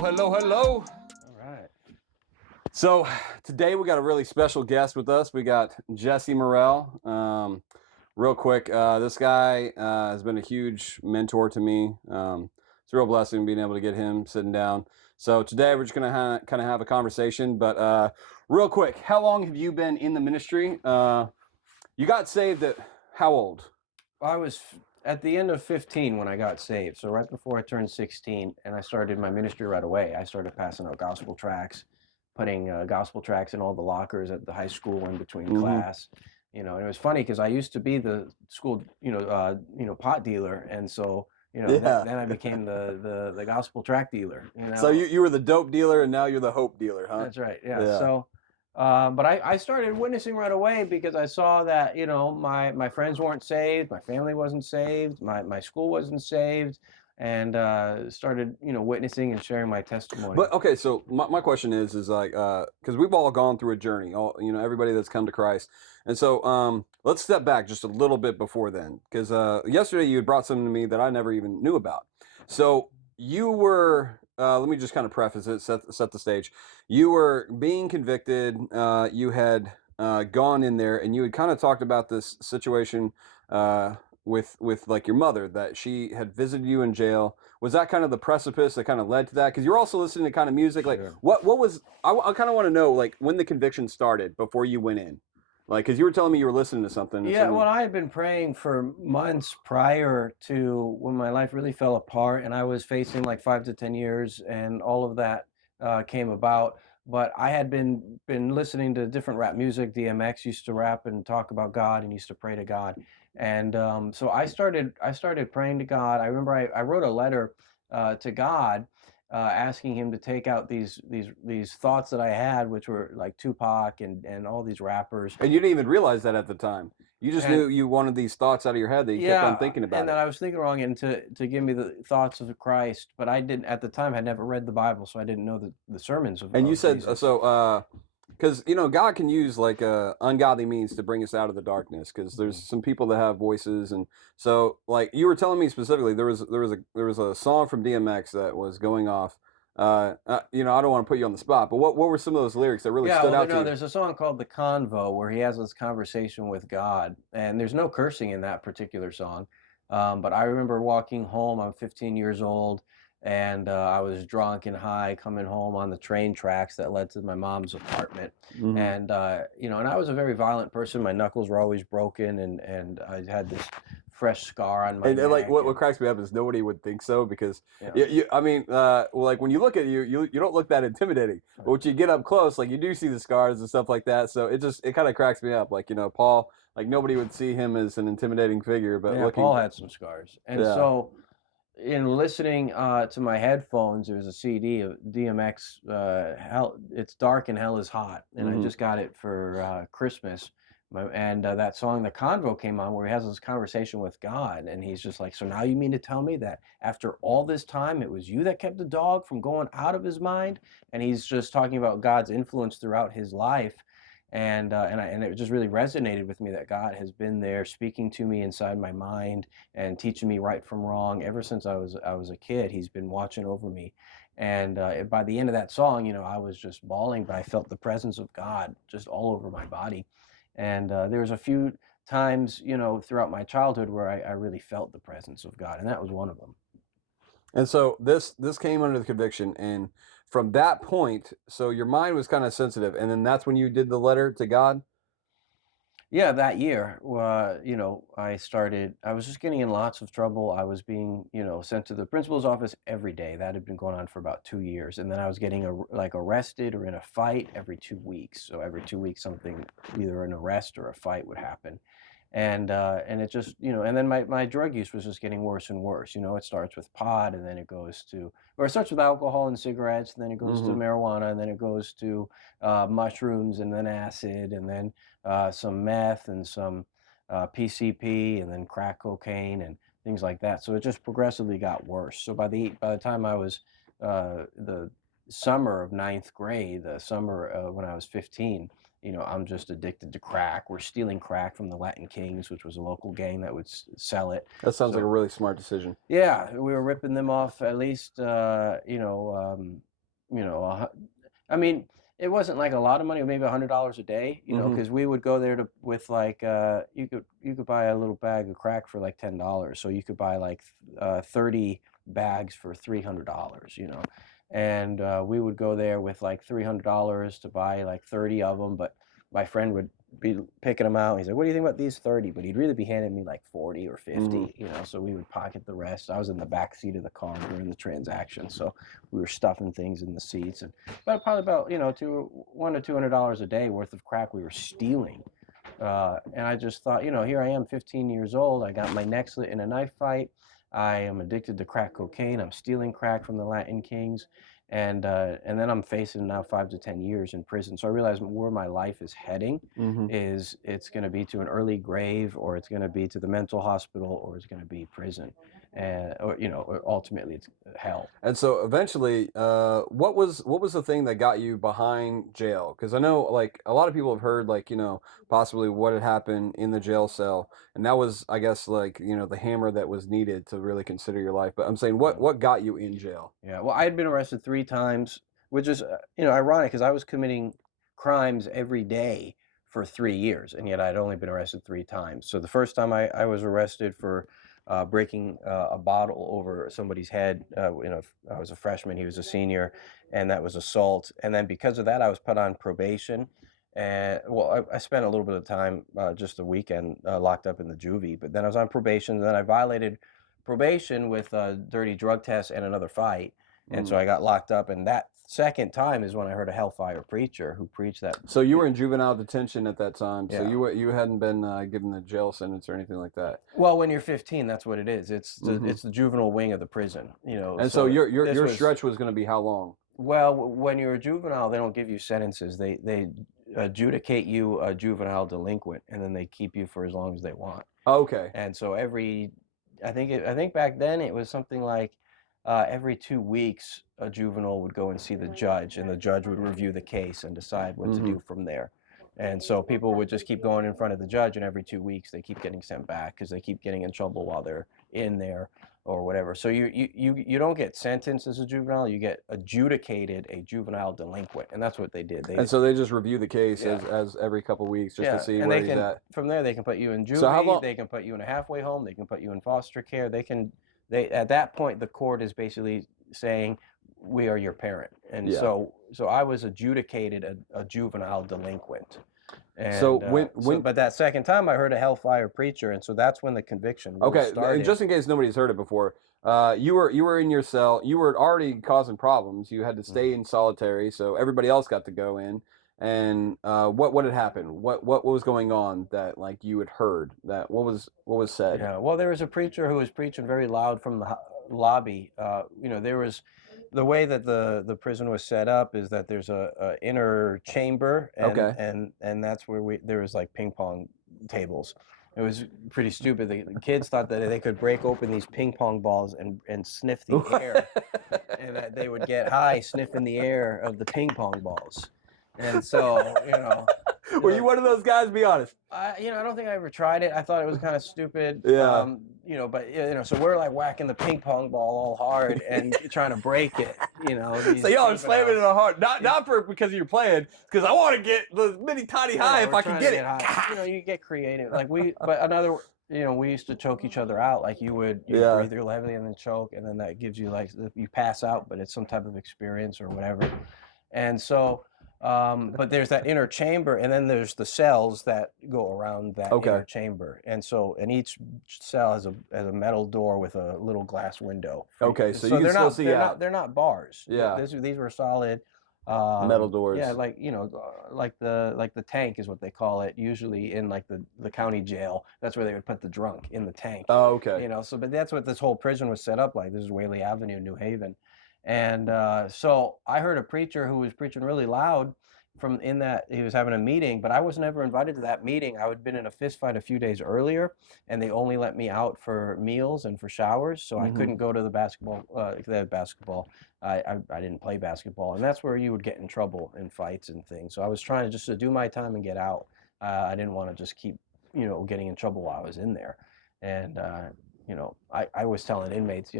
Hello. All right. So today we got a really special guest with us. We got Jesse Morrell. Real quick, this guy has been a huge mentor to me. It's a real blessing being able to get him sitting down. So today we're just going to kind of have a conversation. But real quick, how long have you been in the ministry? You got saved at how old? I was at the end of 15 when I got saved. So right before I turned 16, and I started my ministry right away. I started passing out gospel tracts, putting gospel tracts in all the lockers at the high school in between class. And it was funny because I used to be the school, pot dealer, and so then I became the gospel tract dealer. So you were the dope dealer, and now you're the hope dealer, huh? That's right. Yeah. So, but I started witnessing right away because I saw that, my friends weren't saved, my family wasn't saved, my school wasn't saved, and started, witnessing and sharing my testimony. But okay, so my question is like, because we've all gone through a journey, everybody that's come to Christ, and so let's step back just a little bit before then, because yesterday you had brought something to me that I never even knew about. So you were, let me just kind of preface it, set the stage. You were being convicted. You had gone in there, and you had kind of talked about this situation with like your mother, that she had visited you in jail. Was that kind of the precipice that kind of led to that? Because you're also listening to kind of music. Like, Sure. what was, I kind of want to know, like, when the conviction started before you went in. Like, because you were telling me you were listening to something. Yeah, well, I had been praying for months prior to when my life really fell apart, and I was facing like 5 to 10 years, and all of that came about. But I had been listening to different rap music. DMX used to rap and talk about God, and used to pray to God, and so I started praying to God. I remember I wrote a letter to God, asking him to take out these thoughts that I had, which were like Tupac and all these rappers. And you didn't even realize that at the time. You just knew you wanted these thoughts out of your head that you kept on thinking about. And that I was thinking wrong, and to give me the thoughts of Christ. But I didn't at the time. Had never read the Bible, so I didn't know the sermons of. And you said Jesus. so. Because God can use like ungodly means to bring us out of the darkness. Because there's some people that have voices, and so like you were telling me specifically, there was a song from DMX that was going off. I don't want to put you on the spot, but what were some of those lyrics that really stood out to you? There's a song called "The Convo" where he has this conversation with God, and there's no cursing in that particular song. But I remember walking home. I'm 15 years old, and I was drunk and high coming home on the train tracks that led to my mom's apartment. And and I was a very violent person. My knuckles were always broken, and I had this fresh scar on my neck. And like what cracks me up is nobody would think so, because like when you look at you don't look that intimidating. But when you get up close, like you do see the scars and stuff like that. So it kind of cracks me up. Like Paul, like nobody would see him as an intimidating figure, but Paul had some scars, and so in listening to my headphones, there was a CD of DMX. Hell, it's dark and hell is hot, and I just got it for Christmas. And that song, "The Convo," came on, where he has this conversation with God, and he's just like, "So now you mean to tell me that after all this time, it was you that kept the dog from going out of his mind?" And he's just talking about God's influence throughout his life, and it just really resonated with me that God has been there speaking to me inside my mind and teaching me right from wrong ever since I was a kid. He's been watching over me, and by the end of that song, I was just bawling, but I felt the presence of God just all over my body. And there was a few times, throughout my childhood where I really felt the presence of God, and that was one of them. And so this came under the conviction, and from that point, so your mind was kind of sensitive, and then that's when you did the letter to God. Yeah, that year, I was just getting in lots of trouble. I was being, sent to the principal's office every day. That had been going on for about 2 years. And then I was getting arrested or in a fight every 2 weeks. So every 2 weeks, something, either an arrest or a fight would happen. And it just, and then my drug use was just getting worse and worse. It starts with pot, and then it starts with alcohol and cigarettes, and then it goes to marijuana, and then it goes to mushrooms, and then acid, and then some meth, and some PCP, and then crack cocaine, and things like that. So it just progressively got worse. So by the time I was the summer of ninth grade, the summer when I was 15, I'm just addicted to crack. We're stealing crack from the Latin Kings, which was a local gang that would sell it. That sounds like a really smart decision. Yeah, we were ripping them off at least, you know, I mean, it wasn't like a lot of money, maybe $100 a day, you know, Mm-hmm. because we would go there with like you could buy a little bag of crack for like $10, so you could buy like 30 bags for $300, you know, and we would go there with like $300 to buy like 30 of them, but my friend would be picking them out. He's like, "What do you think about these 30?" But he'd really be handing me like 40 or Mm-hmm. 50, you know, so we would pocket the rest. I was in the back seat of the car during the transaction, so we were stuffing things in the seats, and but probably about, you know, $100 to $200 a day worth of crack we were stealing. And I just thought, you know, here I am, 15 years old. I got my neck slit in a knife fight. I am addicted to crack cocaine. I'm stealing crack from the Latin Kings, and then I'm facing now 5 to 10 years in prison. So I realized where my life is heading Mm-hmm. is it's going to be to an early grave, or it's going to be to the mental hospital, or it's going to be prison, and or you know, or ultimately it's hell. And so eventually, what was the thing that got you behind jail? Because I know like a lot of people have heard like possibly what had happened in the jail cell, and that was I guess like the hammer that was needed to really consider your life. But I'm saying what got you in jail? Yeah, well, I had been arrested 3 times, which is, you know, ironic because I was committing crimes every day for 3 years, and yet I'd only been arrested 3 times. So the first time I was arrested for breaking a bottle over somebody's head. You know, I was a freshman, he was a senior, and that was assault. And then because of that, I was put on probation. And well, I spent a little bit of time, just a weekend, locked up in the juvie, but then I was on probation, and then I violated probation with a dirty drug test and another fight. And so Mm. I got locked up. And that second time is when I heard a hellfire preacher who preached that. So you were in juvenile detention at that time. So Yeah. you hadn't been given a jail sentence or anything like that. Well, when you're 15, that's what it is. Hmm. It's the juvenile wing of the prison, you know. And so So your your this your was, stretch was going to be how long? well, when you're a juvenile, they don't give you sentences. They adjudicate you a juvenile delinquent, and then they keep you for as long as they want. Okay. And so I think back then it was something like every 2 weeks a juvenile would go and see the judge, and the judge would review the case and decide what to Hmm. do from there. And so people would just keep going in front of the judge, and every 2 weeks they keep getting sent back because they keep getting in trouble while they're in there or whatever. So you don't get sentenced as a juvenile; you get adjudicated a juvenile delinquent, and that's what they did. And so they just review the case Yeah. as every couple weeks just to Yeah, see and where they he's can at. from there they can put you in So how juvie, long? they can put you in a halfway home, they can put you in foster care. They at that point the court is basically saying we are your parent. And Yeah. so I was adjudicated a juvenile delinquent. So And when but that second time I heard a hellfire preacher, and so that's when the conviction really okay, started. just in case nobody's heard it before, you were in your cell. You were already causing problems. You had to stay Mhm. in solitary, so everybody else got to go in. And what had happened? What was going on that like you had heard? That what was said? Yeah, well, there was a preacher who was preaching very loud from the lobby. You know, there was the way that the prison was set up is that there's a inner chamber, Okay. and that's where there was like ping pong tables. It was pretty stupid. The kids thought that they could break open these ping pong balls and sniff the air, and that they would get high sniffing the air of the ping pong balls. And so, Were you one of those guys? Be honest. I don't think I ever tried it. I thought it was kind of stupid. Yeah. But so we're like whacking the ping pong ball all hard and trying to break it. So y'all are slamming it on hard, not because you're playing, because I want to get the mini tiny high if I can get it. You get creative. But we used to choke each other out. Like you Yeah. breathe real heavily and then choke, and then that gives you like you pass out, but it's some type of experience or whatever. And so, but there's that inner chamber, and then there's the cells that go around that Okay. inner chamber. And each cell has a metal door with a little glass window. Okay, so you can still see out. They're not bars. Yeah. These were solid Metal doors. Yeah, like the tank is what they call it. Usually in like the county jail, that's where they would put the drunk, in the tank. Oh, okay. But that's what this whole prison was set up like. This is Whaley Avenue, New Haven. And so I heard a preacher who was preaching really loud from in that he was having a meeting, but I was never invited to that meeting. I had been in a fist fight a few days earlier, and they only let me out for meals and for showers, so I couldn't go to the basketball. I didn't play basketball, and that's where you would get in trouble in fights and things. So I was trying to do my time and get out. I didn't want to just keep getting in trouble while I was in there. And I was telling inmates, I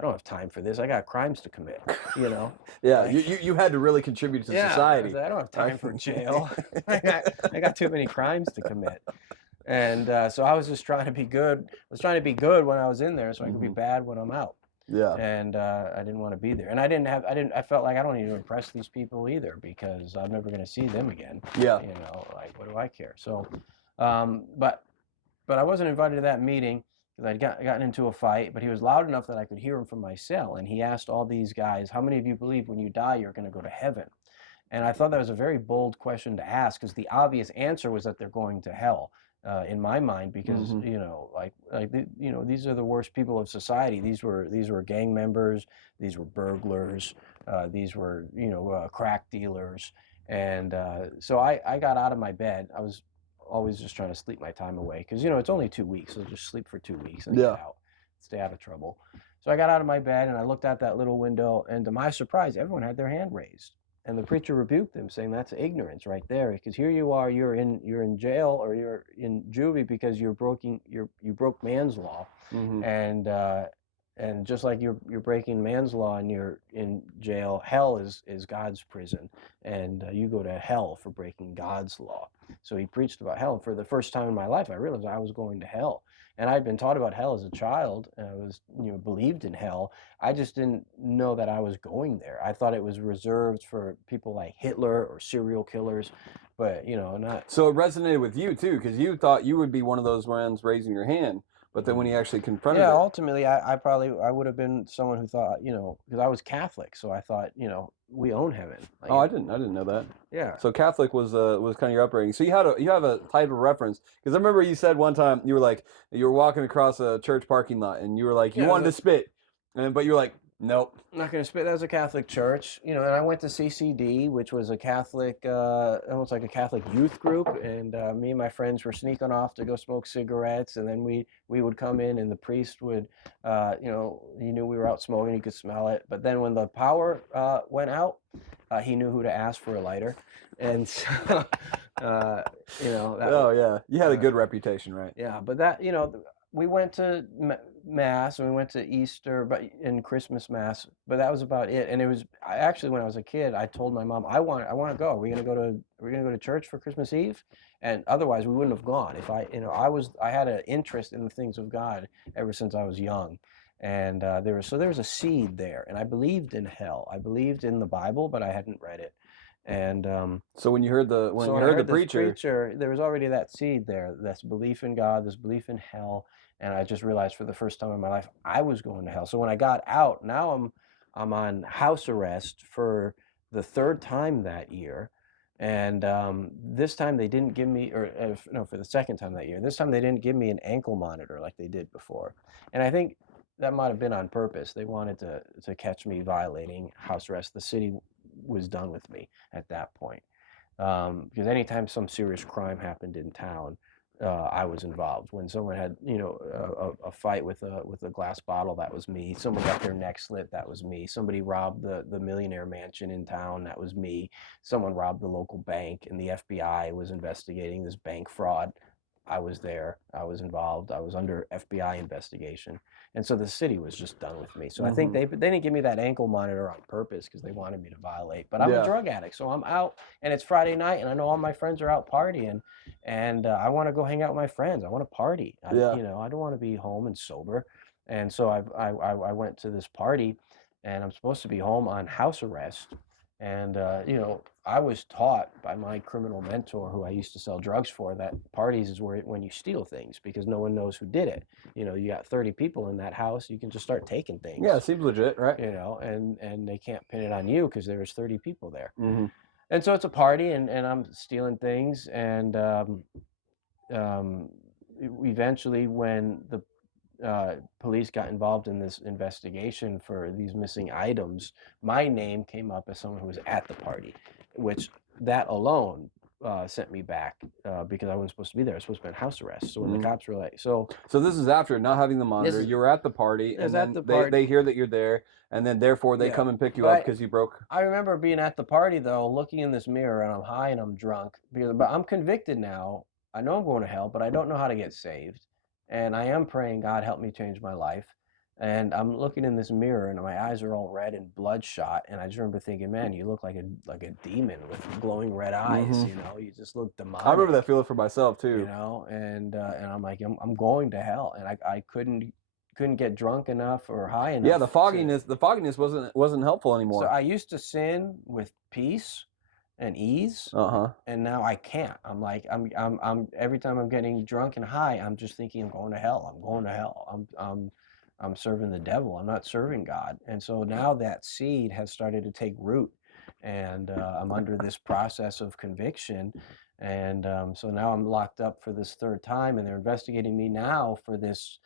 don't have time for this. I got crimes to commit, Yeah, like, you had to really contribute to yeah, society. I don't have Right? time for jail. I got too many crimes to commit. And so I was just trying to be good. I was trying to be good when I was in there so I could be bad when I'm out. Yeah. And I didn't want to be there. And I felt like I don't need to impress these people either because I'm never going to see them again. Yeah. Like, what do I care? So, but I wasn't invited to that meeting because I'd gotten into a fight, but he was loud enough that I could hear him from my cell. And he asked all these guys, how many of you believe when you die you're going to go to heaven? And I thought that was a very bold question to ask because the obvious answer was that they're going to hell. In my mind, because these are the worst people of society. These were gang members, these were burglars, these were crack dealers, and so I got out of my bed. I was always just trying to sleep my time away because it's only 2 weeks, so just sleep for 2 weeks and get out, stay out of trouble. So I got out of my bed and I looked out that little window, and to my surprise, everyone had their hand raised. And the preacher rebuked them, saying, "That's ignorance right there, because here you are, you're in jail or you're in juvie because you broke man's law, and just like you're breaking man's law and you're in jail, hell is God's prison, and you go to hell for breaking God's law." So he preached about hell. And for the first time in my life, I realized I was going to hell. And I'd been taught about hell as a child. And I was, believed in hell. I just didn't know that I was going there. I thought it was reserved for people like Hitler or serial killers, but not. So it resonated with you too, because you thought you would be one of those ones raising your hand, but then when he actually confronted it, ultimately, I would have been someone who thought, because I was Catholic, so I thought, we own heaven. Like, I didn't know that. Yeah. So Catholic was kind of your upbringing. So you have a type of reference, because I remember you said one time you were like you were walking across a church parking lot and you were like you wanted to spit, but you were like, nope, I'm not going to spit. That was a Catholic church, and I went to CCD, which was a Catholic, almost like a Catholic youth group, and me and my friends were sneaking off to go smoke cigarettes, and then we would come in, and the priest would, he knew we were out smoking, he could smell it, but then when the power went out, he knew who to ask for a lighter, and so, oh yeah, you had a good reputation, right? Yeah, but that, we went to Mass and we went to Easter and Christmas Mass, but that was about it. And it was actually, when I was a kid, I told my mom, I want to go. We're gonna go to church for Christmas Eve, and otherwise we wouldn't have gone. If I had an interest in the things of God ever since I was young, and there was a seed there, and I believed in hell. I believed in the Bible, but I hadn't read it. And so when you heard the preacher, there was already that seed there. This belief in God, this belief in hell, and I just realized for the first time in my life I was going to hell. So when I got out, now I'm on house arrest for the third time that year, and this time they didn't give me, for the second time that year. This time they didn't give me an ankle monitor like they did before, and I think that might have been on purpose. They wanted to catch me violating house arrest. The city was done with me at that point, because anytime some serious crime happened in town, I was involved. When someone had a fight with a glass bottle, that was me. Someone got their neck slit, that was me. Somebody robbed the millionaire mansion in town, that was me. Someone robbed the local bank and the FBI was investigating this bank fraud. I was there. I was involved. I was under FBI investigation. And so the city was just done with me. So I think they didn't give me that ankle monitor on purpose because they wanted me to violate. But I'm a drug addict, so I'm out, and it's Friday night, and I know all my friends are out partying, and I want to go hang out with my friends. I want to party. I don't want to be home and sober. And so I went to this party, and I'm supposed to be home on house arrest. And, I was taught by my criminal mentor, who I used to sell drugs for, that parties is when you steal things because no one knows who did it. You got 30 people in that house, you can just start taking things. Yeah, it seems legit, right? And they can't pin it on you because there was 30 people there. Mm-hmm. And so it's a party, and I'm stealing things. And eventually, when the police got involved in this investigation for these missing items, my name came up as someone who was at the party, which that alone sent me back because I wasn't supposed to be there. I was supposed to be on house arrest. So when the cops were like, so this is after not having the monitor. You were at the party, and then they hear that you're there, and then therefore they come and pick you up because you broke. I remember being at the party though, looking in this mirror, and I'm high and I'm drunk but I'm convicted now. I know I'm going to hell, but I don't know how to get saved. And I am praying, God, help me change my life. And I'm looking in this mirror, and my eyes are all red and bloodshot. And I just remember thinking, man, you look like a demon with glowing red eyes. You know, you just look I remember demonic. that feeling for myself You too. know, and I'm like, I'm going to hell, and I couldn't get drunk enough or high Yeah, enough the fogginess wasn't helpful so anymore. I used to sin with peace and ease, Uh-huh. and now I can't. I'm like, I'm every time I'm getting drunk and high, I'm just thinking I'm going to hell. I'm going to hell. I'm serving the devil. I'm not serving God. And so now that seed has started to take root, and I'm under this process of conviction. And so now I'm locked up for this third time, and they're investigating me now for this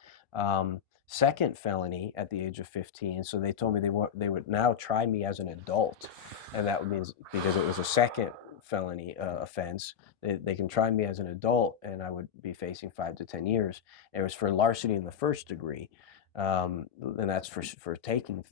second felony at the age of 15. So they told me they would now try me as an adult, and that means because it was a second felony offense, they can try me as an adult, and I would be facing 5 to 10 years. It was for larceny in the first degree, and that's for taking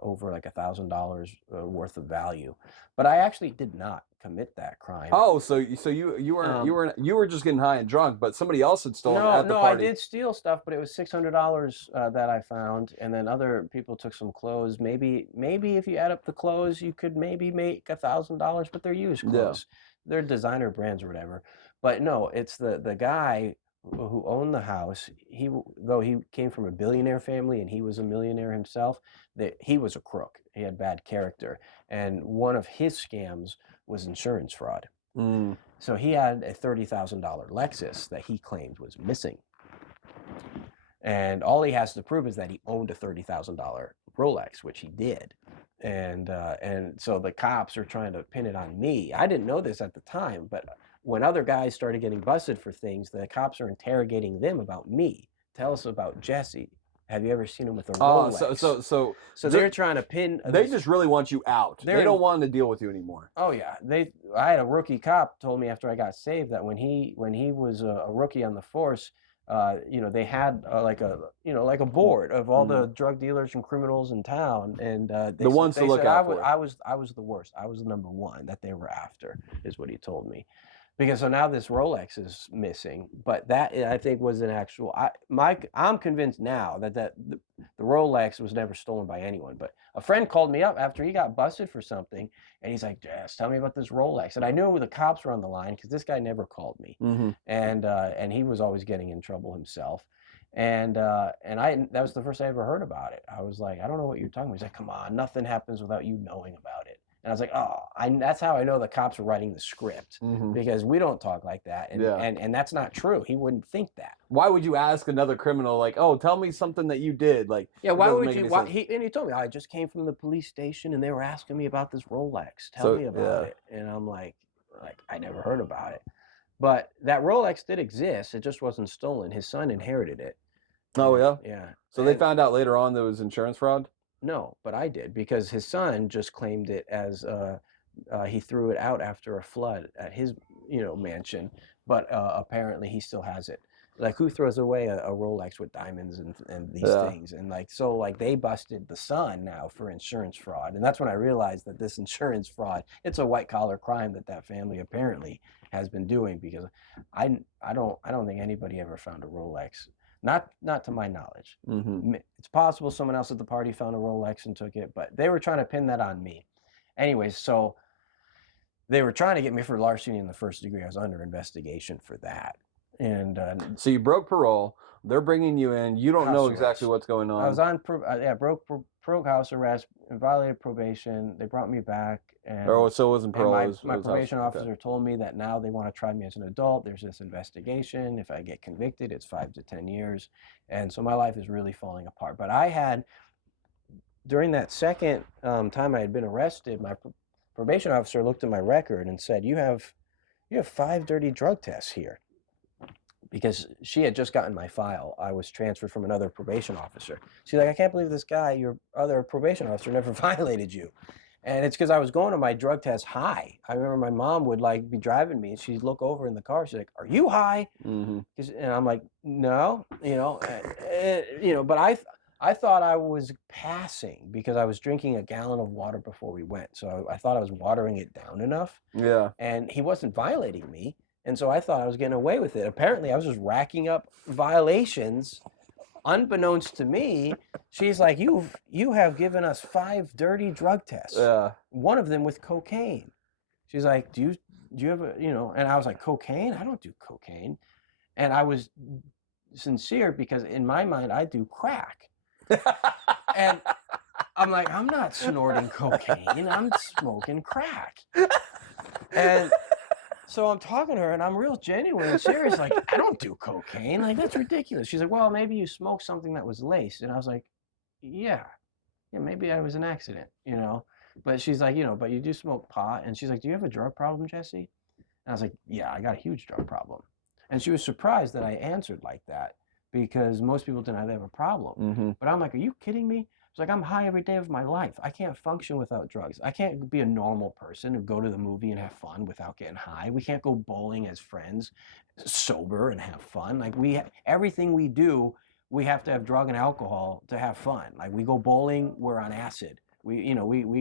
over like $1,000 worth of value. But I actually did not commit that crime. Oh, so you were just getting high and drunk, but somebody else had stolen it No, at the no, I party. did steal stuff, but it was $600 that I found, and then other people took some clothes. Maybe if you add up the clothes, you could maybe make $1,000, but they're used Yeah. clothes. They're designer brands or whatever. But no, it's the guy who owned the house. Though he came from a billionaire family and he was a millionaire himself, that he was a crook. He had bad character, and one of his scams was insurance fraud. Mm. So he had a $30,000 Lexus that he claimed was missing. And all he has to prove is that he owned a $30,000 Rolex, which he did. And so the cops are trying to pin it on me. I didn't know this at the time, but when other guys started getting busted for things, the cops are interrogating them about me. Tell us about Jesse. Have you ever seen him with a Rolex? So they're trying to pin. They just really want you out. They don't want to deal with you anymore. Oh yeah, I had a rookie cop told me after I got saved that when he was a rookie on the force, they had like a board of all the drug dealers and criminals in town, and The ones to look out for. I was the worst. I was the number one that they were after, is what he told me. Because so now this Rolex is missing, but that I think was an actual. I'm convinced now that the Rolex was never stolen by anyone. But a friend called me up after he got busted for something, and he's like, "Jess, tell me about this Rolex." And I knew the cops were on the line because this guy never called me, and he was always getting in trouble himself. And that was the first I ever heard about it. I was like, I don't know what you're talking about. He's like, come on, nothing happens without you knowing about it. And I was like, oh, that's how I know the cops are writing the script, because we don't talk like that. And that's not true. He wouldn't think that. Why would you ask another criminal, like, oh, tell me something that you did? Like, yeah, why would you? And he told me, I just came from the police station and they were asking me about this Rolex. Tell me about it. And I'm like, I never heard about it. But that Rolex did exist. It just wasn't stolen. His son inherited it. Oh, yeah? Yeah. So they found out later on there was insurance fraud? No, but I did, because his son just claimed it as he threw it out after a flood at his mansion, but apparently he still has it. Like, who throws away a Rolex with diamonds and these things? And they busted the son now for insurance fraud, and that's when I realized that this insurance fraud, it's a white collar crime that family apparently has been doing, because I don't think anybody ever found a Rolex. Not to my knowledge. It's possible someone else at the party found a Rolex and took it, but they were trying to pin that on me. Anyways, so they were trying to get me for larceny in the first degree. I was under investigation for that. And so you broke parole. They're bringing you in. You don't know exactly what's going on. I was on broke house arrest, violated probation. They brought me back. And so it wasn't parole. My probation officer told me that now they want to try me as an adult. There's this investigation. If I get convicted, it's 5 to 10 years. And so my life is really falling apart. But I had, during that second time I had been arrested, my probation officer looked at my record and said, you have 5 dirty drug tests here. Because she had just gotten my file. I was transferred from another probation officer. She's like, I can't believe this guy, your other probation officer, never violated you. And it's because I was going to my drug test high. I remember my mom would be driving me, and she'd look over in the car. She's like, "Are you high?" And I'm like, "No," But I thought I was passing because I was drinking a gallon of water before we went. So I thought I was watering it down enough. Yeah. And he wasn't violating me. And so I thought I was getting away with it. Apparently, I was just racking up violations. Unbeknownst to me, she's like, you have given us 5 dirty drug tests. Yeah. One of them with cocaine. She's like, do you have a, and I was like, cocaine? I don't do cocaine. And I was sincere because in my mind, I do crack. And I'm like, I'm not snorting cocaine. I'm smoking crack. And so I'm talking to her and I'm real genuine and serious. Like, I don't do cocaine. Like, that's ridiculous. She's like, well, maybe you smoked something that was laced. And I was like, yeah, maybe I was an accident, But she's like, but you do smoke pot. And she's like, do you have a drug problem, Jesse? And I was like, yeah, I got a huge drug problem. And she was surprised that I answered like that because most people deny they have a problem. Mm-hmm. But I'm like, are you kidding me? It's like, I'm high every day of my life. I can't function without drugs. I can't be a normal person and go to the movie and have fun without getting high. We can't go bowling as friends, sober and have fun. Like everything we do, we have to have drug and alcohol to have fun. Like we go bowling, we're on acid. We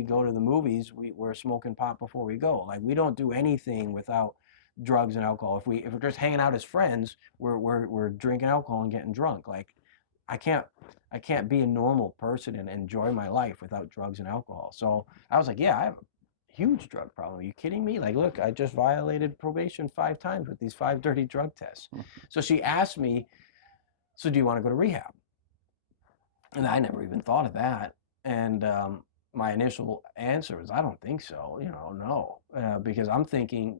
go to the movies, we're smoking pot before we go. Like we don't do anything without drugs and alcohol. If we're just hanging out as friends, we're drinking alcohol and getting drunk. Like I can't be a normal person and enjoy my life without drugs and alcohol. So I was like, yeah, I have a huge drug problem. Are you kidding me? Like, look, I just violated probation 5 times with these 5 dirty drug tests. So she asked me, so do you want to go to rehab? And I never even thought of that. And my initial answer was, I don't think so. No, because I'm thinking,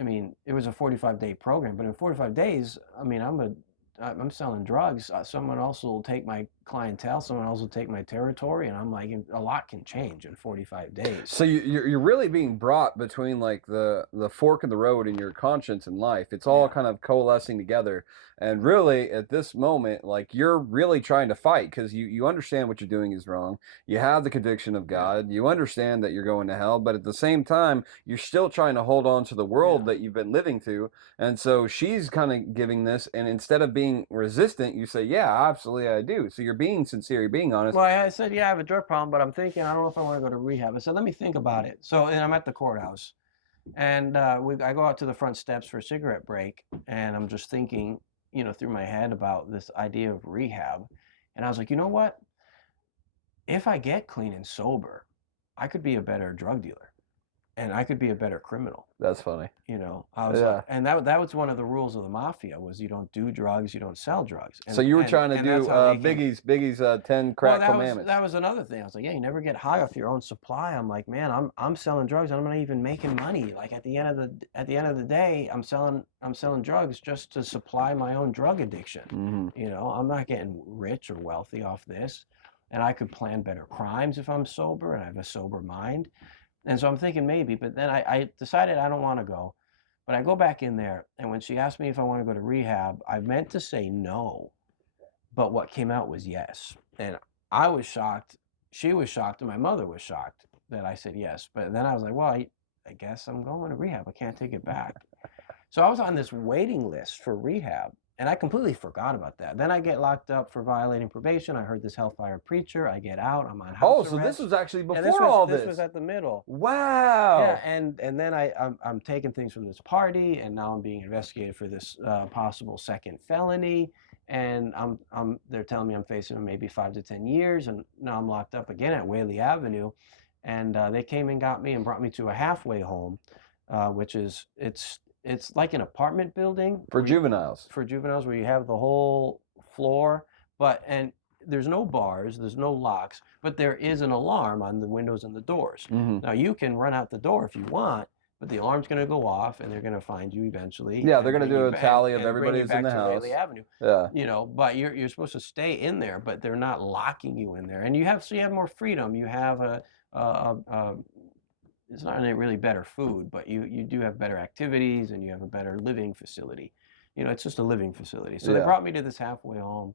I mean, it was a 45-day program, but in 45 days, I mean, I'm selling drugs. Someone else will take my clientele. Someone else will take my territory, and I'm like, a lot can change in 45 days. So you're really being brought between like the fork in the road in your conscience and life. It's all kind of coalescing together, and really at this moment, like you're really trying to fight because you understand what you're doing is wrong. You have the conviction of God. You understand that you're going to hell, but at the same time, you're still trying to hold on to the world that you've been living through. And so she's kind of giving this, and instead of being resistant, you say, yeah, absolutely I do. So you're being sincere, you're being honest. Well, I said, yeah, I have a drug problem, but I'm thinking, I don't know if I want to go to rehab. I said, let me think about it. So, and I'm at the courthouse, and I go out to the front steps for a cigarette break, and I'm just thinking, through my head about this idea of rehab. And I was like, you know what? If I get clean and sober, I could be a better drug dealer. And I could be a better criminal. That's funny. I was like, and that was one of the rules of the mafia was you don't do drugs, you don't sell drugs. So you were trying to do Biggie's 10 crack commandments. That was another thing. I was like, yeah, you never get high off your own supply. I'm like, man, I'm selling drugs. I'm not even making money. Like at the end of the day, I'm selling drugs just to supply my own drug addiction. Mm-hmm. I'm not getting rich or wealthy off this, and I could plan better crimes if I'm sober and I have a sober mind. And so I'm thinking maybe, but then I decided I don't want to go. But I go back in there, and when she asked me if I want to go to rehab, I meant to say no, but what came out was yes. And I was shocked. She was shocked, and my mother was shocked that I said yes. But then I was like, well, I guess I'm going to rehab. I can't take it back. So I was on this waiting list for rehab. And I completely forgot about that. Then I get locked up for violating probation. I heard this hellfire preacher. I get out. I'm on house arrest. So this was actually before all this. This was at the middle. Wow. Yeah, and then I'm taking things from this party, and now I'm being investigated for this possible second felony. And they're telling me I'm facing maybe 5 to 10 years, and now I'm locked up again at Whaley Avenue. And they came and got me and brought me to a halfway home, which is it's like an apartment building for juveniles. For juveniles, where you have the whole floor, and there's no bars, there's no locks, but there is an alarm on the windows and the doors. Mm-hmm. Now you can run out the door if you want, but the alarm's going to go off, and they're going to find you eventually. Yeah, they're going to do a tally of everybody who's in the house. Whaley Avenue. Yeah. But you're supposed to stay in there, but they're not locking you in there, and you have more freedom. You have it's not really better food, but you do have better activities, and you have a better living facility. It's just a living facility. So they brought me to this halfway home.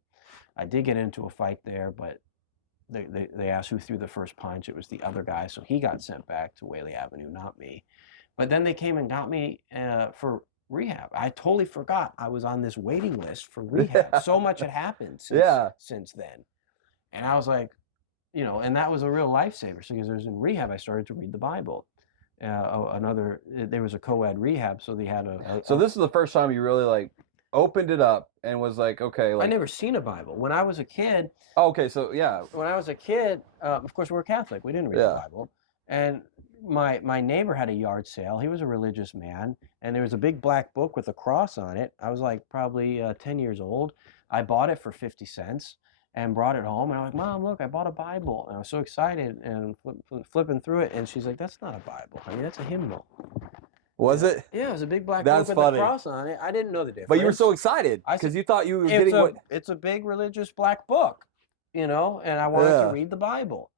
I did get into a fight there, but they asked who threw the first punch. It was the other guy, so he got sent back to Whaley Avenue, not me. But then they came and got me for rehab. I totally forgot I was on this waiting list for rehab. So much had happened since then. And I was like, and that was a real lifesaver. So because I was in rehab, I started to read the Bible. There was a co-ed rehab, so they had So this is the first time you really like opened it up and was like, okay, I like, never seen a Bible. When I was a kid, oh, okay, so yeah, of course, we were Catholic. We didn't read the yeah, Bible. And my neighbor had a yard sale. He was a religious man, and there was a big black book with a cross on it. I was like probably 10 years old. I bought it for 50 cents and brought it home. And I'm like, Mom, look, I bought a Bible. And I was so excited and flipping through it. And she's like, that's not a Bible, honey. That's a hymnal. was it? Yeah, it was a big black That's book with funny. a cross on it. I didn't know the difference. But you were so excited I because said, you thought you were getting what? It's a big religious black book, you know, and I wanted to read the Bible.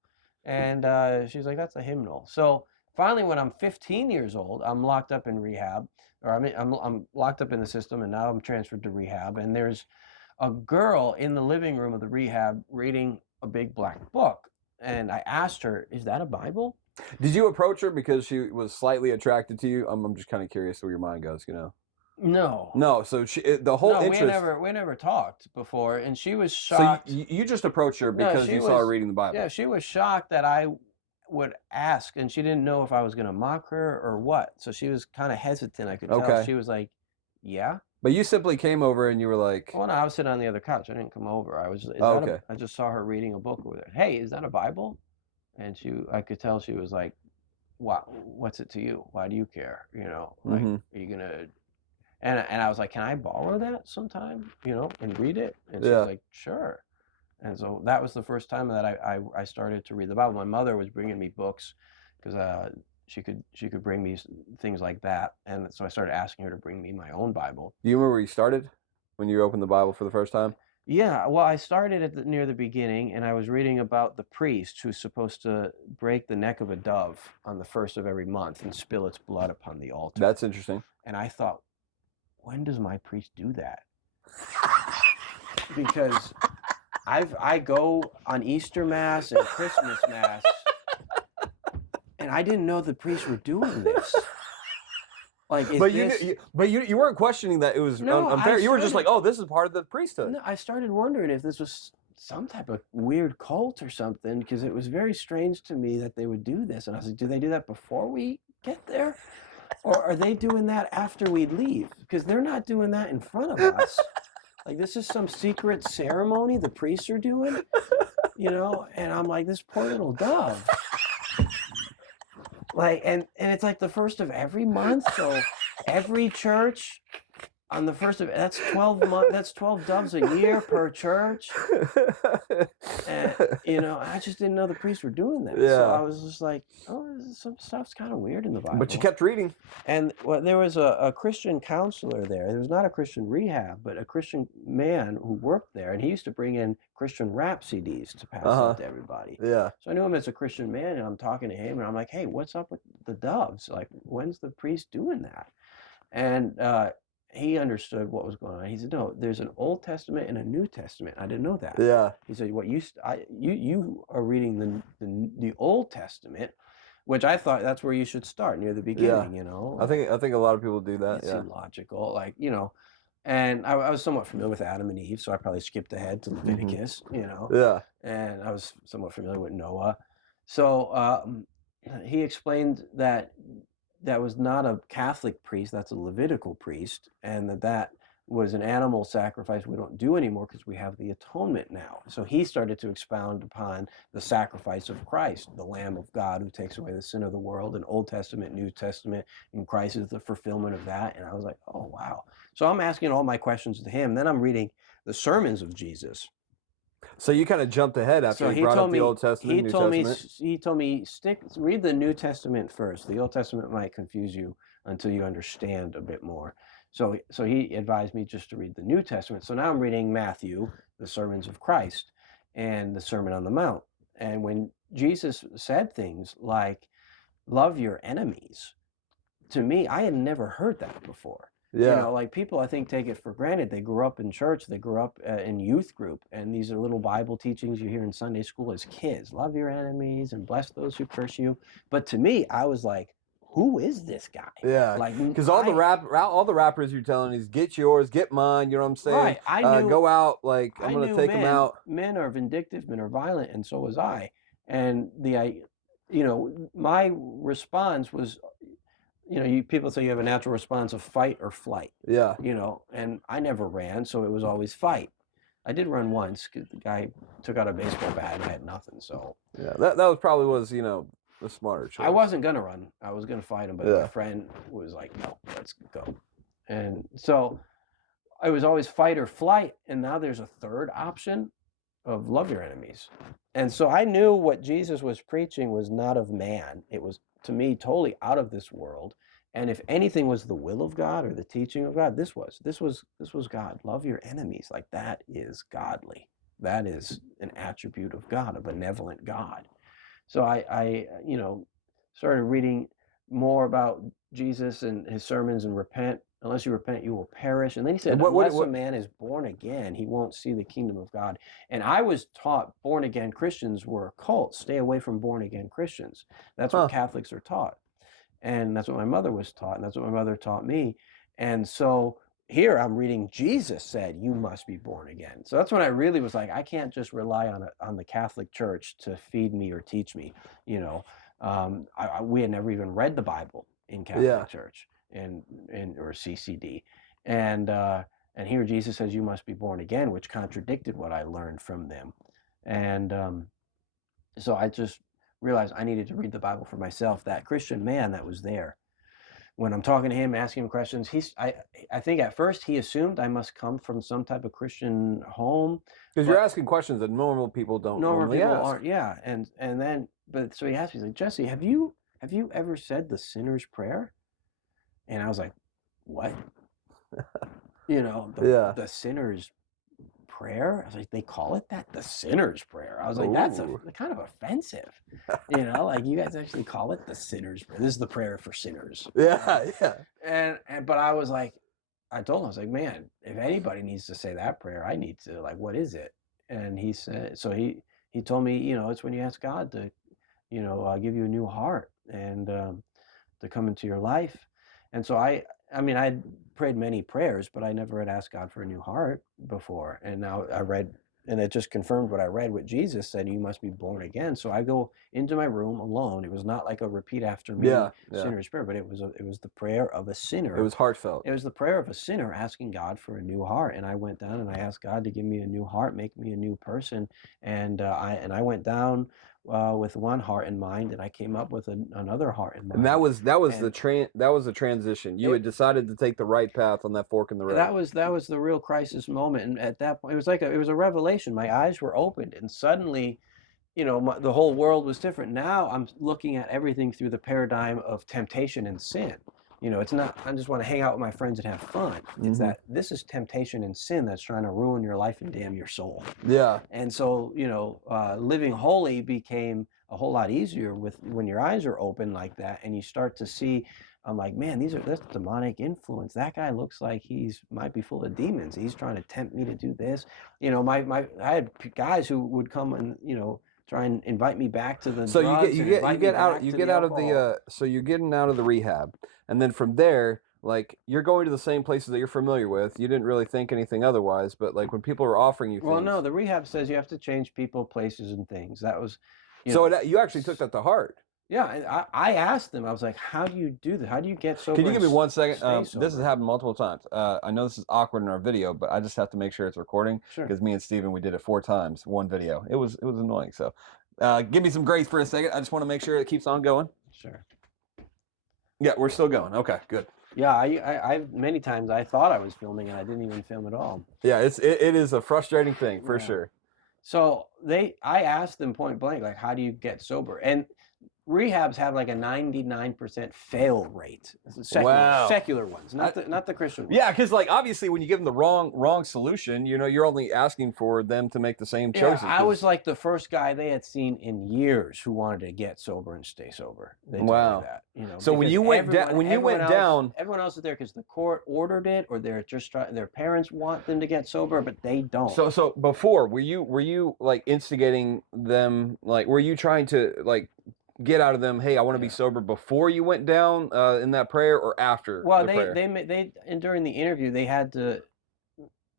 And she's like, that's a hymnal. So finally, when I'm 15 years old, I'm locked up in rehab, or I'm locked up in the system, and now I'm transferred to rehab. And there's a girl in the living room of the rehab reading a big black book. And I asked her, is that a Bible? Did you approach her because she was slightly attracted to you? I'm just kind of curious where your mind goes, you know? No. No, so the whole interest. we never talked before, and she was So shocked. you just approached her because you saw her reading the Bible. Yeah, she was shocked that I would ask, and she didn't know if I was going to mock her or what. So she was kind of hesitant. I could tell. Okay. She was like, "Yeah." But you simply came over and you were like, Well, no, I was sitting on the other couch. I didn't come over. I just saw her reading a book with her. Hey, is that a Bible? And I could tell she was like, what's it to you? Why do you care? You know, like, are you gonna? And I was like, can I borrow that sometime? You know, and read it? And she's like, sure. And so that was the first time that I started to read the Bible. My mother was bringing me books because she could bring me things like that, and so I started asking her to bring me my own Bible. Do you remember where you started when you opened the Bible for the first time? Yeah, well, I started near the beginning, and I was reading about the priest who's supposed to break the neck of a dove on the first of every month and spill its blood upon the altar. That's interesting. And I thought, when does my priest do that? Because I go on Easter Mass and Christmas Mass, and I didn't know the priests were doing this. Like, you weren't questioning that it was unfair. You were just like, oh, this is part of the priesthood. No, I started wondering if this was some type of weird cult or something, because it was very strange to me that they would do this. And I was like, do they do that before we get there? Or are they doing that after we leave? Because they're not doing that in front of us. Like, this is some secret ceremony the priests are doing, you know? And I'm like, this poor little dove. Like, and it's like the first of every month, so every church on the first of that's 12 doves a year per church. And you know, I just didn't know the priests were doing that. So I was just like, oh, some stuff's kind of weird in the Bible. But you kept reading. And there was a Christian counselor there. There was not a Christian rehab, but a Christian man who worked there, and he used to bring in Christian rap CDs to pass out to everybody. Yeah. So I knew him as a Christian man, and I'm talking to him, and I'm like, hey, what's up with the doves? Like, when's the priest doing that? And he understood what was going on. He said, no, there's an Old Testament and a New Testament. I didn't know that. Yeah. He said, what you are reading the Old Testament, which I thought that's where you should start, near the beginning, you know. I think a lot of people do that. It seemed logical, like, you know. And I was somewhat familiar with Adam and Eve, so I probably skipped ahead to Leviticus, you know. Yeah. And I was somewhat familiar with Noah. So he explained that was not a Catholic priest, that's a Levitical priest, and that was an animal sacrifice we don't do anymore because we have the atonement now. So he started to expound upon the sacrifice of Christ, the Lamb of God who takes away the sin of the world, and Old Testament, New Testament, and Christ is the fulfillment of that. And I was like, oh, wow. So I'm asking all my questions to him. Then I'm reading the sermons of Jesus. So you kind of jumped ahead after he brought up the Old Testament, New Testament. He told me, read the New Testament first. The Old Testament might confuse you until you understand a bit more. So he advised me just to read the New Testament. So now I'm reading Matthew, the sermons of Christ, and the Sermon on the Mount. And when Jesus said things like, love your enemies, to me, I had never heard that before. Yeah. You know, like people, I think, take it for granted. They grew up in church, they grew up in youth group, and these are little Bible teachings you hear in Sunday school as kids. Love your enemies and bless those who curse you. But to me, I was like, who is this guy? Yeah, like, because all the rappers you're telling is get yours, get mine. You know what I'm saying? Right. I knew, go out, like I'm gonna take them out. Men are vindictive, men are violent, and so was I. And my response was, people say you have a natural response of fight or flight. Yeah. And I never ran, so it was always fight. I did run once because the guy took out a baseball bat and I had nothing. So yeah, that was probably the smarter choice. I wasn't gonna run. I was gonna fight him, but my friend was like, "No, let's go." And so I was always fight or flight, and now there's a third option of love your enemies. And so I knew what Jesus was preaching was not of man. It was, to me, totally out of this world. And if anything was the will of God or the teaching of God, this was God. Love your enemies. Like, that is godly. That is an attribute of God, a benevolent God. So I started reading more about Jesus and his sermons and repent. Unless you repent, you will perish. And then he said, unless a man is born again, he won't see the kingdom of God. And I was taught born again Christians were a cult. Stay away from born again Christians. That's what Catholics are taught. And that's what my mother was taught. And that's what my mother taught me. And so here I'm reading Jesus said, you must be born again. So that's when I really was like, I can't just rely on the Catholic Church to feed me or teach me. We had never even read the Bible in Catholic Church or CCD. And here Jesus says, you must be born again, which contradicted what I learned from them. And so I just realized I needed to read the Bible for myself. That Christian man that was there, when I'm talking to him, asking him questions, I think at first he assumed I must come from some type of Christian home. Because you're asking questions that normal people don't normally ask. Aren't, yeah. And then, but so he asked me, he's like, Jesse, have you ever said the sinner's prayer? And I was like, what? The sinner's prayer? I was like, they call it that? The sinner's prayer. I was like, that's kind of offensive. Like, you guys actually call it the sinner's prayer. This is the prayer for sinners. Yeah. But I was like, I told him, I was like, man, if anybody needs to say that prayer, I need to, like, what is it? And he said, so he told me, it's when you ask God to, give you a new heart and to come into your life. And so I prayed many prayers, but I never had asked God for a new heart before. And now I read, and it just confirmed what I read, what Jesus said, you must be born again. So I go into my room alone. It was not like a repeat after me sinner's prayer, but it was the prayer of a sinner. It was heartfelt. It was the prayer of a sinner asking God for a new heart. And I went down and I asked God to give me a new heart, make me a new person. And I went down with one heart and mind, and I came up with another heart and mind. And that was the transition. You had decided to take the right path on that fork in the road. That was the real crisis moment. And at that point, it was a revelation. My eyes were opened, and suddenly, the whole world was different. Now I'm looking at everything through the paradigm of temptation and sin. It's not, I just want to hang out with my friends and have fun. It's that this is temptation and sin that's trying to ruin your life and damn your soul. Yeah. And so, living holy became a whole lot easier when your eyes are open like that, and you start to see, I'm like, man, that's demonic influence. That guy looks like might be full of demons. He's trying to tempt me to do this. I had guys who would come and, try and invite me back to the so drugs. you get out of the so you're getting out of the rehab, and then from there, like, you're going to the same places that you're familiar with. You didn't really think anything otherwise, but like when people are offering you things. Well, no, the rehab says you have to change people, places, and things. That was, you actually took that to heart. Yeah, I asked them. I was like, "How do you do this? How do you get sober?" Can you give me 1 second? This has happened multiple times. I know this is awkward in our video, but I just have to make sure it's recording. Sure. Because me and Steven, we did it 4 times, one video. It was annoying. So, give me some grace for a second. I just want to make sure it keeps on going. Sure. Yeah, we're still going. Okay, good. Yeah, I many times I thought I was filming and I didn't even film at all. Yeah, it is a frustrating thing for sure. So I asked them point blank, like, how do you get sober? And rehabs have like a 99% fail rate. Secular ones, not the Christian ones. Yeah, because like obviously when you give them the wrong solution, you're only asking for them to make the same choices. I was like the first guy they had seen in years who wanted to get sober and stay sober. They told me that. So when you went down, everyone else is there because the court ordered it, or they're just their parents want them to get sober, but they don't. So before, were you like instigating them? Like, were you trying to like get out of them, hey, I want to be sober, before you went down in that prayer, or after? Well, they during the interview they had to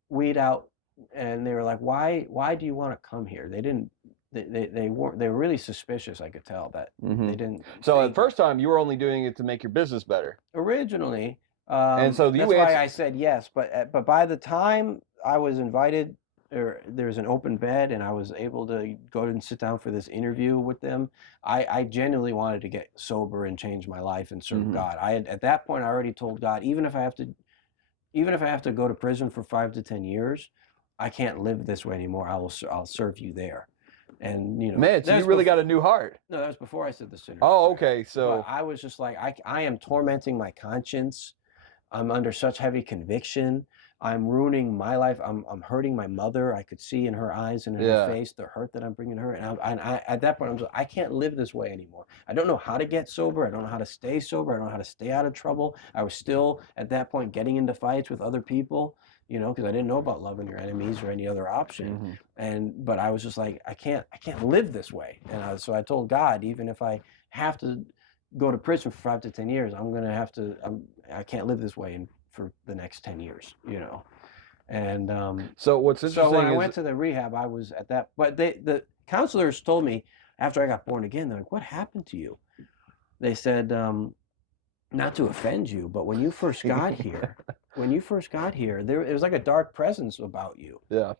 weed out, and they were like, why do you want to come here? They didn't they weren't, they were really suspicious. I could tell that they didn't. So at the first time, you were only doing it to make your business better. Originally, and so that's why I said yes. But by the time I was invited, or there's an open bed, and I was able to go and sit down for this interview with them, I genuinely wanted to get sober and change my life and serve God. At that point I already told God, even if I have to go to prison for 5 to 10 years, I can't live this way anymore. I'll serve you there. And man, so you really got a new heart. No, that was before I said the sinner's prayer. Okay. So but I was just like, I am tormenting my conscience. I'm under such heavy conviction. I'm ruining my life. I'm hurting my mother. I could see in her eyes and in her face the hurt that I'm bringing her. And I at that point, I'm just, I can't live this way anymore. I don't know how to get sober. I don't know how to stay sober. I don't know how to stay out of trouble. I was still at that point getting into fights with other people, because I didn't know about loving your enemies or any other option. But I was just like, I can't live this way. And so I told God, even if I have to go to prison for 5 to 10 years, I can't live this way for the next 10 years, And so what's interesting so when I went to the rehab, I was at that, but the counselors told me after I got born again, they're like, what happened to you? They said, not to offend you, but when you first got here, it was like a dark presence about you. Yeah.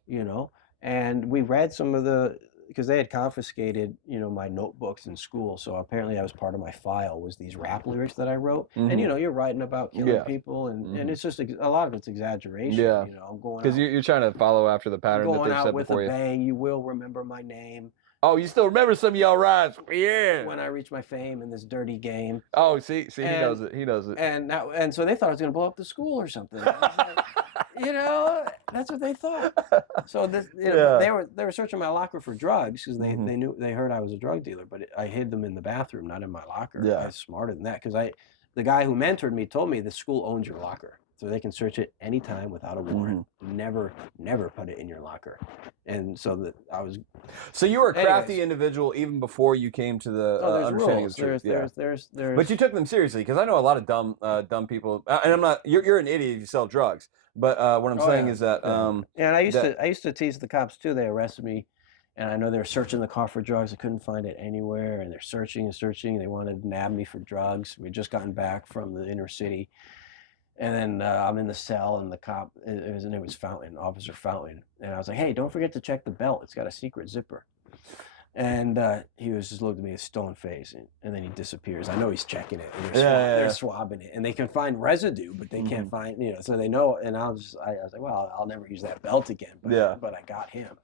And we read some of because they had confiscated, my notebooks in school. So apparently that was part of my file, was these rap lyrics that I wrote. And, you're writing about killing people, and it's just a lot of it's exaggeration. Yeah. I'm going because you're trying to follow after the pattern that they've set before you. Going out with a bang, you will remember my name. Oh, you still remember some of y'all rhymes? Yeah. When I reach my fame in this dirty game. Oh, see, he knows it. He knows it. And so they thought I was going to blow up the school or something. That's what they thought. So they were searching my locker for drugs because they heard I was a drug dealer, but I hid them in the bathroom, not in my locker. Yeah. I was smarter than that because the guy who mentored me told me the school owns your locker, so they can search it anytime without a warrant. Never put it in your locker. And so So you were a crafty individual even before you came to the understanding of truth. There's But you took them seriously, because I know a lot of dumb people, and I'm not. You're an idiot if you sell drugs. But what I'm saying is that and I used to tease the cops too. They arrested me, and I know they were searching the car for drugs. I couldn't find it anywhere, and they're searching and searching. They wanted to nab me for drugs. We'd just gotten back from the inner city. And then I'm in the cell, and the cop, his name was Fountain, Officer Fountain. And I was like, hey, don't forget to check the belt. It's got a secret zipper. And he was just looking at me with a stone face, and then he disappears. I know he's checking it. And they're swabbing it, and they can find residue, but they can't find, so they know. And I was like, well, I'll never use that belt again. But I got him,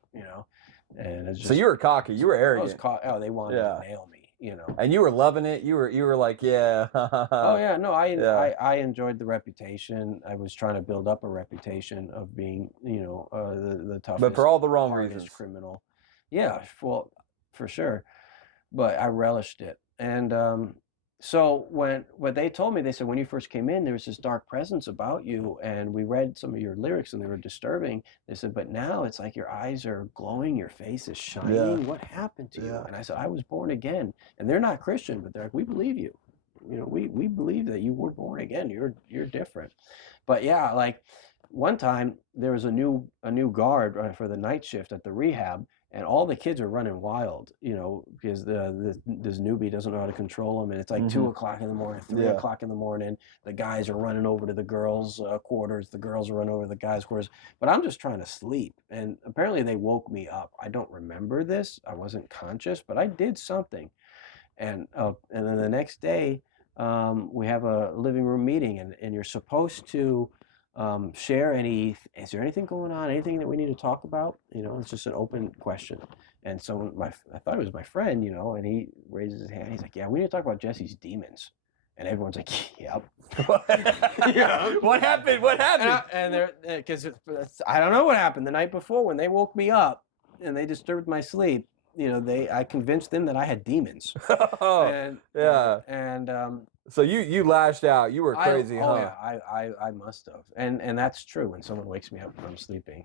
And it's just, so you were cocky. You were arrogant. They wanted to nail me. And you were loving it. You were like, yeah. Oh yeah, no, I enjoyed the reputation. I was trying to build up a reputation of being, the toughest, but for all the wrong reasons, criminal. Yeah, well, for sure. But I relished it. And so what they told me, they said, when you first came in, there was this dark presence about you, and we read some of your lyrics and they were disturbing. They said, but now it's like your eyes are glowing, your face is shining. Yeah. What happened to you? And I said, I was born again. And they're not Christian, but they're like, we believe you. We believe that you were born again. You're different. But yeah, like one time there was a new guard for the night shift at the rehab. And all the kids are running wild, because this newbie doesn't know how to control them. And it's like 2 o'clock in the morning, 3 o'clock in the morning. The guys are running over to the girls' quarters. The girls are running over to the guys' quarters. But I'm just trying to sleep. And apparently they woke me up. I don't remember this. I wasn't conscious, but I did something. And then the next day, we have a living room meeting, and you're supposed to share is there anything going on, anything that we need to talk about? It's just an open question. And so I thought it was my friend, and he raises his hand. He's like, yeah, we need to talk about Jesse's demons. And everyone's like, yep. What happened? What happened? And they're, because I don't know what happened the night before when they woke me up and they disturbed my sleep. I convinced them that I had demons. So you lashed out. You were crazy, huh? Yeah, I must have. And that's true when someone wakes me up when I'm sleeping.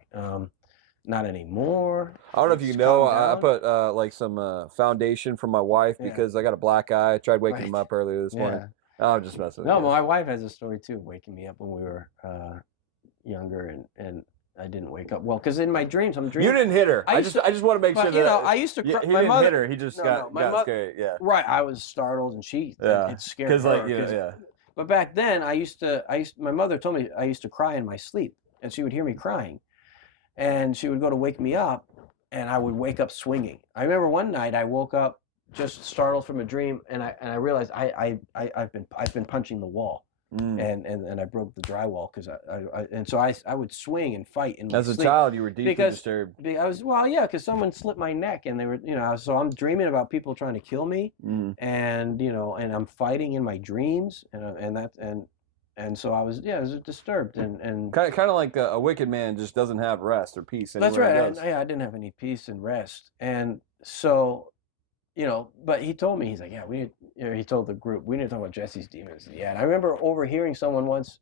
Not anymore. I don't know if you know, I put like some foundation for my wife because I got a black eye. I tried waking him up earlier this morning. Oh, I'm just messing with you. No, my wife has a story too, waking me up when we were younger, and I didn't wake up well because in my dreams I'm You dreaming. didn't hit her. I just want to make sure But that you know, I used to. he My didn't mother hit her. He just got scared. Yeah. Right, I was startled, and Yeah. it scared Because like her. yeah. But back then, my mother told me I used to cry in my sleep, and she would hear me crying, and she would go to wake me up, and I would wake up swinging. I remember one night I woke up just startled from a dream, and I realized I've been punching the wall. And I broke the drywall because I would swing and fight in my As a sleep child, you were deeply disturbed. because someone slipped my neck and they were so I'm dreaming about people trying to kill me and and I'm fighting in my dreams and so I was disturbed and kind of like a wicked man just doesn't have rest or peace. that's Anywhere right. he goes. I didn't have any peace and rest, and so but he told me, he's like, yeah, he told the group, we need to talk about Jesse's demons. Yeah, and I remember overhearing someone once,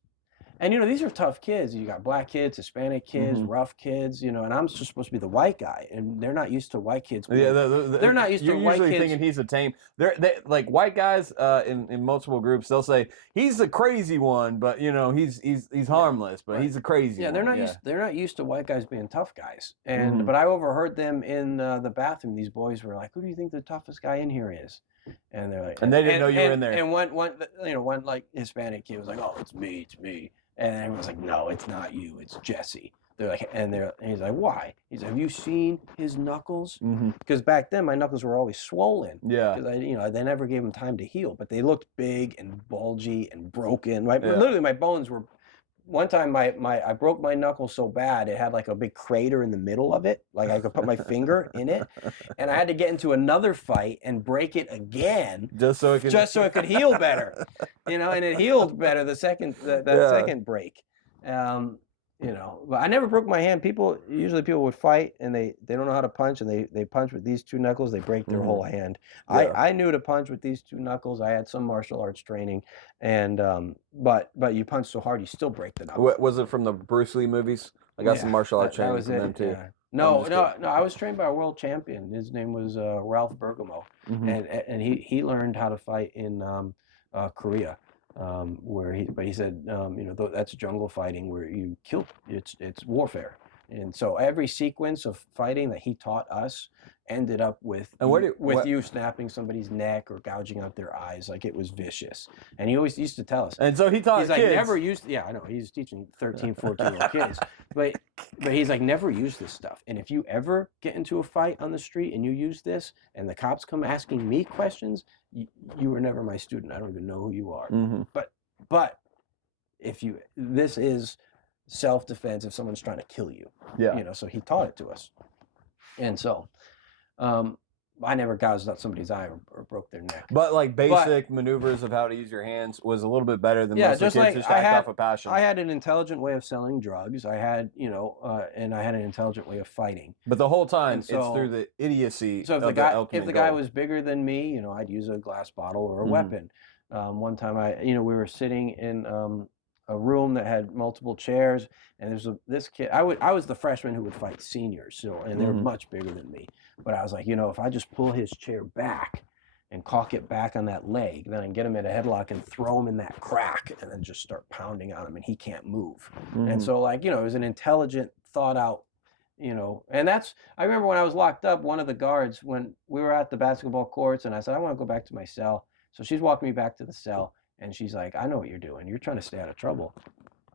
and these are tough kids. You got black kids, Hispanic kids, rough kids, and I'm just supposed to be the white guy, and they're not used to white kids. Yeah, they're not used to white kids. You're usually thinking he's a tame. They like white guys in multiple groups. They'll say he's the crazy one, but he's harmless, but he's a crazy one. They're not used to white guys being tough guys. And but I overheard them in the bathroom. These boys were like, "Who do you think the toughest guy in here is?" And they're like, and they didn't know you were in there. And one like Hispanic kid was like, "Oh, it's me." And everyone's like, "No, it's not you. It's Jesse." They're like, and he's like, "Why?" He's like, "Have you seen his knuckles?" Because back then my knuckles were always swollen. Yeah. Because they never gave them time to heal, but they looked big and bulgy and broken. Right. Yeah. Literally, my bones were. One time, I broke my knuckle so bad it had like a big crater in the middle of it. Like I could put my finger in it, and I had to get into another fight and break it again, just so it could heal better. And it healed better the second second break. But I never broke my hand. Usually people would fight and they don't know how to punch, and they punch with these two knuckles, they break their whole hand. Yeah. I knew to punch with these two knuckles. I had some martial arts training, and but you punch so hard you still break the knuckle. Was it from the Bruce Lee movies? I got some martial arts training from them too. Yeah. No, I was trained by a world champion. His name was Ralph Bergamo, and he learned how to fight in Korea. But he said, that's jungle fighting where you kill, it's warfare. And so every sequence of fighting that he taught us ended up with you snapping somebody's neck or gouging out their eyes. Like, it was vicious. And he always used to tell us. And so he taught kids. He's like, never used, I know, he's teaching 13, 14-year-old kids. But he's like, never use this stuff. And if you ever get into a fight on the street and you use this and the cops come asking me questions, you were never my student. I don't even know who you are. But this is self-defense if someone's trying to kill you. Yeah. So he taught it to us. And so I never gouged out somebody's eye or broke their neck. But like basic maneuvers of how to use your hands was a little bit better than most of the kids just act off of passion. I had an intelligent way of selling drugs. I had, and I had an intelligent way of fighting. But the whole time, it's through the idiocy. So if the guy was bigger than me, I'd use a glass bottle or a weapon. One time we were sitting in a room that had multiple chairs, and there's this kid. I was the freshman who would fight seniors, and they were much bigger than me. But I was like, if I just pull his chair back and cock it back on that leg, then I can get him in a headlock and throw him in that crack, and then just start pounding on him, and he can't move. And so, it was an intelligent, thought out. And I remember when I was locked up, one of the guards, when we were at the basketball courts, and I said, I want to go back to my cell. So she's walking me back to the cell, and she's like, I know what you're doing. You're trying to stay out of trouble.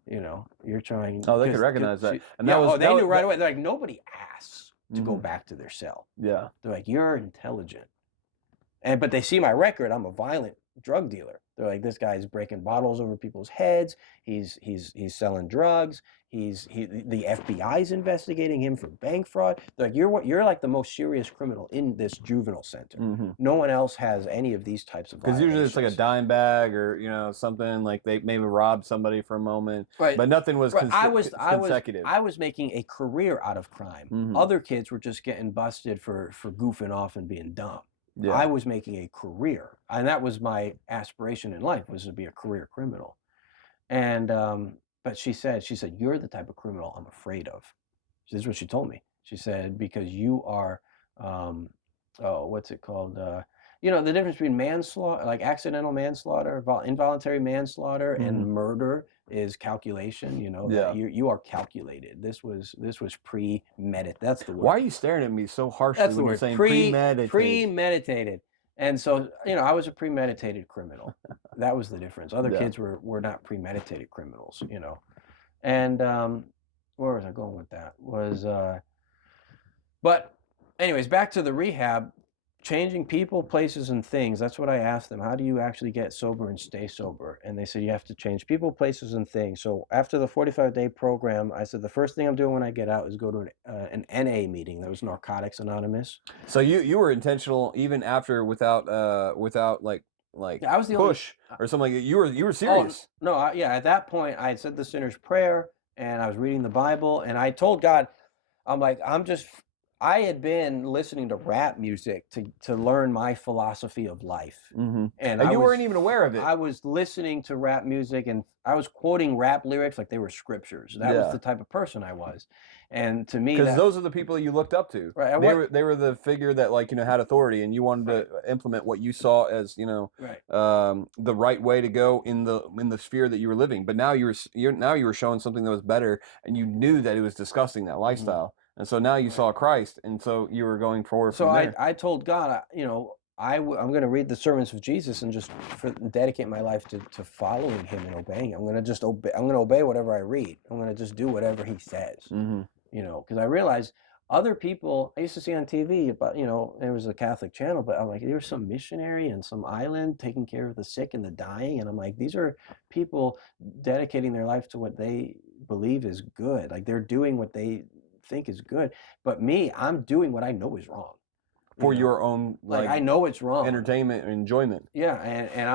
You're trying. Oh, they could recognize that. And they knew right away. They're like, nobody asks to go back to their cell. Yeah. They're like, you're intelligent. But they see my record. I'm a violent drug dealer. They're like, this guy's breaking bottles over people's heads. He's selling drugs. The FBI's investigating him for bank fraud. They're like, you're like the most serious criminal in this juvenile center. No one else has any of these types of violations. Because usually it's like a dime bag or something, like they maybe robbed somebody for a moment. Right. But nothing was consecutive. I was making a career out of crime. Other kids were just getting busted for goofing off and being dumb. Yeah. I was making a career, and that was my aspiration in life, was to be a career criminal. And but she said, you're the type of criminal I'm afraid of. This is what she told me. She said, because you are, what's it called? You know, the difference between manslaughter, like accidental manslaughter, involuntary manslaughter, and murder is calculation. You know, that you are calculated. This was premeditated. That's the word. Why are you staring at me so harshly That's the when word. you're saying premeditated? Premeditated. And so, you know, I was a premeditated criminal. That was the difference. Other kids were not premeditated criminals, you know. And where was I going with that? But anyways, back to the rehab, changing people, places, and things. That's what I asked them. How do you actually get sober and stay sober? And they said you have to change people, places, and things. So after the 45-day program, I said the first thing I'm doing when I get out is go to an NA meeting. That was Narcotics Anonymous. So you were intentional even after without like I was the push or something like that. You were serious. Oh, no, yeah. At that point, I had said the sinner's prayer, and I was reading the Bible, and I told God, I'm like, I had been listening to rap music to learn my philosophy of life. And you weren't even aware of it. I was listening to rap music, and I was quoting rap lyrics like they were scriptures. That was the type of person I was. And to me, because those are the people you looked up to. Right. They were the figure that, like, you know, had authority, and you wanted to implement what you saw as, you know, the right way to go in the sphere that you were living. But now you were showing something that was better, and you knew that it was disgusting, that lifestyle. And so now you saw Christ, and so you were going forward from there. I told God, you know, I'm going to read the sermons of Jesus and just dedicate my life to following him and obeying. I'm going to just obey. I'm going to obey whatever I read. I'm going to just do whatever he says. You know, because I realized other people I used to see on TV about, you know, there was a Catholic channel, but I'm like, there was some missionary in some island taking care of the sick and the dying. And I'm like, these are people dedicating their life to what they believe is good. Like, they're doing what they think is good. But me, I'm doing what I know is wrong. For your own, like, I know it's wrong. Entertainment and enjoyment. Yeah, and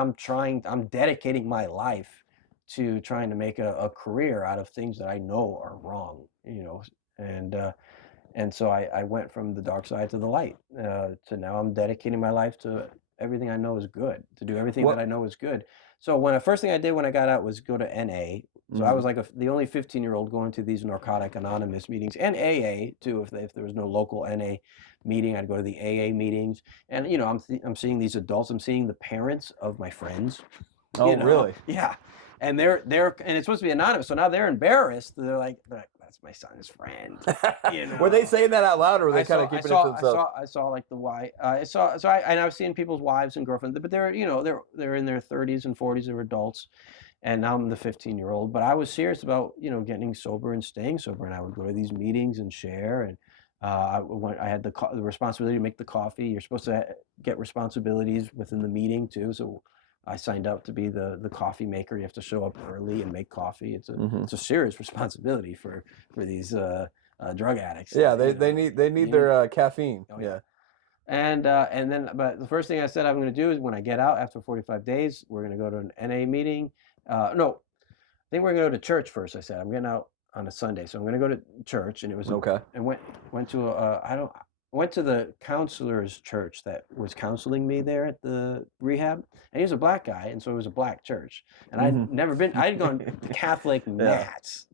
I'm dedicating my life to trying to make a career out of things that I know are wrong, you know. And so I went from the dark side to the light. To now I'm dedicating my life to everything I know is good, to do everything that I know is good. So first thing I did when I got out was go to NA. So I was like the only 15-year-old going to these Narcotic Anonymous meetings, and AA too. If there was no local NA meeting, I'd go to the AA meetings. And, you know, I'm seeing these adults. I'm seeing the parents of my friends. Oh, you know? Really? Yeah. And they're and it's supposed to be anonymous. So now they're embarrassed. They're like, that's my son's friend. You know? Were they saying that out loud, or were they kind of keeping it to themselves? I saw like the wife. I was seeing people's wives and girlfriends, but they're, you know, they're in their 30s and 40s. They're adults. And now I'm the 15-year-old. But I was serious about, you know, getting sober and staying sober. And I would go to these meetings and share. And I had the responsibility to make the coffee. You're supposed to get responsibilities within the meeting too. So I signed up to be the coffee maker. You have to show up early and make coffee. It's a serious responsibility for these drug addicts. Yeah, they need their caffeine. Oh, yeah. And then, but the first thing I said I'm going to do is when I get out after 45 days, we're going to go to an NA meeting. No, I think we're going to go to church first. I said I'm getting out on a Sunday, so I'm going to go to church. And it was okay. And went to went to the counselor's church that was counseling me there at the rehab, and he was a black guy, and so it was a black church. And I'd gone to Catholic mass.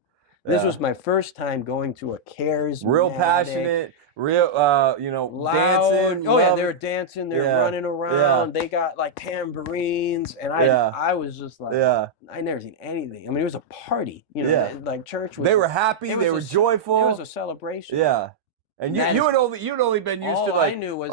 This was my first time going to a charismatic, real passionate, real, you know, loud, dancing. Oh yeah, they're dancing, they're running around. They got like tambourines, and I was just like, I never seen anything. I mean, it was a party, you know, like church was. They were happy, they were joyful. It was a celebration. Yeah, and you'd only been used to, like, all I knew was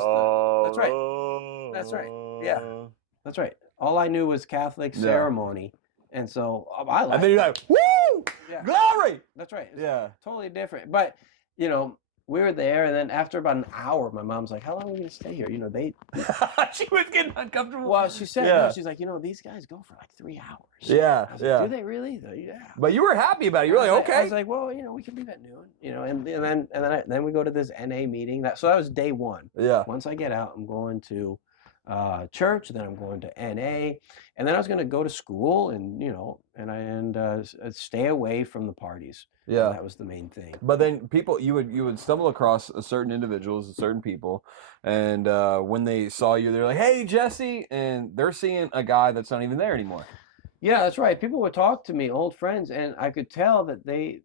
that's right, yeah, that's right. All I knew was Catholic ceremony. And so I like. And then you're like, woo! Yeah. Glory! That's right. It's totally different. But, you know, we were there, and then after about an hour, my mom's like, "How long are we gonna stay here?" You know, she was getting uncomfortable. Well, she said, she's like, you know, these guys go for like 3 hours. I was like, do they really? Yeah. But you were happy about it. You're like, okay. I was like, well, you know, we can leave at noon. You know, and then we go to this NA meeting. So that was day one. Yeah. Once I get out, I'm going to church, then I'm going to NA, and then I was going to go to school, and, you know, and stay away from the parties. Yeah, that was the main thing. But then you would stumble across certain individuals, certain people, and when they saw you, they're like, "Hey, Jesse," and they're seeing a guy that's not even there anymore. Yeah, that's right. People would talk to me, old friends, and I could tell that they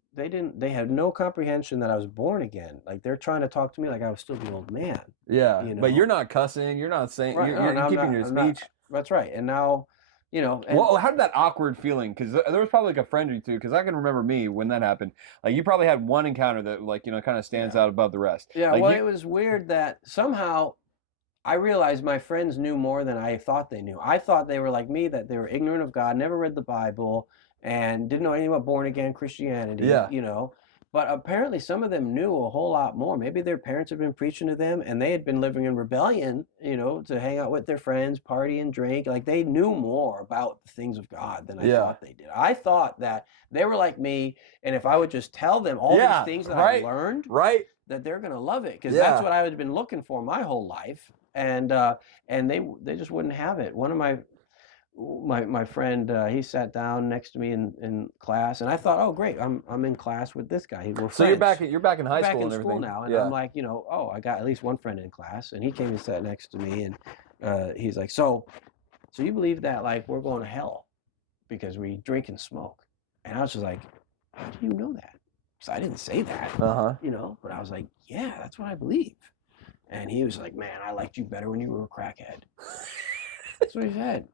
had no comprehension that I was born again. Like they're trying to talk to me like I was still the old man, Yeah, you but you're know? not cussing. You're not saying. Right. No, You're now keeping your I'm not. speech. That's right. And now, and Well, how did that awkward feeling? Because there was probably like a friend or two. Because I can remember me when that happened. Like you probably had one encounter that like kind of stands yeah. out above the rest. Yeah, Like well, you. it was weird that somehow I realized my friends knew more than I thought they knew. I thought they were like me, that they were ignorant of God, never read the Bible, and didn't know anything about born again Christianity, Yeah. But apparently some of them knew a whole lot more. Maybe their parents had been preaching to them and they had been living in rebellion, to hang out with their friends, party and drink. Like they knew more about the things of God than I Yeah. thought they did. I thought that they were like me, and if I would just tell them all these Yeah. things that I've Right. learned, Right. that they're gonna love it, because that's Yeah. what I had been looking for my whole life, and they just wouldn't have it. One of my friend, he sat down next to me in class, and I thought, oh great, I'm in class with this guy. We're So friends. you're back in high Back school in and school everything. now, and I'm Yeah. like, oh, I got at least one friend in class, and he came and sat next to me, and he's like, so you believe that like we're going to hell because we drink and smoke? And I was just like, how do you know that? So I didn't say that, Uh-huh. but I was like, yeah, that's what I believe. And he was like, man, I liked you better when you were a crackhead. That's what he said.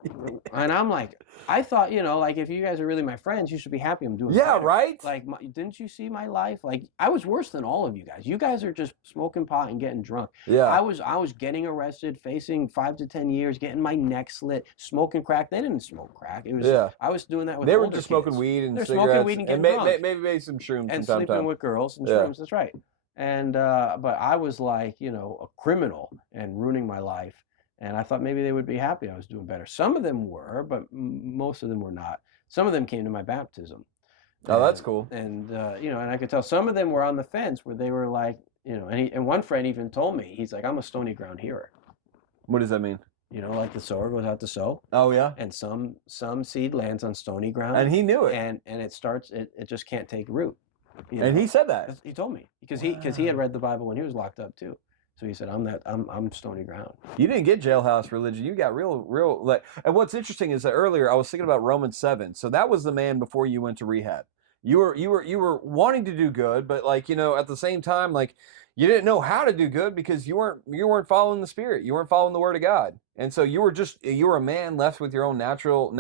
And I'm like, I thought, like if you guys are really my friends, you should be happy I'm doing Yeah, better. right? Like, didn't you see my life? Like, I was worse than all of you guys. You guys are just smoking pot and getting drunk. Yeah. I was getting arrested, facing 5 to 10 years, getting my neck slit, smoking crack. They didn't smoke crack. It was Yeah. I was doing that with They were older just smoking kids. weed and They're cigarettes smoking weed and getting drunk. maybe some shrooms And from time to sleeping time. with girls and Yeah. shrooms. That's right. And but I was like, a criminal and ruining my life. And I thought maybe they would be happy I was doing better. Some of them were, but most of them were not. Some of them came to my baptism. Oh, that's cool. And and I could tell some of them were on the fence where they were like, and one friend even told me, he's like, I'm a stony ground hearer. What does that mean? Like the sower goes out to sow. Oh yeah. And some seed lands on stony ground. And he knew it. And it just can't take root. And he said that. He told me because he had read the Bible when he was locked up too. So he said, I'm stony ground. You didn't get jailhouse religion. You got real like. And what's interesting is that earlier I was thinking about Romans 7. So that was the man before you went to rehab. You were wanting to do good, but like at the same time, like you didn't know how to do good because you weren't following the Spirit. You weren't following the Word of God, and so you were a man left with your own natural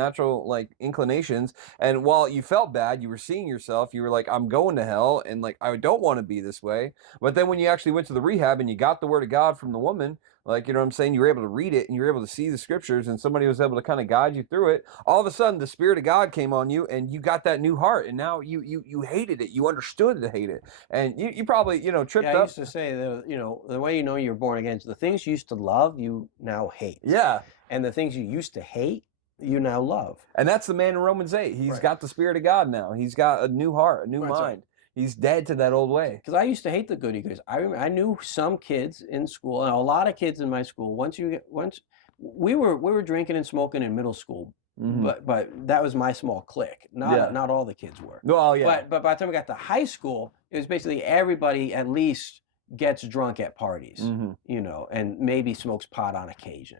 like inclinations. And while you felt bad, you were seeing yourself. You were like, I'm going to hell, and like I don't want to be this way. But then when you actually went to the rehab and you got the Word of God from the woman, like what I'm saying, you were able to read it and you were able to see the scriptures, and somebody was able to kind of guide you through it. All of a sudden, the Spirit of God came on you, and you got that new heart, and now you hated it. You understood to hate it, and you probably tripped Yeah, I up. used to say that the way you're born again is the things you used to love, you now hate. Yeah. And the things you used to hate, you now love. And that's the man in Romans 8. He's Right. got the Spirit of God now. He's got a new heart, a new Right, mind. He's dead to that old way. Because I used to hate the goody goodies. I knew some kids in school, and a lot of kids in my school. Once we were drinking and smoking in middle school, but that was my small clique. Not all the kids were. Oh yeah. But by the time we got to high school, it was basically everybody at least gets drunk at parties, and maybe smokes pot on occasion.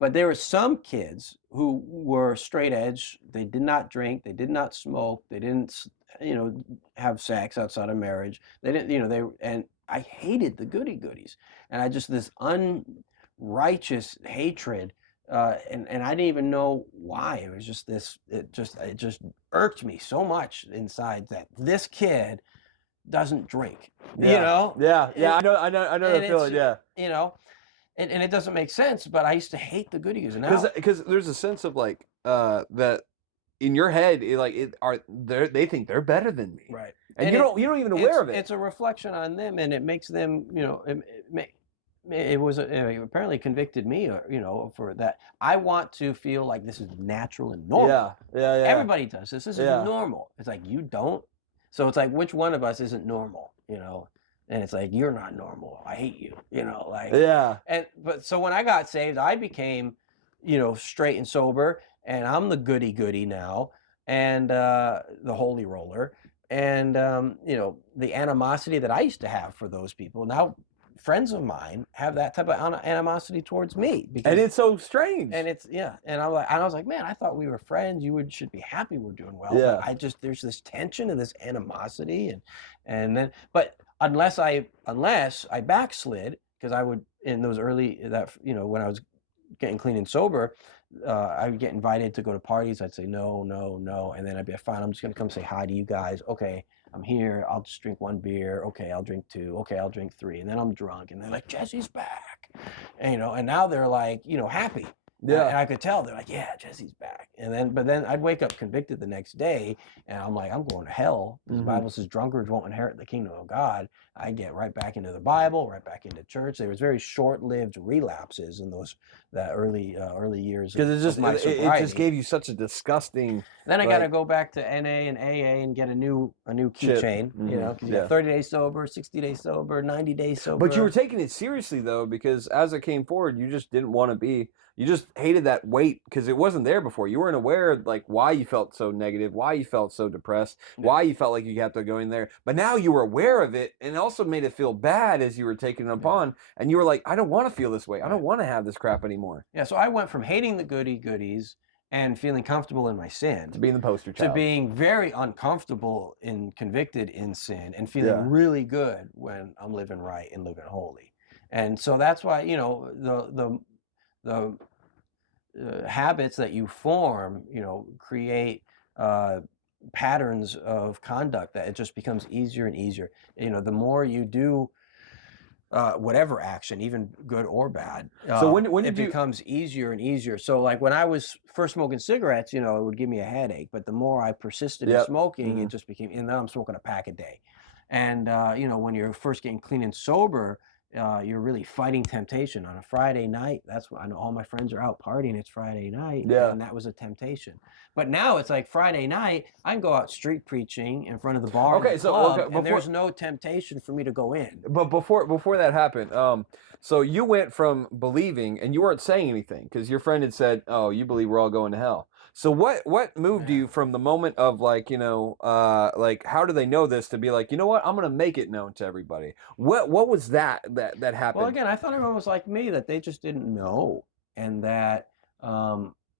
But there were some kids who were straight edge. They did not drink. They did not smoke. They didn't, have sex outside of marriage. They didn't, and I hated the goody goodies. And I just, this unrighteous hatred. And I didn't even know why. It was just it just irked me so much inside that this kid doesn't drink, Yeah. I know that feeling. Yeah. And it doesn't make sense, but I used to hate the goodies. And Because there's a sense of like that in your head, they think they're better than me, right? And you don't even aware of it. It's a reflection on them, and it makes them, it was it apparently convicted me, for that. I want to feel like this is natural and normal. Yeah. Everybody does this. This is normal. It's like you don't. So it's like, which one of us isn't normal? And it's like, you're not normal. I hate you. Yeah. But so when I got saved, I became, straight and sober, and I'm the goody now, and the holy roller, and the animosity that I used to have for those people now friends of mine have that type of animosity towards me. And it's so strange. And it's, yeah. And I was like, man, I thought we were friends. Should be happy we're doing well. Yeah. But there's this tension and this animosity. And then, but unless I backslid, because I would, in those early, when I was getting clean and sober, I would get invited to go to parties. I'd say no, no, no. And then I'd be fine. I'm just going to come say hi to you guys. Okay. I'm here. I'll just drink 1 beer. Okay, I'll drink 2. Okay, I'll drink 3. And then I'm drunk. And they're like, Jesse's back. And, and now they're like, happy. Yeah. And I could tell they're like, yeah, Jesse's back. But then I'd wake up convicted the next day, and I'm like, I'm going to hell. The Bible says drunkards won't inherit the kingdom of God. I get right back into the Bible, right back into church. There was very short-lived relapses in that early years. Because it just gave you such a disgusting. Then I got to go back to NA and AA and get a new keychain. Because you got 30 days sober, 60 days sober, 90 days sober. But you were taking it seriously though, because as it came forward, you just didn't want to be. You just hated that weight because it wasn't there before. You weren't aware of like why you felt so negative, why you felt so depressed, why you felt like you had to go in there. But now you were aware of it, and it also made it feel bad as you were taking it upon. And you were like, I don't want to feel this way. I don't want to have this crap anymore. Yeah. So I went from hating the goodies and feeling comfortable in my sin to being the poster child, to being very uncomfortable and convicted in sin and feeling really good when I'm living right and living holy. And so that's why, the habits that you form, create patterns of conduct that it just becomes easier and easier. The more you do whatever action, even good or bad, so when it becomes easier and easier. So like when I was first smoking cigarettes, it would give me a headache, but the more I persisted in smoking, it just became, and then I'm smoking a pack a day. And when you're first getting clean and sober, you're really fighting temptation on a Friday night. That's when I know all my friends are out partying. It's Friday night, and that was a temptation. But now it's like Friday night, I can go out street preaching in front of the bar, and there's no temptation for me to go in. But before that happened, so you went from believing, and you weren't saying anything because your friend had said, "Oh, you believe we're all going to hell." So what moved you from the moment of like, like how do they know this to be like, you know what, I'm gonna make it known to everybody? What was that happened? Well, again, I thought everyone was like me, that they just didn't know, and that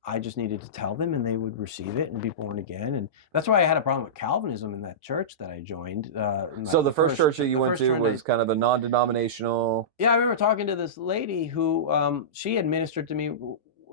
I just needed to tell them, and they would receive it and be born again. And that's why I had a problem with Calvinism in that church that I joined. So the first church that you went to was kind of a non-denominational. Yeah, I remember talking to this lady who she had ministered to me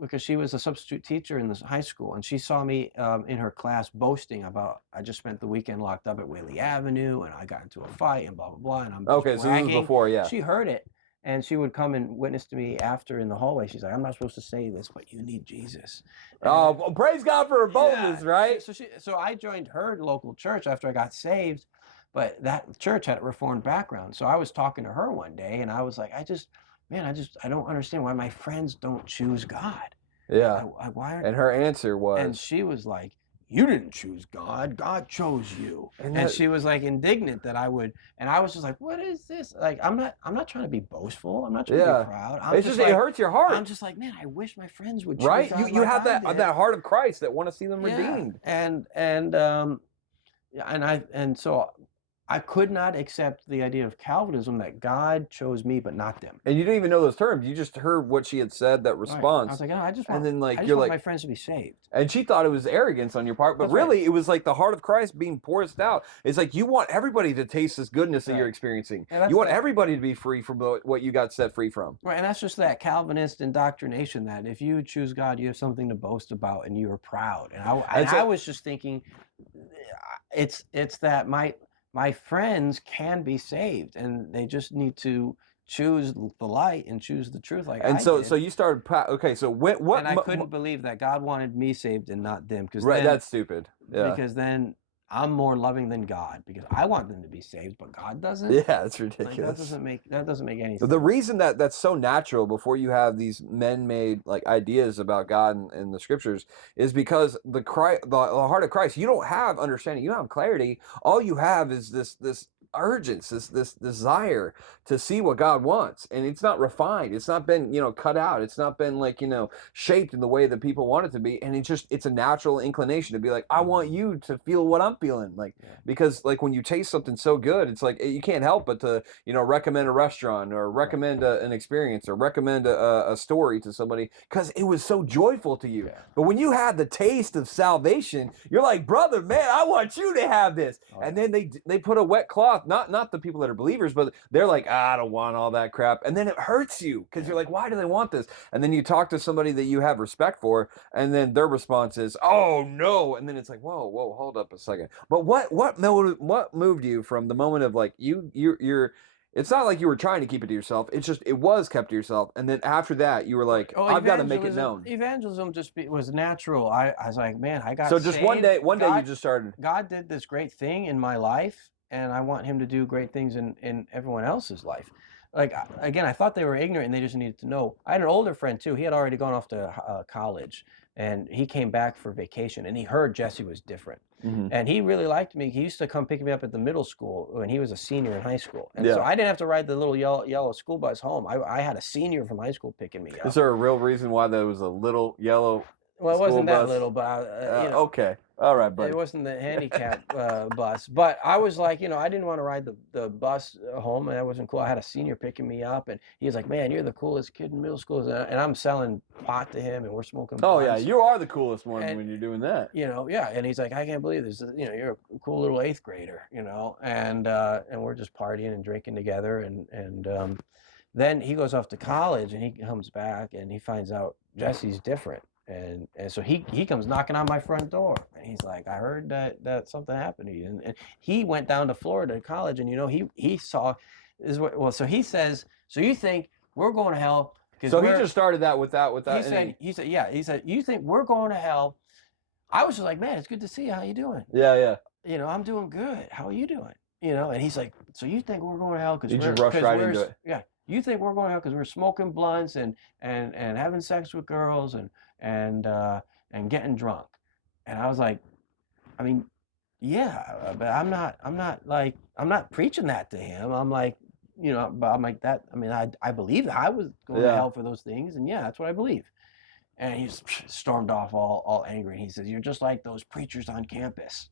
because she was a substitute teacher in this high school, and she saw me in her class boasting about, I just spent the weekend locked up at Whaley Avenue, and I got into a fight, and blah blah blah. And I'm just okay, bragging. So this was before, yeah. She heard it, and she would come and witness to me after in the hallway. She's like, I'm not supposed to say this, but you need Jesus. And, oh, praise God for her boldness, right? So I joined her local church after I got saved, but that church had a Reformed background. So I was talking to her one day, and I was like, I don't understand why my friends don't choose God. Yeah. Why and her answer was, and she was like, you didn't choose God. God chose you. And she was like indignant that I would, and I was just like, what is this? Like, I'm not trying to be boastful. I'm not trying to be proud. It's just it hurts your heart. I'm just like, man, I wish my friends would choose God. You have that heart of Christ that want to see them redeemed. So I could not accept the idea of Calvinism that God chose me but not them. And you didn't even know those terms. You just heard what she had said, that response. Right. I was like, no, I just want my friends to be saved. And she thought it was arrogance on your part, but really it was like the heart of Christ being poured out. It's like you want everybody to taste this goodness that you're experiencing. You want everybody to be free from what you got set free from. Right, and that's just that Calvinist indoctrination that if you choose God, you have something to boast about and you're proud. And I was just thinking, it's that my friends can be saved, and they just need to choose the light and choose the truth. So you started. Okay, so what? And I couldn't believe that God wanted me saved and not them, because that's stupid. Yeah. Because then I'm more loving than God, because I want them to be saved, but God doesn't. Yeah, that's ridiculous. Like, that doesn't make any sense. The reason that's so natural before you have these men-made like ideas about God and the scriptures is because the heart of Christ, you don't have understanding, you don't have clarity. All you have is this urgency, this desire to see what God wants, and it's not refined. It's not been cut out. It's not been like shaped in the way that people want it to be, and it's a natural inclination to be like, I want you to feel what I'm feeling, like because like when you taste something so good, it's like you can't help but to recommend a restaurant or recommend an experience or recommend a story to somebody because it was so joyful to you. But when you had the taste of salvation, you're like, brother, man, I want you to have this. And then they put a wet cloth, not the people that are believers, but they're like, I don't want all that crap. And then it hurts you because you're like, why do they want this? And then you talk to somebody that you have respect for, and then their response is, oh no. And then it's like, whoa, hold up a second. But what moved you from the moment of like you're it's not like you were trying to keep it to yourself. It's just it was kept to yourself, and then after that, you were like, "I've got to make it known." Evangelism was natural. I was like, man, I got so just saved. one day you just started. God did this great thing in my life, and I want Him to do great things in everyone else's life. Like again, I thought they were ignorant and they just needed to know. I had an older friend too. He had already gone off to college, and he came back for vacation, and he heard Jesse was different. And he really liked me. He used to come pick me up at the middle school when he was a senior in high school. And so I didn't have to ride the little yellow school bus home. I had a senior from high school picking me up. Is there a real reason why there was a little yellow Well, it wasn't bus? that little, but okay. All right, buddy. It wasn't the handicap bus. But I was like, I didn't want to ride the bus home, and that wasn't cool. I had a senior picking me up, and he was like, man, you're the coolest kid in middle school. And I'm selling pot to him, and we're smoking blunts. Yeah, you are the coolest one when you're doing that. And he's like, I can't believe this. You're a cool little 8th grader, and we're just partying and drinking together. And then he goes off to college, and he comes back, and he finds out Jesse's different. And so he comes knocking on my front door, and he's like, I heard that something happened to you. And he went down to Florida to college, and he saw so he says, so you think we're going to hell? So he just started that without he said you think we're going to hell? I was just like, man, it's good to see you. How you doing? Yeah. I'm doing good. How are you doing? And he's like, so you think we're going to hell because you just rushed right into it? Yeah. You think we're going to hell because we're smoking blunts and having sex with girls and getting drunk? And I was like, I mean, yeah, but I'm not preaching that to him. I'm like, but I'm like that. I mean, I believe that I was going to hell for those things, and yeah, that's what I believe. And he stormed off all angry, and he says, you're just like those preachers on campus.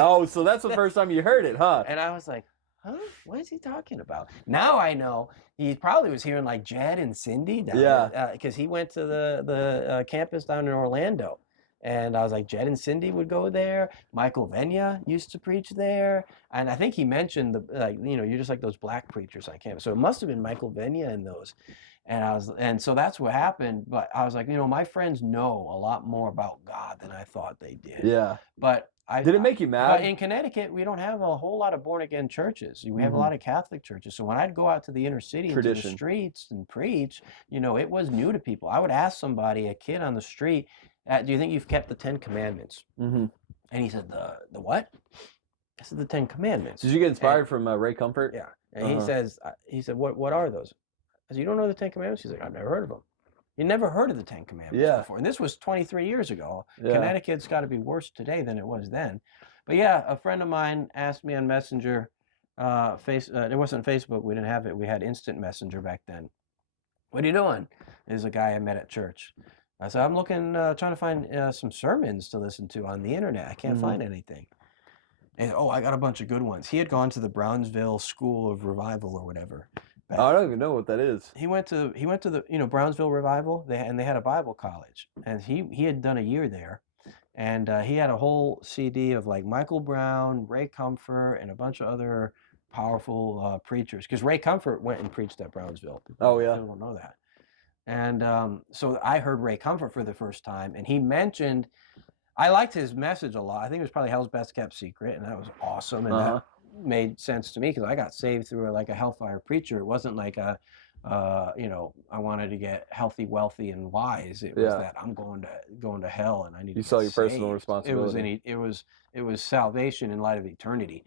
Oh, so that's the first time you heard it, huh? And I was like, huh? What is he talking about? Now I know he probably was hearing like Jed and Cindy down there, because he went to the campus down in Orlando. And I was like, Jed and Cindy would go there. Michael Venya used to preach there. And I think he mentioned you're just like those black preachers on campus. So it must have been Michael Venya and those. And so that's what happened. But I was like, my friends know a lot more about God than I thought they did. Yeah. But did it make you mad? But in Connecticut, we don't have a whole lot of born again churches. We have a lot of Catholic churches. So when I'd go out to the inner city into the streets and preach, it was new to people. I would ask somebody, a kid on the street, do you think you've kept the 10 Commandments? And he said, the what? I said, the 10 Commandments. Did you get inspired from Ray Comfort? Yeah. And he said, what are those? I said, you don't know the 10 Commandments? He's like, I've never heard of them. You never heard of the 10 Commandments before. And this was 23 years ago. Yeah. Connecticut's got to be worse today than it was then. But yeah, a friend of mine asked me on Messenger, it wasn't Facebook, we didn't have it. We had instant messenger back then. What are you doing? There's a guy I met at church. I said, I'm looking, trying to find some sermons to listen to on the internet. I can't find anything. And I got a bunch of good ones. He had gone to the Brownsville School of Revival or whatever. I don't even know what that is. He went to the Brownsville Revival. They had a Bible college, and he had done a year there, and he had a whole CD of like Michael Brown, Ray Comfort, and a bunch of other powerful preachers. Because Ray Comfort went and preached at Brownsville. Oh yeah, people don't know that. And so I heard Ray Comfort for the first time, and he mentioned. I liked his message a lot. I think it was probably Hell's Best Kept Secret, and that was awesome. And that made sense to me because I got saved through like a hellfire preacher. It wasn't like I wanted to get healthy, wealthy, and wise. It was that I'm going to hell, and I need. You saw your personal responsibility. It was salvation in light of eternity,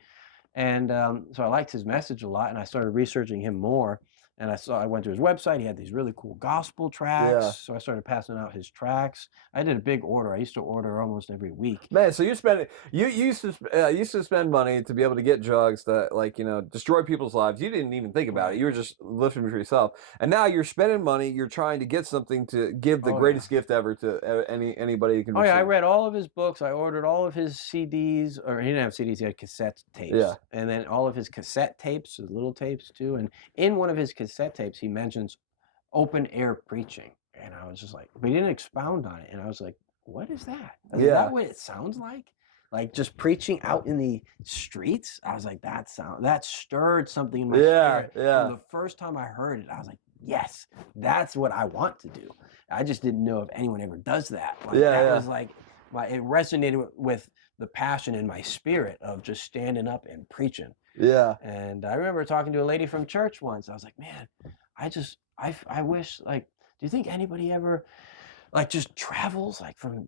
and so I liked his message a lot, and I started researching him more. And I went to his website. He had these really cool gospel tracks. Yeah. So I started passing out his tracks. I did a big order. I used to order almost every week. Man, so you're spending you used to spend money to be able to get drugs that, like, destroy people's lives. You didn't even think about it. You were just lifting for yourself. And now you're spending money. You're trying to get something to give the Oh, yeah. greatest gift ever to anybody you can Oh, yeah, I receive. read all of his books. I ordered all of his CDs, or he didn't have CDs, he had cassette tapes. Yeah. And then all of his cassette tapes, his little tapes too. And in one of his cassette tapes, he mentions open air preaching. And I was just like, but he didn't expound on it. And I was like, what is that? Is Yeah. that what it sounds like? Like just preaching out in the streets? I was like, that stirred something in my spirit. Yeah. From the first time I heard it, I was like, yes, that's what I want to do. I just didn't know if anyone ever does that. Like, that was like, it resonated with the passion in my spirit of just standing up and preaching. Yeah. And I remember talking to a lady from church once. I was like, man, I wish, like, do you think anybody ever, like, just travels, like, from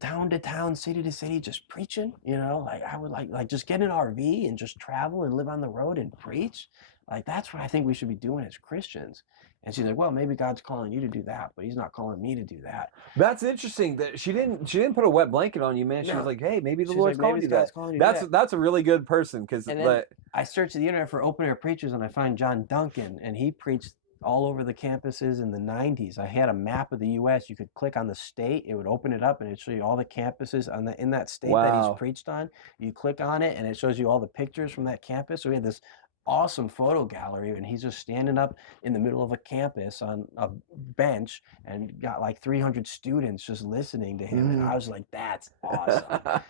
town to town, city to city, just preaching? Like, I would like just get an RV and just travel and live on the road and preach. Like, that's what I think we should be doing as Christians. And she's like, well, maybe God's calling you to do that, but he's not calling me to do that. That's interesting that she didn't put a wet blanket on you, man. She was like, hey, maybe the Lord's calling you that. That's a really good person, because I searched the internet for open air preachers, and I find John Duncan, and he preached all over the campuses in the 90s. I had a map of the U.S. You could click on the state, it would open it up, and it'd show you all the campuses in that state that he's preached on. You click on it, and it shows you all the pictures from that campus. So we had this awesome photo gallery, and he's just standing up in the middle of a campus on a bench and got like 300 students just listening to him. And I was like, that's awesome.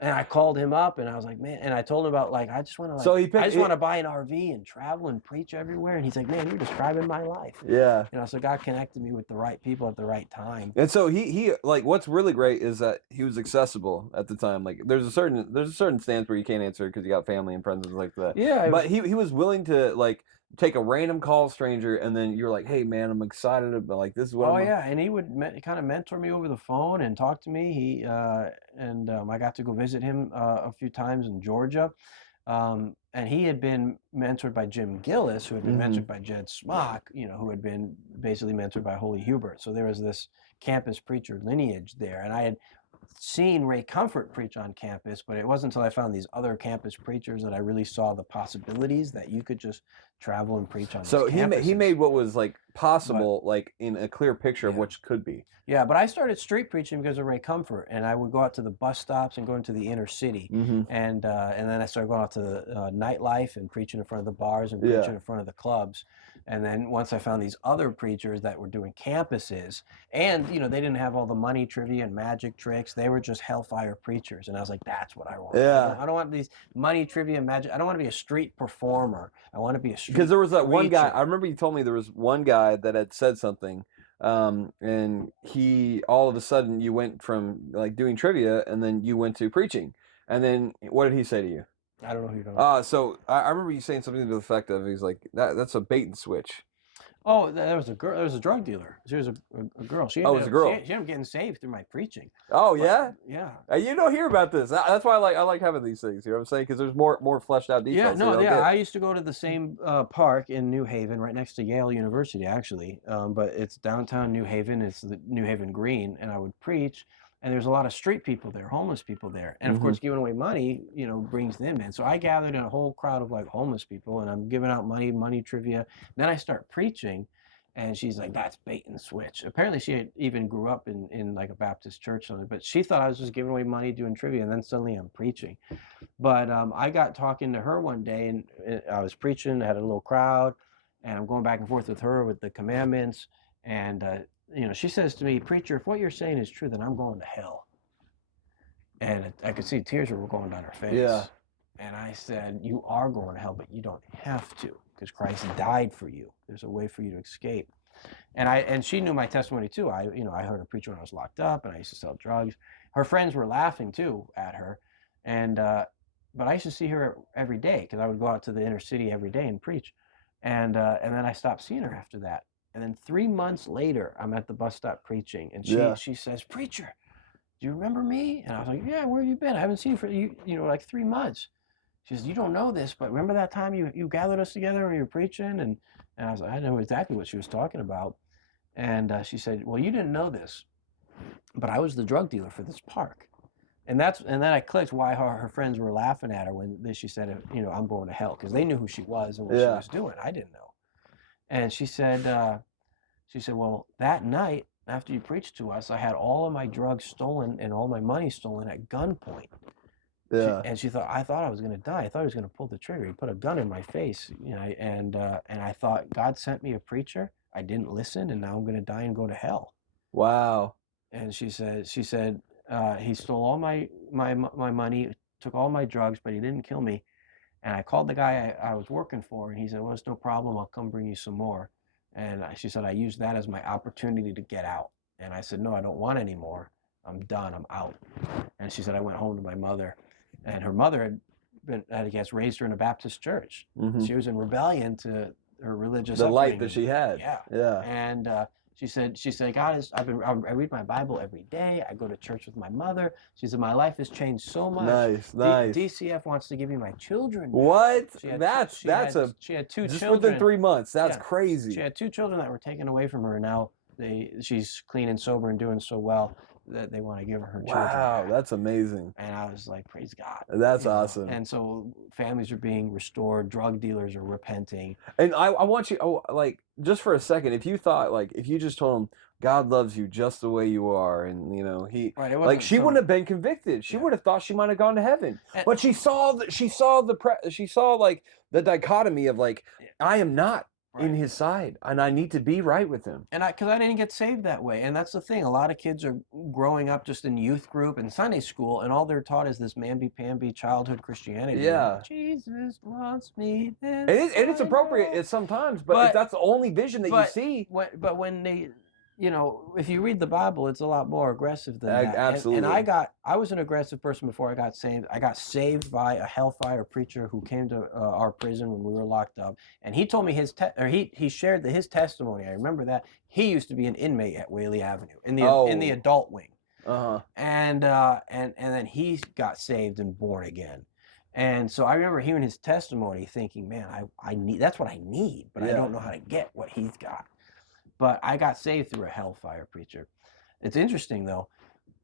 And I called him up, and I was like, man, and I told him about, like, I just want to, like, I just want to buy an RV and travel and preach everywhere. And he's like, man, you're describing my life. Yeah. So God connected me with the right people at the right time. And so he like, what's really great is that he was accessible at the time. Like, there's a certain stance where you can't answer because you got family and friends and like that. Yeah. But he was willing to, like, take a random call stranger, and then you're like, hey man, I'm excited about, like, this is what and he would kind of mentor me over the phone and talk to me. I got to go visit him a few times in Georgia. And he had been mentored by Jim Gillis, who had been mentored by Jed Smock, who had been basically mentored by Holy Hubert. So there was this campus preacher lineage there. And I had seen Ray Comfort preach on campus, but it wasn't until I found these other campus preachers that I really saw the possibilities that you could just travel and preach on. So he made what was, like, possible, like, in a clear picture of what could be. Yeah, but I started street preaching because of Ray Comfort, and I would go out to the bus stops and go into the inner city, and then I started going out to the nightlife and preaching in front of the bars and preaching in front of the clubs. And then once I found these other preachers that were doing campuses, and they didn't have all the money trivia and magic tricks, they were just hellfire preachers, and I was like, that's what I want. Yeah. I don't want these money trivia and magic. I don't want to be a street performer. I want to be a street Because there was that one guy, preacher. I remember you told me there was one guy that had said something, and he, all of a sudden, you went from, like, doing trivia, and then you went to preaching. And then what did he say to you? I don't know who you're talking about. So I remember you saying something to the effect of, he's like, that's a bait and switch. Oh, there was a girl. There was a drug dealer. She was a girl. It was a girl. She ended up getting saved through my preaching. Oh, yeah? Yeah. You don't hear about this. That's why I like having these things. You know what I'm saying? Because there's more fleshed out details. I used to go to the same park in New Haven, right next to Yale University, actually. But it's downtown New Haven. It's the New Haven Green, and I would preach. And there's a lot of street people there, homeless people there. And of course, giving away money, brings them in. So I gathered a whole crowd of, like, homeless people, and I'm giving out money trivia. Then I start preaching, and she's like, that's bait and switch. Apparently she had even grew up in like a Baptist church, but she thought I was just giving away money doing trivia, and then suddenly I'm preaching. But I got talking to her one day, and I was preaching, I had a little crowd, and I'm going back and forth with her with the commandments. And she says to me, preacher, if what you're saying is true, then I'm going to hell. And I could see tears were going down her face. Yeah. And I said, you are going to hell, but you don't have to, because Christ died for you. There's a way for you to escape. And she knew my testimony too. I heard her preach when I was locked up, and I used to sell drugs. Her friends were laughing too at her. And but I used to see her every day, because I would go out to the inner city every day and preach. And then I stopped seeing her after that. And then 3 months later, I'm at the bus stop preaching, and she says, preacher, do you remember me? And I was like, yeah, where have you been? I haven't seen you for like 3 months. she says, you don't know this, but remember that time you gathered us together and you were preaching? And I was like, I know exactly what she was talking about. And she said, well, you didn't know this, but I was the drug dealer for this park. And then I clicked why her friends were laughing at her when she said, you know, I'm going to hell, because they knew who she was and what she was doing. I didn't know. And she said, well, that night after you preached to us, I had all of my drugs stolen and all my money stolen at gunpoint. Yeah. And she thought, I thought I was going to die. I thought he was going to pull the trigger. He put a gun in my face, you know, and I thought God sent me a preacher. I didn't listen, and now I'm going to die and go to hell. Wow. And she said, he stole all my money, took all my drugs, but he didn't kill me. And I called the guy I was working for, and he said, well, it's no problem. I'll come bring you some more. And she said, I used that as my opportunity to get out. And I said, no, I don't want any more. I'm done. I'm out. And she said, I went home to my mother. And her mother had been, I guess, raised her in a Baptist church. Mm-hmm. She was in rebellion to her religious the upbringing. light that she had. Yeah. And she said, God is, I read my Bible every day. I go to church with my mother. She said, my life has changed so much. Nice. DCF wants to give me my children. What? She had two just children. within 3 months. That's crazy. She had two children that were taken away from her. And now she's clean and sober and doing so well that they want to give her children. Wow, that's amazing. And I was like, praise God. That's awesome. And so families are being restored. Drug dealers are repenting. And I want you, like, just for a second, if you thought, like, if you just told them God loves you just the way you are, and, you know, like, she wouldn't have been convicted. She would have thought she might have gone to heaven. But she saw like the dichotomy of, like, I am not in his side, and I need to be right with him. And because I didn't get saved that way. And that's the thing. A lot of kids are growing up just in youth group and Sunday school, and all they're taught is this mamby-pamby childhood Christianity. Yeah. Jesus wants me. And it's appropriate sometimes, but if that's the only vision that you see. But when they, you know, if you read the Bible, it's a lot more aggressive than that. Absolutely. And I was an aggressive person before I got saved. I got saved by a hellfire preacher who came to our prison when we were locked up, and he told me he shared his testimony. I remember that he used to be an inmate at Whaley Avenue in the adult wing. And then he got saved and born again. And so I remember hearing his testimony, thinking, man, I need, that's what I need, but I don't know how to get what he's got. But I got saved through a hellfire preacher. It's interesting, though.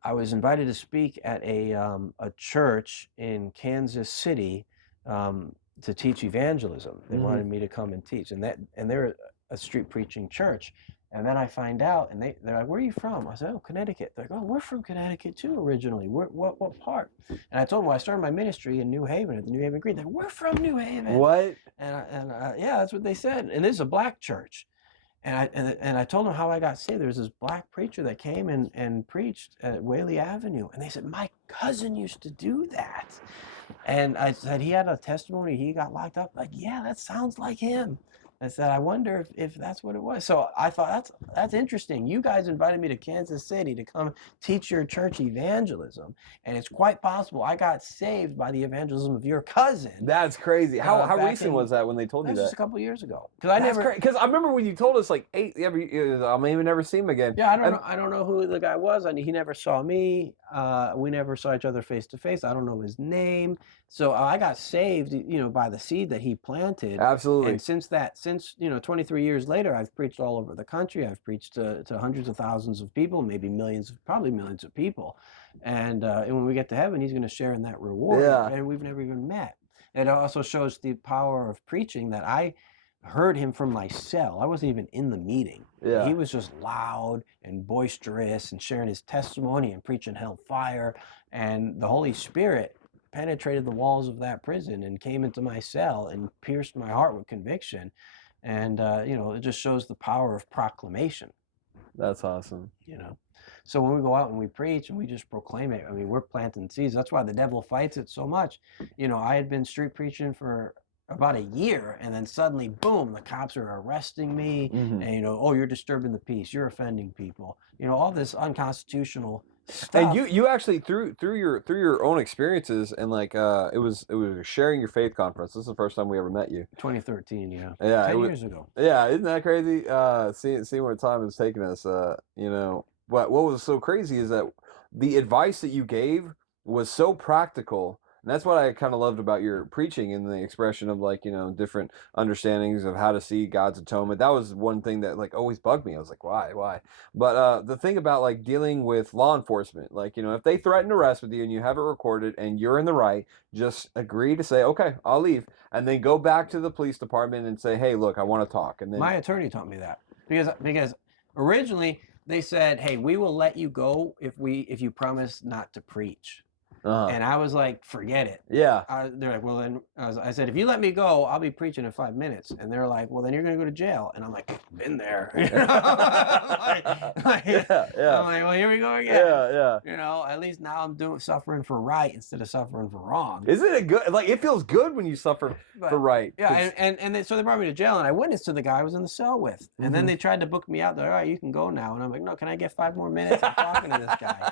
I was invited to speak at a church in Kansas City to teach evangelism. They wanted me to come and teach, and they're a street preaching church. And then I find out, and they're like, "Where are you from?" I said, "Oh, Connecticut." They're like, "Oh, we're from Connecticut too originally. What part?" And I told them, well, I started my ministry in New Haven at the New Haven Green. They're like, "We're from New Haven." What? And yeah, that's what they said. And this is a black church. And I told them how I got saved. There was this black preacher that came and preached at Whaley Avenue. And they said, my cousin used to do that. And I said, he had a testimony. He got locked up. Like, yeah, that sounds like him. I said, I wonder if that's what it was. So I thought, that's interesting. You guys invited me to Kansas City to come teach your church evangelism. And it's quite possible I got saved by the evangelism of your cousin. That's crazy. How recent was that when they told you that? Just a couple of years ago. Because I remember when you told us, like, I may even never see him again. Yeah, I don't know who the guy was. He never saw me. We never saw each other face to face. I don't know his name. So I got saved, by the seed that he planted. Absolutely. And since 23 years later, I've preached all over the country. I've preached to hundreds of thousands of people, maybe probably millions of people. And when we get to heaven, he's going to share in that reward. Yeah. And we've never even met. It also shows the power of preaching that I heard him from my cell. I wasn't even in the meeting. Yeah. He was just loud and boisterous and sharing his testimony and preaching hellfire. And the Holy Spirit penetrated the walls of that prison and came into my cell and pierced my heart with conviction. And, it just shows the power of proclamation. That's awesome. So when we go out and we preach and we just proclaim it, we're planting seeds. That's why the devil fights it so much. I had been street preaching for about a year, and then suddenly, boom, the cops are arresting me. Mm-hmm. And, oh, you're disturbing the peace. You're offending people. All this unconstitutional stuff. And you actually through your own experiences, and like it was a Sharing Your Faith conference. This is the first time we ever met you. 2013, yeah. Yeah, 10 years ago. Yeah, isn't that crazy? Seeing where time has taken us. What was so crazy is that the advice that you gave was so practical And that's what I kind of loved about your preaching and the expression of like, different understandings of how to see God's atonement. That was one thing that like always bugged me. I was like, why? But the thing about like dealing with law enforcement, like, if they threaten arrest with you and you have it recorded and you're in the right, just agree to say, okay, I'll leave. And then go back to the police department and say, hey, look, I want to talk. And then my attorney taught me that because originally they said, hey, we will let you go if you promise not to preach. And I was like, forget it. Yeah. They're like, well, then I said, if you let me go, I'll be preaching in 5 minutes. And they're like, well, then you're going to go to jail. And I'm like, been there. I'm like, well, here we go again. At least now I'm suffering for right instead of suffering for wrong. Isn't it good? Like, it feels good when you suffer for right. Yeah. So they brought me to jail, and I witnessed to the guy I was in the cell with. And then they tried to book me out. They're like, all right, you can go now. And I'm like, no, can I get 5 more minutes of talking to this guy?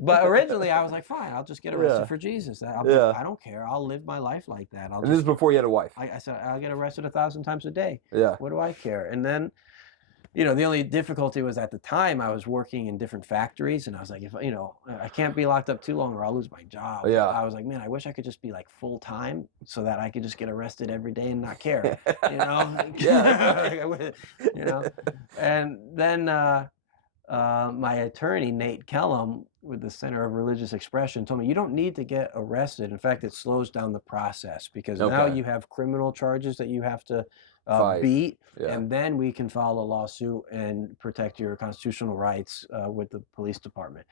But originally I was like, fine, I'll just get arrested for Jesus. I don't care. I'll live my life like that. And this is before you had a wife. I said, I'll get arrested 1,000 times a day. Yeah. What do I care? And then, the only difficulty was at the time I was working in different factories, and I was like, if I can't be locked up too long or I'll lose my job. Yeah. I was like, man, I wish I could just be like full time so that I could just get arrested every day and not care. Yeah. And then my attorney, Nate Kellum, with the Center of Religious Expression, told me you don't need to get arrested. In fact, it slows down the process because now you have criminal charges that you have to beat, and then we can file a lawsuit and protect your constitutional rights with the police department.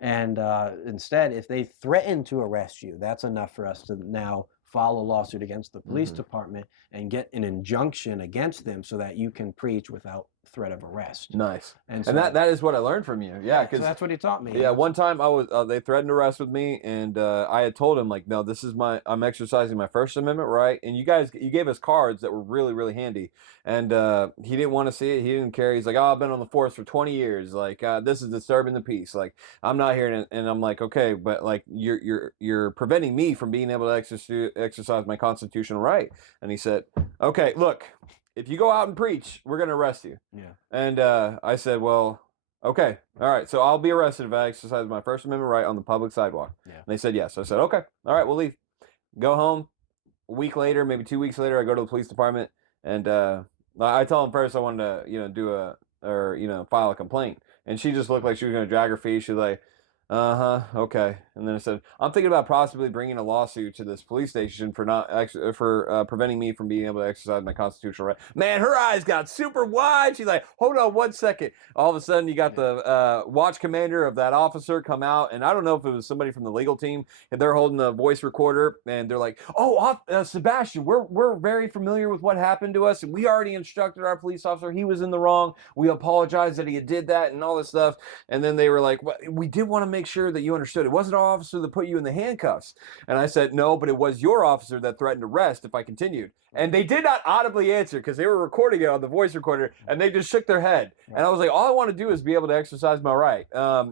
And instead, if they threaten to arrest you, that's enough for us to now file a lawsuit against the police department and get an injunction against them so that you can preach without threat of arrest. Nice. And that is what I learned from you. Yeah, because so that's what he taught me. Yeah, one time they threatened arrest with me, and I had told him like, no, this is I'm exercising my First Amendment right, and you gave us cards that were really, really handy, and he didn't want to see it. He didn't care. He's like, oh, I've been on the force for 20 years. Like this is disturbing the peace. Like I'm not here, and I'm like, okay, but like you're preventing me from being able to exercise my constitutional right. And he said, okay, look, if you go out and preach, we're going to arrest you. Yeah. And I said, well, okay, all right. So I'll be arrested if I exercise my First Amendment right on the public sidewalk. Yeah. And they said yes. I said, okay, all right, we'll leave. Go home. A week later, maybe 2 weeks later, I go to the police department, and I tell them first I wanted to, file a complaint. And she just looked like she was going to drag her feet. She's like, okay. And then I said, I'm thinking about possibly bringing a lawsuit to this police station for preventing me from being able to exercise my constitutional right. Man, her eyes got super wide. She's like, hold on 1 second. All of a sudden, you got the watch commander of that officer come out, and I don't know if it was somebody from the legal team, and they're holding a voice recorder, and they're like, oh, Sebastian, we're very familiar with what happened to us, and we already instructed our police officer. He was in the wrong. We apologize that he did that and all this stuff. And then they were like, well, we did want to make sure that you understood it wasn't our officer that put you in the handcuffs. And I said, no, but it was your officer that threatened arrest if I continued. And they did not audibly answer because they were recording it on the voice recorder, and they just shook their head. And I was like, all I want to do is be able to exercise my right.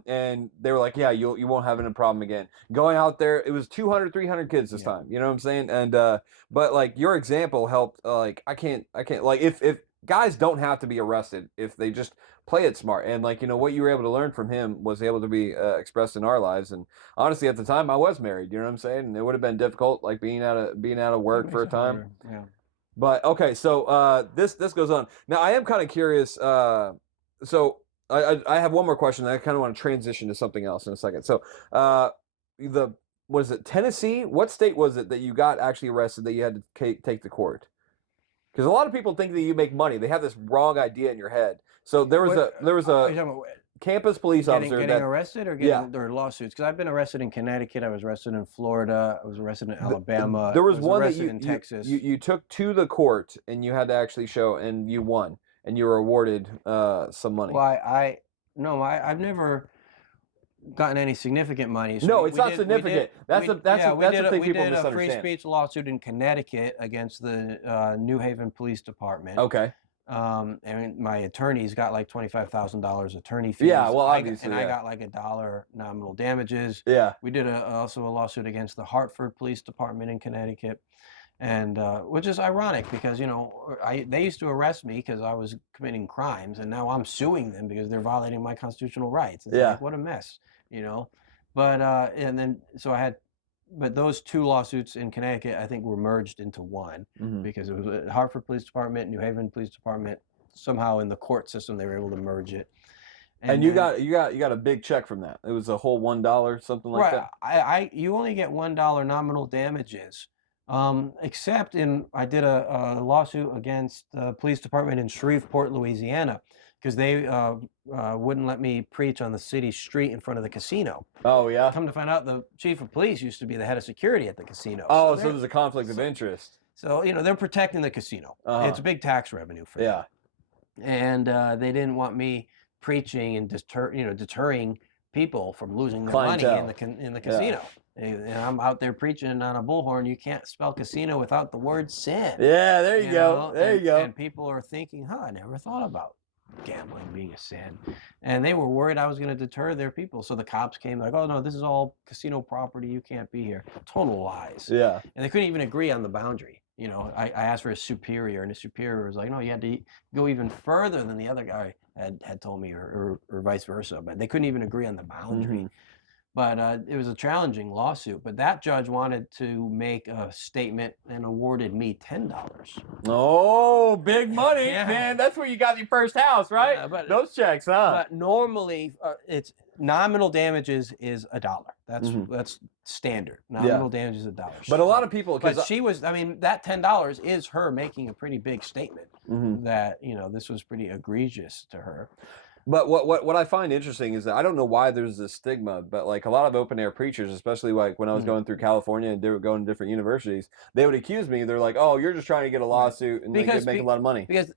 And they were like, yeah, you won't have any problem again. Going out there, it was 200, 300 kids this time. You know what I'm saying? And but like your example helped. Like I can't like if guys don't have to be arrested if they just play it smart. And like, what you were able to learn from him was able to be expressed in our lives. And honestly, at the time I was married, you know what I'm saying? And it would have been difficult, like being out of work for a time. Yeah. But okay, so this goes on. Now I am kind of curious. So I have one more question. I kind of want to transition to something else in a second. So was it Tennessee? What state was it that you got actually arrested that you had to take to court? Because a lot of people think that you make money. They have this wrong idea in your head. So there was a campus police officer getting arrested or or lawsuits. Because I've been arrested in Connecticut. I was arrested in Florida. I was arrested in Alabama. There was one that in Texas. You took to the court and you had to actually show, and you won, and you were awarded some money. Well, I've never gotten any significant money. So no, it's not significant. That's the thing people misunderstand. We did a free speech lawsuit in Connecticut against the New Haven Police Department. Okay. And my attorney's got like $25,000 attorney fees. Yeah, well, obviously, I got like $1 nominal damages. Yeah. We did also a lawsuit against the Hartford Police Department in Connecticut, and which is ironic because they used to arrest me because I was committing crimes, and now I'm suing them because they're violating my constitutional rights. It's like, what a mess, But and then so I had but those 2 lawsuits in Connecticut, I think, were merged into one because it was Hartford Police Department, New Haven Police Department. Somehow in the court system, they were able to merge it. And you got a big check from that. It was a whole $1, something like that. Right. You only get $1 nominal damages, except I did a lawsuit against the police department in Shreveport, Louisiana, because they wouldn't let me preach on the city street in front of the casino. Oh yeah. Come to find out, the chief of police used to be the head of security at the casino. Oh, so there's a conflict of interest. So they're protecting the casino. It's a big tax revenue for them. And they didn't want me preaching and deterring people from losing their money in the casino. And I'm out there preaching on a bullhorn. You can't spell casino without the word sin. Yeah, there you go. There you go. And people are thinking, I never thought about gambling being a sin. And they were worried I was going to deter their people. So the cops came like, oh, no, this is all casino property. You can't be here. Total lies. Yeah. And they couldn't even agree on the boundary. I asked for a superior, and the superior was like, no, you had to go even further than the other guy had told me, or vice versa. But they couldn't even agree on the boundary. But it was a challenging lawsuit. But that judge wanted to make a statement and awarded me $10. Oh, big money, man! That's where you got your first house, right? Yeah, but those checks, huh? But normally, it's nominal damages is $1. That's standard. Nominal damages is $1. But a lot of people, but she was, that $10 is her making a pretty big statement that this was pretty egregious to her. But what I find interesting is that I don't know why there's this stigma, but like a lot of open air preachers, especially like when I was going through California and they were going to different universities, they would accuse me. They're like, "Oh, you're just trying to get a lawsuit and make a lot of money." Because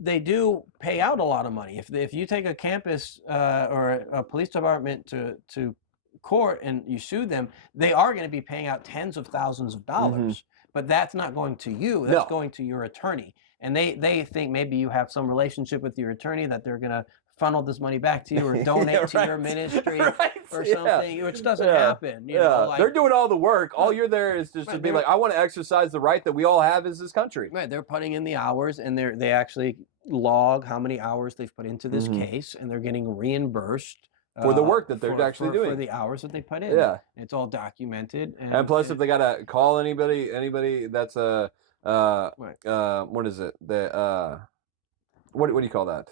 they do pay out a lot of money. If you take a campus or a police department to court and you sue them, they are going to be paying out tens of thousands of dollars. But that's not going to you. That's going to your attorney. And they think maybe you have some relationship with your attorney that they're going to funnel this money back to you or donate to your ministry or something, which doesn't happen. You know, they're doing all the work. All you're there is just to be like, I want to exercise the right that we all have as this country. Right. They're putting in the hours, and they actually log how many hours they've put into this case, and they're getting reimbursed for the work that they're actually doing, for the hours that they put in. Yeah, it's all documented. And plus, if they gotta call anybody that's what is it? What do you call that?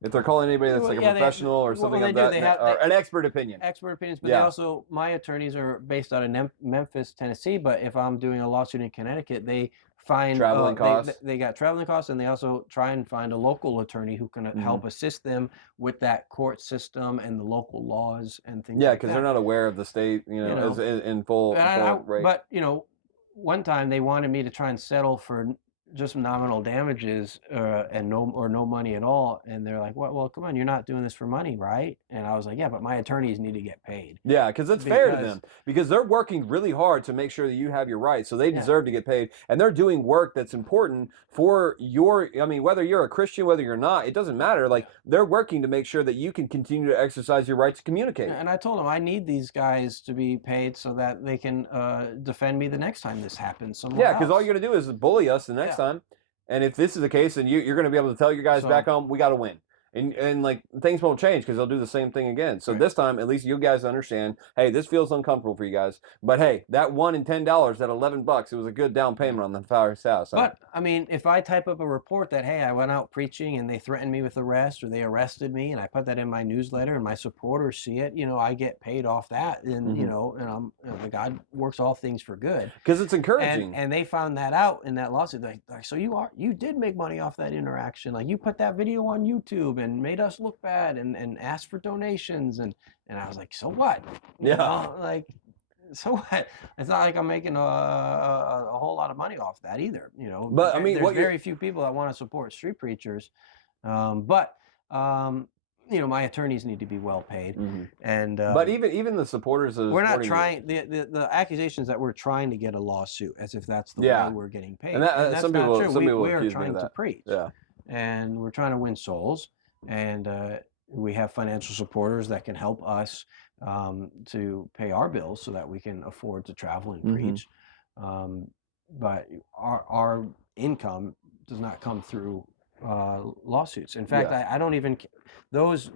If they're calling anybody that's like a professional or something like that, or an expert opinion. Expert opinions, but they also, my attorneys are based out of Memphis, Tennessee, but if I'm doing a lawsuit in Connecticut, they find traveling costs. They got traveling costs, and they also try and find a local attorney who can help assist them with that court system and the local laws and things like that. Yeah, because they're not aware of the state, as in full rate. But, one time they wanted me to try and settle for just nominal damages and no money at all, and they're like, well, come on, you're not doing this for money, right? And I was like, yeah, but my attorneys need to get paid. Yeah, because it's fair to them, because they're working really hard to make sure that you have your rights, so they deserve to get paid, and they're doing work that's important for whether you're a Christian, whether you're not, it doesn't matter. Like, they're working to make sure that you can continue to exercise your right to communicate. And I told them I need these guys to be paid so that they can defend me the next time this happens somewhere else. Because all you're gonna do is bully us the next time. And if this is the case, then you're going to be able to tell your guys back home, we got to win. And like, things won't change because they'll do the same thing again. So this time, at least you guys understand, hey, this feels uncomfortable for you guys. But hey, that $1 and $10, that $11, it was a good down payment on the first house. But if I type up a report that, hey, I went out preaching and they threatened me with arrest, or they arrested me, and I put that in my newsletter and my supporters see it, I get paid off that. And and God works all things for good. Because it's encouraging. And they found that out in that lawsuit. Like, so you did make money off that interaction. Like, you put that video on YouTube and made us look bad and asked for donations, and I was like, so what? So what? It's not like I'm making a whole lot of money off that either, But there's very few people that want to support street preachers, but my attorneys need to be well paid, and but even the supporters of we're not trying the accusations that we're trying to get a lawsuit as if that's the way we're getting paid. And that's some people, not true. Some people we are trying to preach, and we're trying to win souls, and we have financial supporters that can help us to pay our bills so that we can afford to travel and preach. But our income does not come through lawsuits. In fact, I don't even those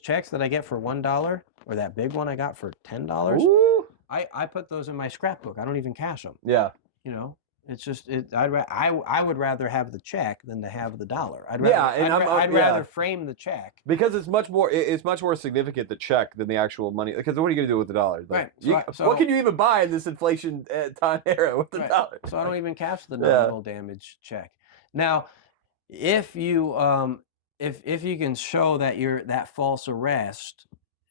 checks that I get for $1 or that big one I got for $10. I put those in my scrapbook. I don't even cash them. Yeah. You know, it's just I would rather have the check than to have the dollar. I'd rather frame the check because it's much more significant, the check, than the actual money. Because what are you going to do with the dollar? Like, right. What can you even buy in this inflation time era with the dollar? So I don't even cash the nominal damage check. Now, if you if you can show that that false arrest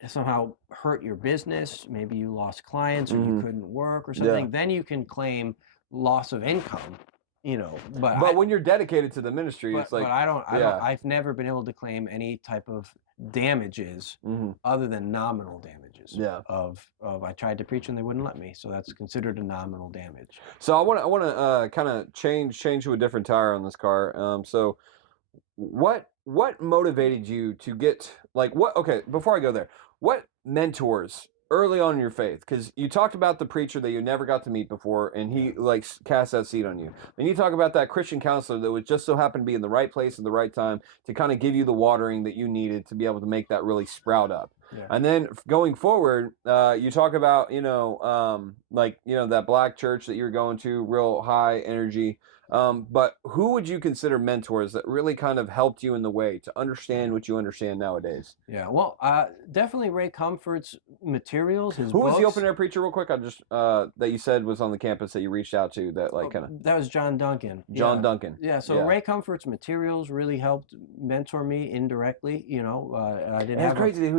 somehow hurt your business, maybe you lost clients or you couldn't work or something, then you can claim loss of income, you know. But when you're dedicated to the ministry, it's like. But I've never been able to claim any type of damages other than nominal damages. Yeah. Of I tried to preach and they wouldn't let me, so that's considered a nominal damage. So I want to kind of change to a different tire on this car. So what motivated you to get okay, before I go there, what mentors early on in your faith, because you talked about the preacher that you never got to meet before and he like cast that seed on you, and you talk about that Christian counselor that would just so happen to be in the right place at the right time to kind of give you the watering that you needed to be able to make that really sprout up. And then going forward, you talk about that black church that you're going to, real high energy. But who would you consider mentors that really kind of helped you in the way to understand what you understand nowadays? Yeah, well, definitely Ray Comfort's materials. Who was the open air preacher, real quick? I just that you said was on the campus that you reached out to, that that was John Duncan. John Duncan. Yeah, so Ray Comfort's materials really helped mentor me indirectly. You know, I didn't. It's crazy.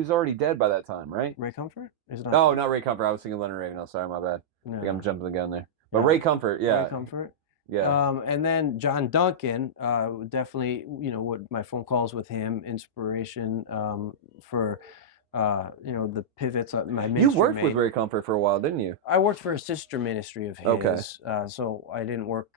Who's already dead by that time, right? Ray Comfort is not. No, not Ray Comfort. I was thinking Leonard Ravenel. Sorry, my bad. I think I'm jumping the gun there. But Ray Comfort, Ray Comfort. Yeah. And then John Duncan, definitely, you know, what my phone calls with him, inspiration for, you know, the pivots of my ministry. You worked with Ray Comfort for a while, didn't you? I worked for a sister ministry of his. Okay. So I didn't work.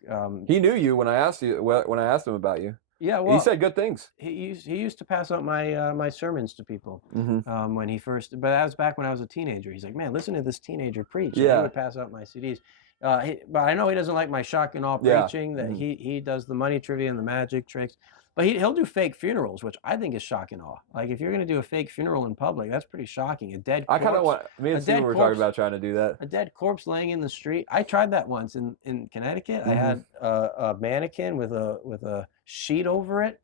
He knew you when I asked him about you. Yeah, well, he said good things. He used to pass out my sermons to people when he first. But that was back when I was a teenager. He's like, man, listen to this teenager preach. Yeah. He would pass out my CDs. But I know he doesn't like my shock and awe preaching. That he does the money trivia and the magic tricks. But he'll do fake funerals, which I think is shock and awe. Like, if you're going to do a fake funeral in public, that's pretty shocking. A dead corpse. I kind of want. Me and Steve were talking about trying to do that. A dead corpse laying in the street. I tried that once in Connecticut. I had a mannequin with a sheet over it,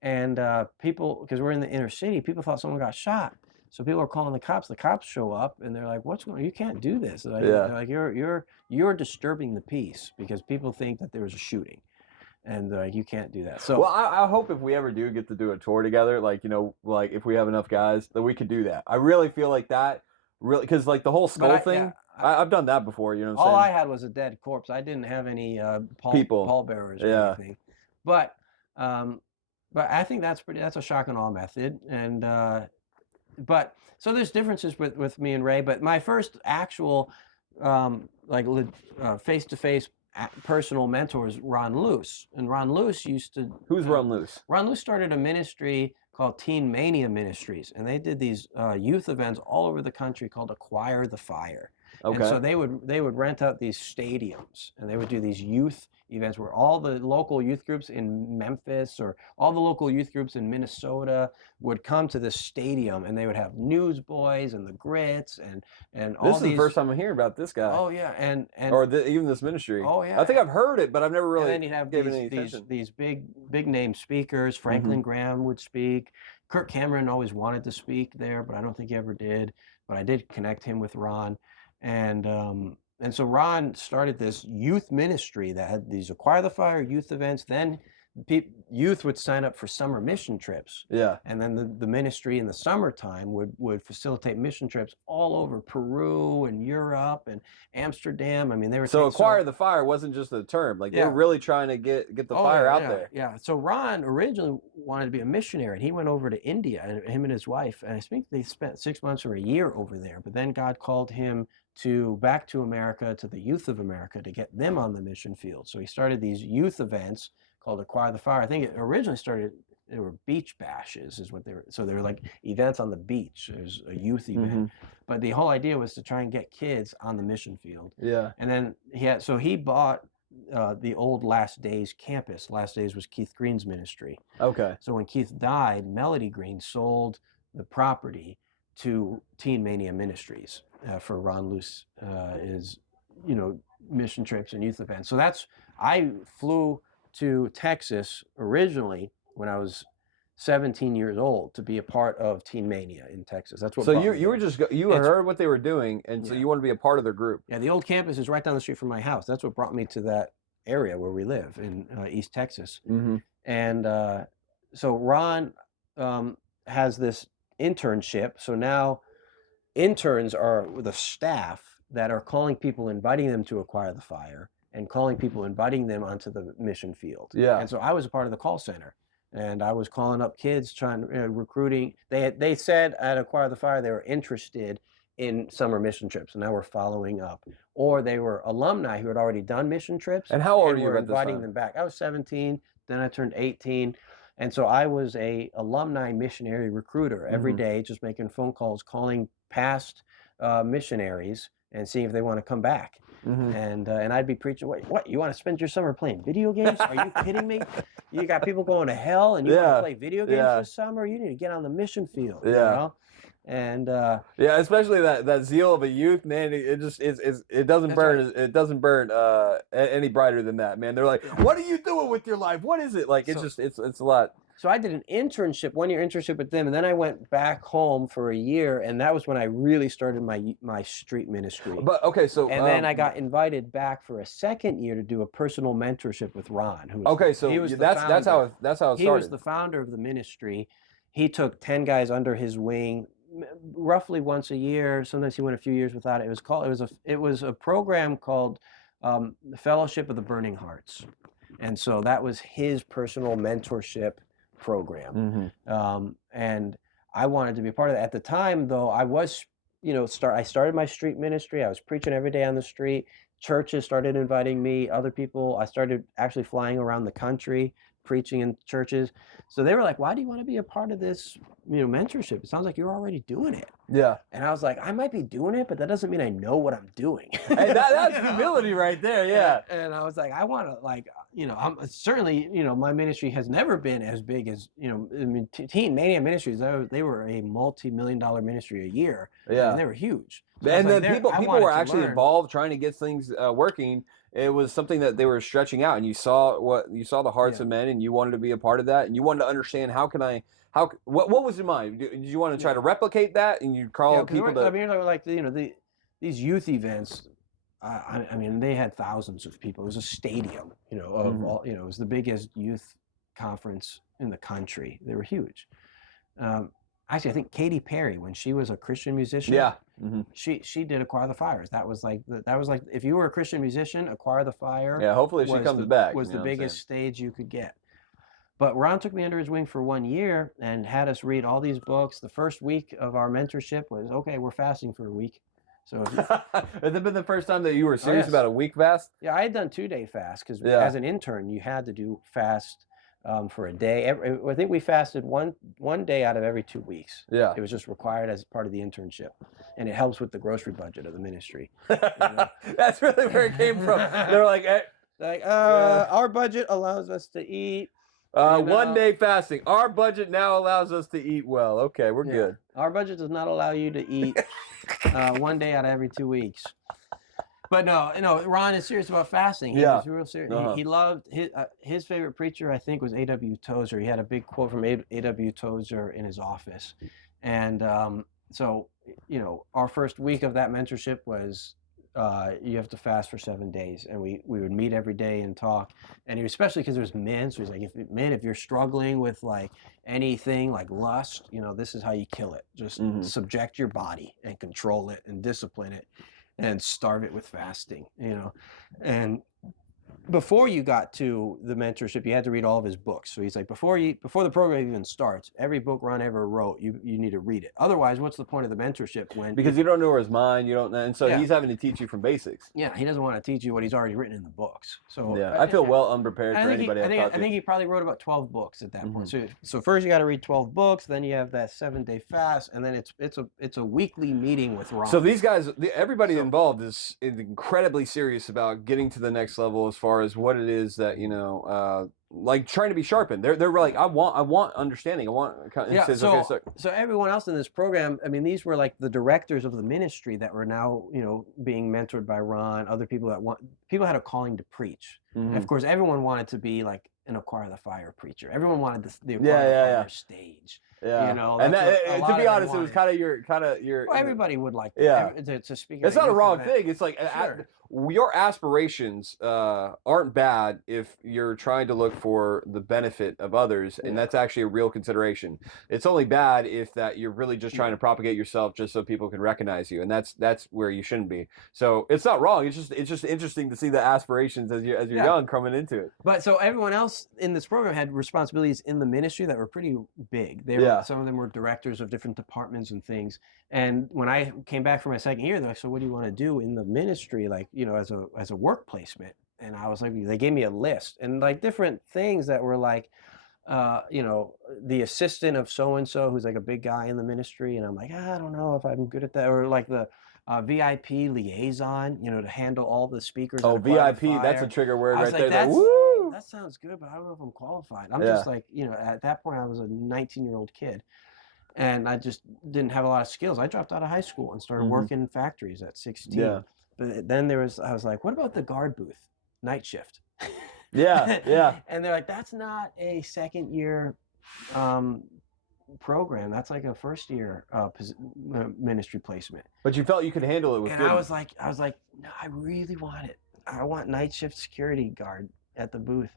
and people, because we're in the inner city, people thought someone got shot. So people are calling the cops. The cops show up and they're like, "What's going on? You can't do this." They're like, you're disturbing the peace, because people think that there was a shooting, and you can't do that. So, well, I hope if we ever do get to do a tour together, like, you know, like if we have enough guys, that we could do that. I really feel like that, really, because like the whole skull thing, I've done that before. You know what I'm saying? All I had was a dead corpse. I didn't have any pallbearers or anything. But I think that's a shock and awe method, and but so there's differences with me and Ray. But my first actual face-to-face personal mentor is Ron Luce, and Ron Luce used to. Who's Ron Luce? Ron Luce started a ministry called Teen Mania Ministries, and they did these youth events all over the country called Acquire the Fire. Okay. And so they would rent out these stadiums, and they would do these youth events where all the local youth groups in Memphis or all the local youth groups in Minnesota would come to this stadium, and they would have Newsboys and the Grits and all these. This is the first time I'm hearing about this guy. Oh yeah, and even this ministry. Oh yeah. I think I've heard it, but I've never really. And then you'd have these big name speakers. Franklin Graham would speak. Kirk Cameron always wanted to speak there, but I don't think he ever did. But I did connect him with Ron. And so Ron started this youth ministry that had these Acquire the Fire youth events. Then youth would sign up for summer mission trips. Yeah. And then the ministry in the summertime would facilitate mission trips all over Peru and Europe and Amsterdam. I mean, they were. So Acquire the Fire wasn't just a term. Like, they were really trying to get the fire out there. Yeah. So Ron originally wanted to be a missionary, and he went over to India, and him and his wife, and I think they spent 6 months or a year over there. But then God called him back to America, to the youth of America, to get them on the mission field. So he started these youth events called Acquire the Fire. I think it originally started, they were beach bashes is what they were. So they were like events on the beach. There's a youth event. But the whole idea was to try and get kids on the mission field. Yeah. And then he bought the old Last Days campus. Last Days was Keith Green's ministry. Okay. So when Keith died, Melody Green sold the property to Teen Mania Ministries. for Ron Luce is, mission trips and youth events. So I flew to Texas originally when I was 17 years old to be a part of Teen Mania in Texas. That's what. So you were just heard what they were doing, and so you want to be a part of their group. Yeah, the old campus is right down the street from my house. That's what brought me to that area where we live in East Texas. Mm-hmm. And so Ron has this internship. So now interns are the staff that are calling people, inviting them to Acquire the Fire, and calling people, inviting them onto the mission field. Yeah. And so I was a part of the call center. And I was calling up kids, trying recruiting. They said at Acquire the Fire they were interested in summer mission trips, and now we're following up. Or they were alumni who had already done mission trips. And how old are you at this inviting time? them back. I was 17. Then I turned 18, and so I was a alumni missionary recruiter every day, just making phone calls, calling past missionaries and seeing if they want to come back. And I'd be preaching, what, you want to spend your summer playing video games? Are you kidding me? You got people going to hell and you want to play video games this summer? You need to get on the mission field. You know? And especially that zeal of a youth, man. It doesn't burn. Right. It doesn't burn any brighter than that, man. They're like, what are you doing with your life? What is it like? It's a lot. So I did an internship, 1-year internship with them, and then I went back home for a year, and that was when I really started my street ministry. But okay, so then I got invited back for a second year to do a personal mentorship with Ron. That's how it started. He was the founder of the ministry. He took 10 guys under his wing, roughly once a year. Sometimes he went a few years without it. It was a program called the Fellowship of the Burning Hearts, and so that was his personal mentorship program. And I wanted to be a part of that. At the time, though, I was, I started my street ministry. I was preaching every day on the street. Churches started inviting me, other people. I started actually flying around the country, preaching in churches. So they were like, why do you want to be a part of this, mentorship? It sounds like you're already doing it. Yeah. And I was like, I might be doing it, but that doesn't mean I know what I'm doing. Hey, that's humility right there. Yeah. And I was like, I want to I'm certainly, my ministry has never been as big as, Teen Mania Ministries. They were a multi-million-dollar ministry a year. Yeah. And they were huge. So and then people were actually involved trying to get things working. It was something that they were stretching out, and you saw the hearts of men, and you wanted to be a part of that, and you wanted to understand what was in mind? Did you want to try to replicate that, and you call people to? I mean, like these youth events. I mean, they had thousands of people. It was a stadium, of all. It was the biggest youth conference in the country. They were huge. Actually, I think Katy Perry, when she was a Christian musician, she did Acquire the Fires. That was like if you were a Christian musician, Acquire the Fire. Yeah, hopefully she comes back. Was the biggest stage you could get. But Ron took me under his wing for 1 year and had us read all these books. The first week of our mentorship was, okay, we're fasting for a week. So has it been the first time that you were serious about a week fast? Yeah, I had done 2-day fast because as an intern, you had to do fast for a day. I think we fasted one day out of every 2 weeks. Yeah, it was just required as part of the internship, and it helps with the grocery budget of the ministry. That's really where it came from. They're like, our budget allows us to eat. 1 day fasting. Our budget now allows us to eat well. Okay, we're good. Our budget does not allow you to eat 1 day out of every 2 weeks. But no, Ron is serious about fasting. He was real serious. He loved his favorite preacher, I think, was A.W. Tozer. He had a big quote from A.W. Tozer in his office. And so, our first week of that mentorship was you have to fast for 7 days, and we would meet every day and talk. And especially because it was men, so he's like, if you're struggling with like anything like lust, this is how you kill it. Just subject your body and control it and discipline it and starve it with fasting. And before you got to the mentorship, you had to read all of his books. So he's like, before the program even starts, every book Ron ever wrote, you need to read it. Otherwise, what's the point of the mentorship because you don't know his mind, and so he's having to teach you from basics. Yeah, he doesn't want to teach you what he's already written in the books. So I feel well unprepared for anybody. I think he probably wrote about 12 books at that point. So first you got to read 12 books, then you have that 7-day fast, and then it's a weekly meeting with Ron. So these guys, everybody involved is incredibly serious about getting to the next level as far as what it is that like trying to be sharpened. They're like, I want understanding. I want. Yeah. Says, So, okay, so everyone else in this program, I mean, these were like the directors of the ministry that were now, being mentored by Ron. Other people people had a calling to preach. And of course, everyone wanted to be like an Acquire the Fire preacher. Everyone wanted the Acquire the Fire stage. Yeah, And to be honest, it was kind of your. Well, everybody would like to speak. It's not a wrong event. thing. It's like Sure. Your aspirations aren't bad if you're trying to look for the benefit of others, and that's actually a real consideration. It's only bad if that you're really just trying to propagate yourself just so people can recognize you, and that's where you shouldn't be. So it's not wrong. It's just interesting to see the aspirations as you're young coming into it. But so everyone else in this program had responsibilities in the ministry that were pretty big. Some of them were directors of different departments and things. And when I came back for my second year, they're like, so what do you want to do in the ministry? Like, as a work placement. And I was like, they gave me a list and like different things that were like, the assistant of so-and-so, who's like a big guy in the ministry. And I'm like, I don't know if I'm good at that. Or like the VIP liaison, to handle all the speakers. Oh, VIP, that's a trigger word right there. That sounds good, but I don't know if I'm qualified. I'm just like, at that point I was a 19-year-old kid and I just didn't have a lot of skills. I dropped out of high school and started working in factories at 16. Yeah. But then I was like, what about the guard booth, night shift? Yeah. And they're like, that's not a second year program. That's like a first year ministry placement. But you felt you could handle it with good. I was like, no, I really want it. I want night shift security guard at the booth.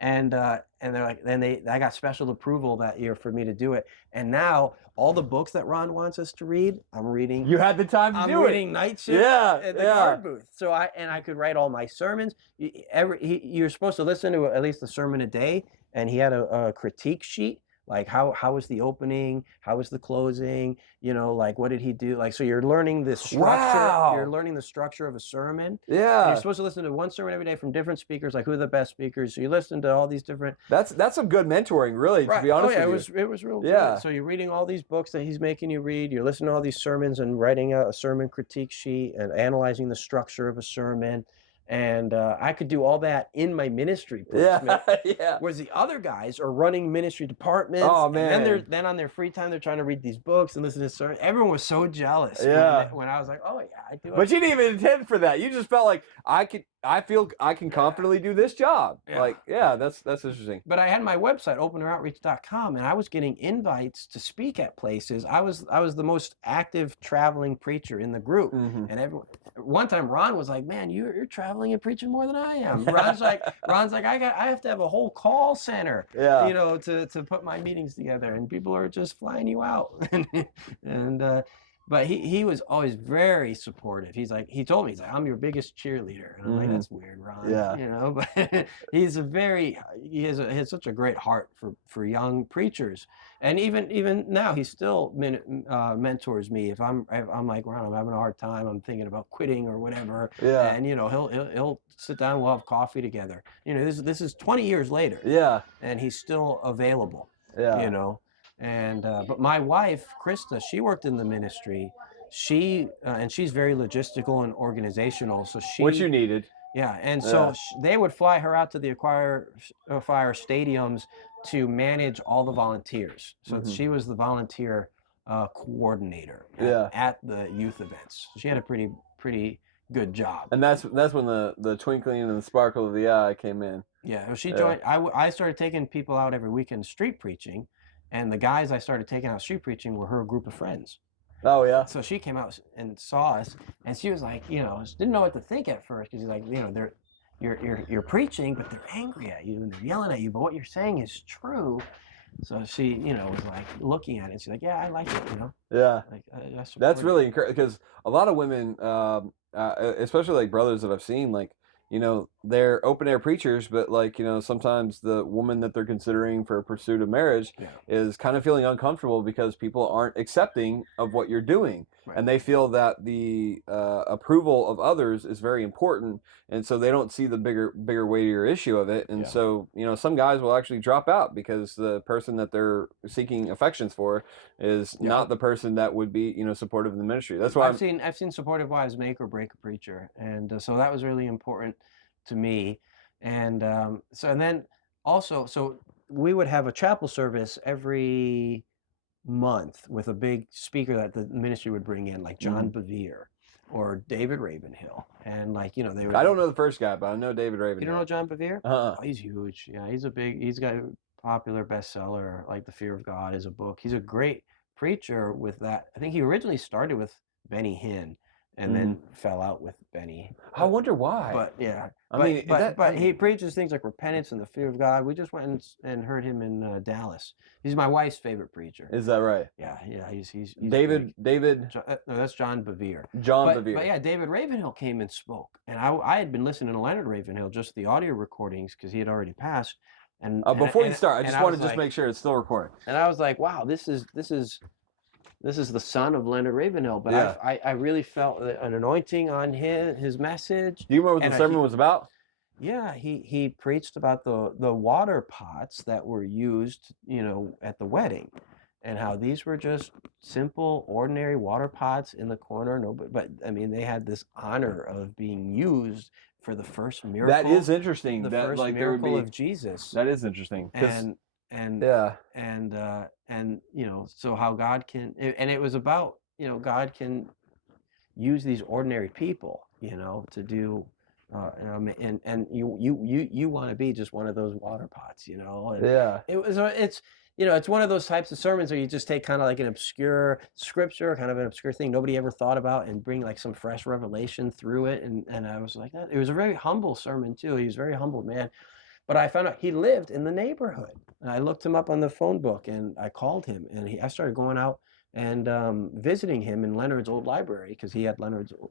And they're like, I got special approval that year for me to do it. And now all the books that Ron wants us to read, I'm reading. You had the time to do it. I'm reading night shift at the guard booth. So I could write all my sermons. You're supposed to listen to at least a sermon a day. And he had a critique sheet. Like how was the opening? How was the closing? Like what did he do? Like, so you're learning the structure. Wow. You're learning the structure of a sermon. Yeah. And you're supposed to listen to one sermon every day from different speakers. Like who are the best speakers? So you listen to all these different. That's some good mentoring, really. Right. To be honest with you. It was real good. So you're reading all these books that he's making you read. You're listening to all these sermons and writing a sermon critique sheet and analyzing the structure of a sermon. And I could do all that in my ministry placement. Yeah. Whereas the other guys are running ministry departments. Oh man! And then on their free time they're trying to read these books and listen to sermons. Everyone was so jealous. Yeah. When I was like, oh yeah, I do. But you didn't even intend for that. You just felt like I feel I can confidently do this job. Yeah. Like, that's interesting. But I had my website, openeroutreach.com, and I was getting invites to speak at places. I was the most active traveling preacher in the group. Mm-hmm. And one time Ron was like, man, you're traveling and preaching more than I am. Ron's like, I have to have a whole call center, to put my meetings together, and people are just flying you out. But he was always very supportive. He told me, I'm your biggest cheerleader. And I'm like, that's weird, Ron. Yeah. But he has such a great heart for young preachers. And even now, he still mentors me. If I'm like, Ron, I'm having a hard time, I'm thinking about quitting or whatever. Yeah. And he'll sit down, we'll have coffee together. This is 20 years later. Yeah. And he's still available. Yeah. And but my wife, Krista, she worked in the ministry. And she's very logistical and organizational. So what you needed. Yeah, and so they would fly her out to the Acquire Fire stadiums to manage all the volunteers. So she was the volunteer coordinator at the youth events. She had a pretty good job. And that's when the twinkling and the sparkle of the eye came in. Yeah, she joined. I started taking people out every weekend street preaching. And the guys I started taking out street preaching were her group of friends. Oh, yeah. So she came out and saw us, and she was like, didn't know what to think at first, because like, you're preaching, but they're angry at you and they're yelling at you, but what you're saying is true. So she, was like looking at it. And she's like, yeah, I like it, Yeah. Like, that's really encouraging, because a lot of women, especially like brothers that I've seen, like, they're open air preachers, but like, sometimes the woman that they're considering for a pursuit of marriage is kind of feeling uncomfortable because people aren't accepting of what you're doing. Right. And they feel that the approval of others is very important. And so they don't see the bigger, weightier issue of it. And so, some guys will actually drop out because the person that they're seeking affections for is not the person that would be, supportive of the ministry. That's why I've seen supportive wives make or break a preacher. And so that was really important to me. And and then also, so we would have a chapel service every month with a big speaker that the ministry would bring in, like John Bevere or David Ravenhill. And like, they would. I don't know the first guy, but I know David Ravenhill. You don't know John Bevere? Uh-uh. Oh, he's huge. Yeah, he's got a popular bestseller, like The Fear of God is a book. He's a great preacher with that. I think he originally started with Benny Hinn and then fell out with Benny. I wonder why. But yeah, but he preaches things like repentance and the fear of God. We just went and heard him in Dallas. He's my wife's favorite preacher. Is that right? Yeah, he's David. No, that's John Bevere. Bevere. But yeah, David Ravenhill came and spoke, and I had been listening to Leonard Ravenhill, just the audio recordings, because he had already passed. And before you start, I just want to make sure it's still recording. And I was like, wow, this is the son of Leonard Ravenhill. But yeah. I really felt an anointing on his message. Do you remember what the sermon was about? Yeah, he preached about the water pots that were used, at the wedding, and how these were just simple, ordinary water pots in the corner. But I mean, they had this honor of being used for the first miracle. That is interesting. The first miracle of Jesus. That is interesting. And so how God can, and it was about, God can use these ordinary people, to do. And you want to be just one of those water pots, And yeah. It's one of those types of sermons where you just take kind of like an obscure scripture, kind of an obscure thing nobody ever thought about, and bring like some fresh revelation through it. And I was like that. It was a very humble sermon too. He was a very humble man. But I found out he lived in the neighborhood. And I looked him up on the phone book, and I called him, and I started going out and visiting him in Leonard's old library, because he had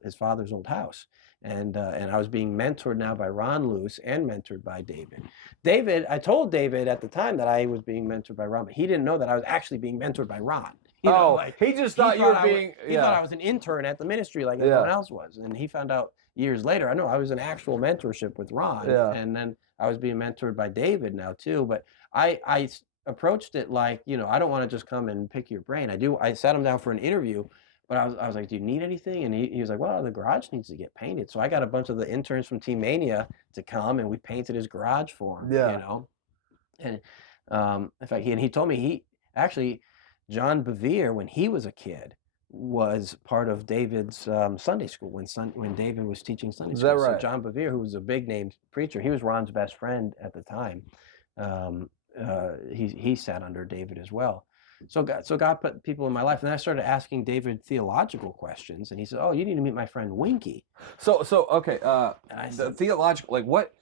his father's old house. And I was being mentored now by Ron Luce and mentored by David. I told David at the time that I was being mentored by Ron, but he didn't know that I was actually being mentored by Ron. He just thought you were being... He thought I was an intern at the ministry like everyone else was. And he found out years later, I know I was in actual mentorship with Ron. Yeah. And then I was being mentored by David now too. But I approached it like, I don't want to just come and pick your brain. I sat him down for an interview, but I was like, do you need anything? And he was like, well, the garage needs to get painted. So I got a bunch of the interns from Team Mania to come, and we painted his garage for him. Yeah. And in fact, he told me John Bevere, when he was a kid, was part of David's Sunday school when David was teaching Sunday school. Is that right? So John Bevere, who was a big name preacher, he was Ron's best friend at the time. He sat under David as well. So God put people in my life, and then I started asking David theological questions, and he said, "Oh, you need to meet my friend Winky." So okay, the theological, like what?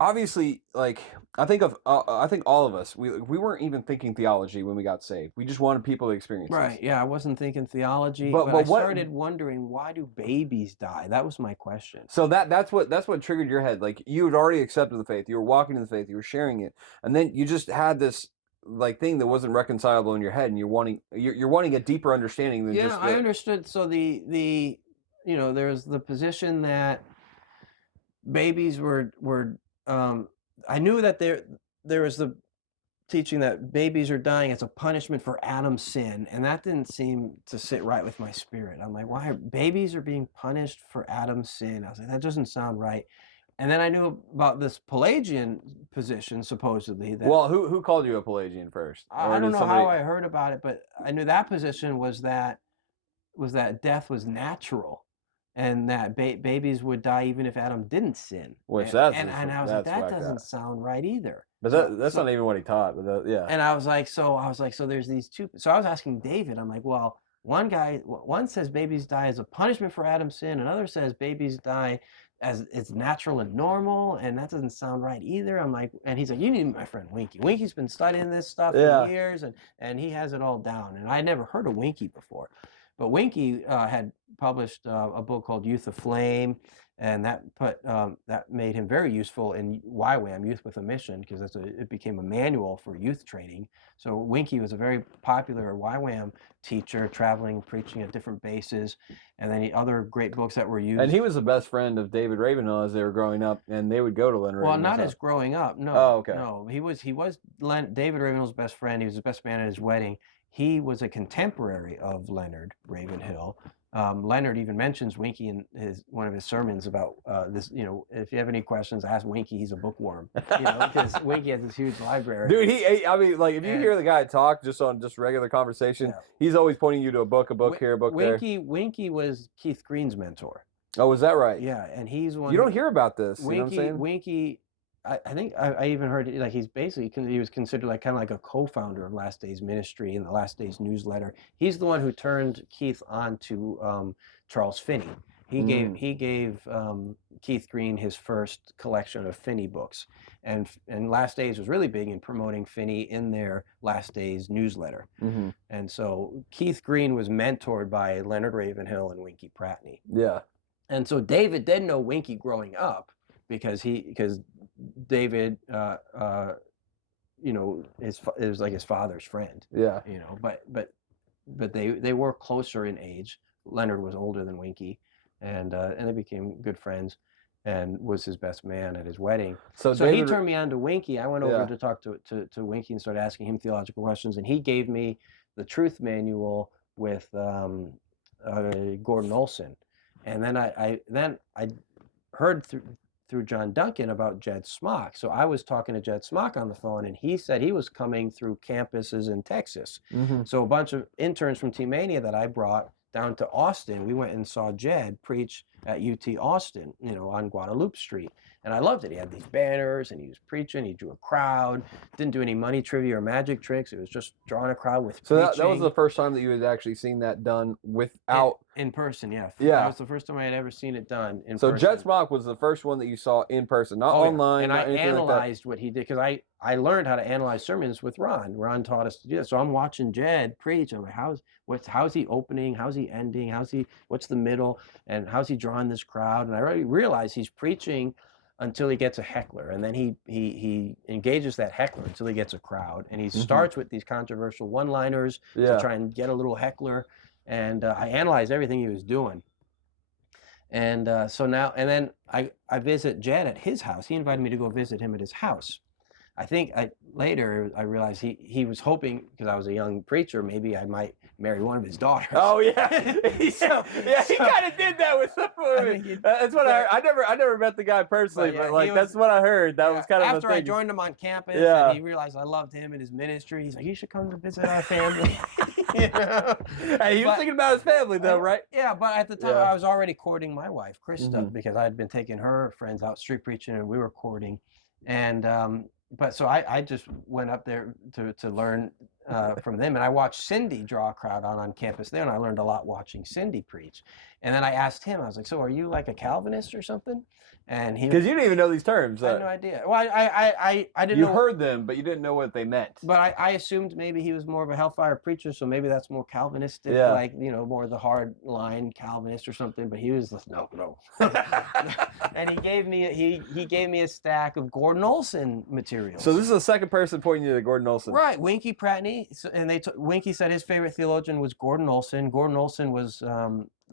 Obviously, like I think all of us, we weren't even thinking theology when we got saved. We just wanted people to experience Right. this. Yeah, I wasn't thinking theology, but I started wondering, why do babies die? That was my question. So that's what triggered your head. Like, you had already accepted the faith, you were walking in the faith, you were sharing it, and then you just had this like thing that wasn't reconcilable in your head, and you're wanting a deeper understanding than just. I understood. So there's the position that babies were I knew that there was the teaching that babies are dying as a punishment for Adam's sin, and that didn't seem to sit right with my spirit. I'm like, why babies are being punished for Adam's sin? I was like, that doesn't sound right. And then I knew about this Pelagian position, supposedly. Well, who called you a Pelagian first? I don't know how I heard about it, but I knew that position was that death was natural, and that babies would die even if Adam didn't sin. Which and I was like, that doesn't sound right either. But that's not even what he taught. But yeah. And I was like, so there's these two. So I was asking David. I'm like, well, one says babies die as a punishment for Adam's sin. Another says babies die as it's natural and normal, and that doesn't sound right either. I'm like, and he's like, you need my friend Winky. Winky's been studying this stuff for years, and he has it all down. And I never heard of Winky before, but Winky had published a book called Youth Aflame, and that made him very useful in YWAM, Youth with a Mission, because it became a manual for youth training. So Winky was a very popular YWAM teacher, traveling, preaching at different bases, and then other great books that were used. And he was the best friend of David Ravenhill as they were growing up, and they would go to Leonard. Well, not as growing up, no. Oh, okay. No, he was David Ravenhill's best friend. He was the best man at his wedding. He was a contemporary of Leonard Ravenhill, Leonard even mentions Winky in one of his sermons about this. You know, if you have any questions, ask Winky. He's a bookworm. You know, because Winky has this huge library. Dude, I mean, like if you hear the guy talk just on just regular conversation, he's always pointing you to a book here, a book there. Winky was Keith Green's mentor. Oh, is that right? Yeah, and he's one. You don't hear about this. Winky, you know what I'm saying? Winky. I think I even heard like he was considered like kind of like a co-founder of Last Days Ministry and the Last Days newsletter. He's the one who turned Keith on to Charles Finney. He gave Keith Green his first collection of Finney books, and Last Days was really big in promoting Finney in their Last Days newsletter. And so Keith Green was mentored by Leonard Ravenhill and Winky Pratney. Yeah. And so David didn't know Winky growing up because David, you know, it was like his father's friend. Yeah. You know, but they were closer in age. Leonard was older than Winky, and they became good friends, and was his best man at his wedding. So he turned me on to Winky. I went over to talk to Winky and started asking him theological questions, and he gave me the Truth Manual with Gordon Olson, and then I heard through John Duncan about Jed Smock. So I was talking to Jed Smock on the phone, and he said he was coming through campuses in Texas. So a bunch of interns from T-Mania that I brought down to Austin, we went and saw Jed preach at UT Austin, you know, on Guadalupe Street. And I loved it. He had these banners and he was preaching. He drew a crowd. Didn't do any money trivia or magic tricks. It was just drawing a crowd with preaching. So that was the first time that you had actually seen that done without... In person, yeah. Yeah. That was the first time I had ever seen it done in person. So Jed Smock was the first one that you saw in person, not online. And I analyzed what he did, because I learned how to analyze sermons with Ron. Ron taught us to do that. So I'm watching Jed preach. I'm like, how's he opening? How's he ending? What's the middle? And how's he drawing this crowd? And I already realized he's preaching until he gets a heckler, and then he engages that heckler until he gets a crowd, and he starts with these controversial one-liners to try and get a little heckler. And I analyzed everything he was doing. And so now, and then I visit Jed at his house. He invited me to go visit him at his house. I think later I realized he was hoping, because I was a young preacher, maybe I might marry one of his daughters. Oh yeah, he kind of did that with some women. That's what I heard. I never met the guy personally, but like that's what I heard. That was kind of after I joined him on campus. And he realized I loved him and his ministry. He's like, you should come to visit our family. You know? Hey, he was thinking about his family though, right? Yeah, but at the time I was already courting my wife, Krista, because I had been taking her friends out street preaching, and we were courting, and. But so I just went up there to learn from them, and I watched Cindy draw a crowd on campus there, and I learned a lot watching Cindy preach. And then I asked him, I was like, so are you like a Calvinist or something? And he, because you didn't even know these terms. I had no idea. Well, I didn't know. You heard them, but you didn't know what they meant. But I assumed maybe he was more of a hellfire preacher, so maybe that's more Calvinistic, like, you know, more the hard line Calvinist or something. But he was no. And he gave me a stack of Gordon Olson materials. So this is the second person pointing you to Gordon Olson, right? Winky Pratney, and Winky said his favorite theologian was Gordon Olson. Gordon Olson was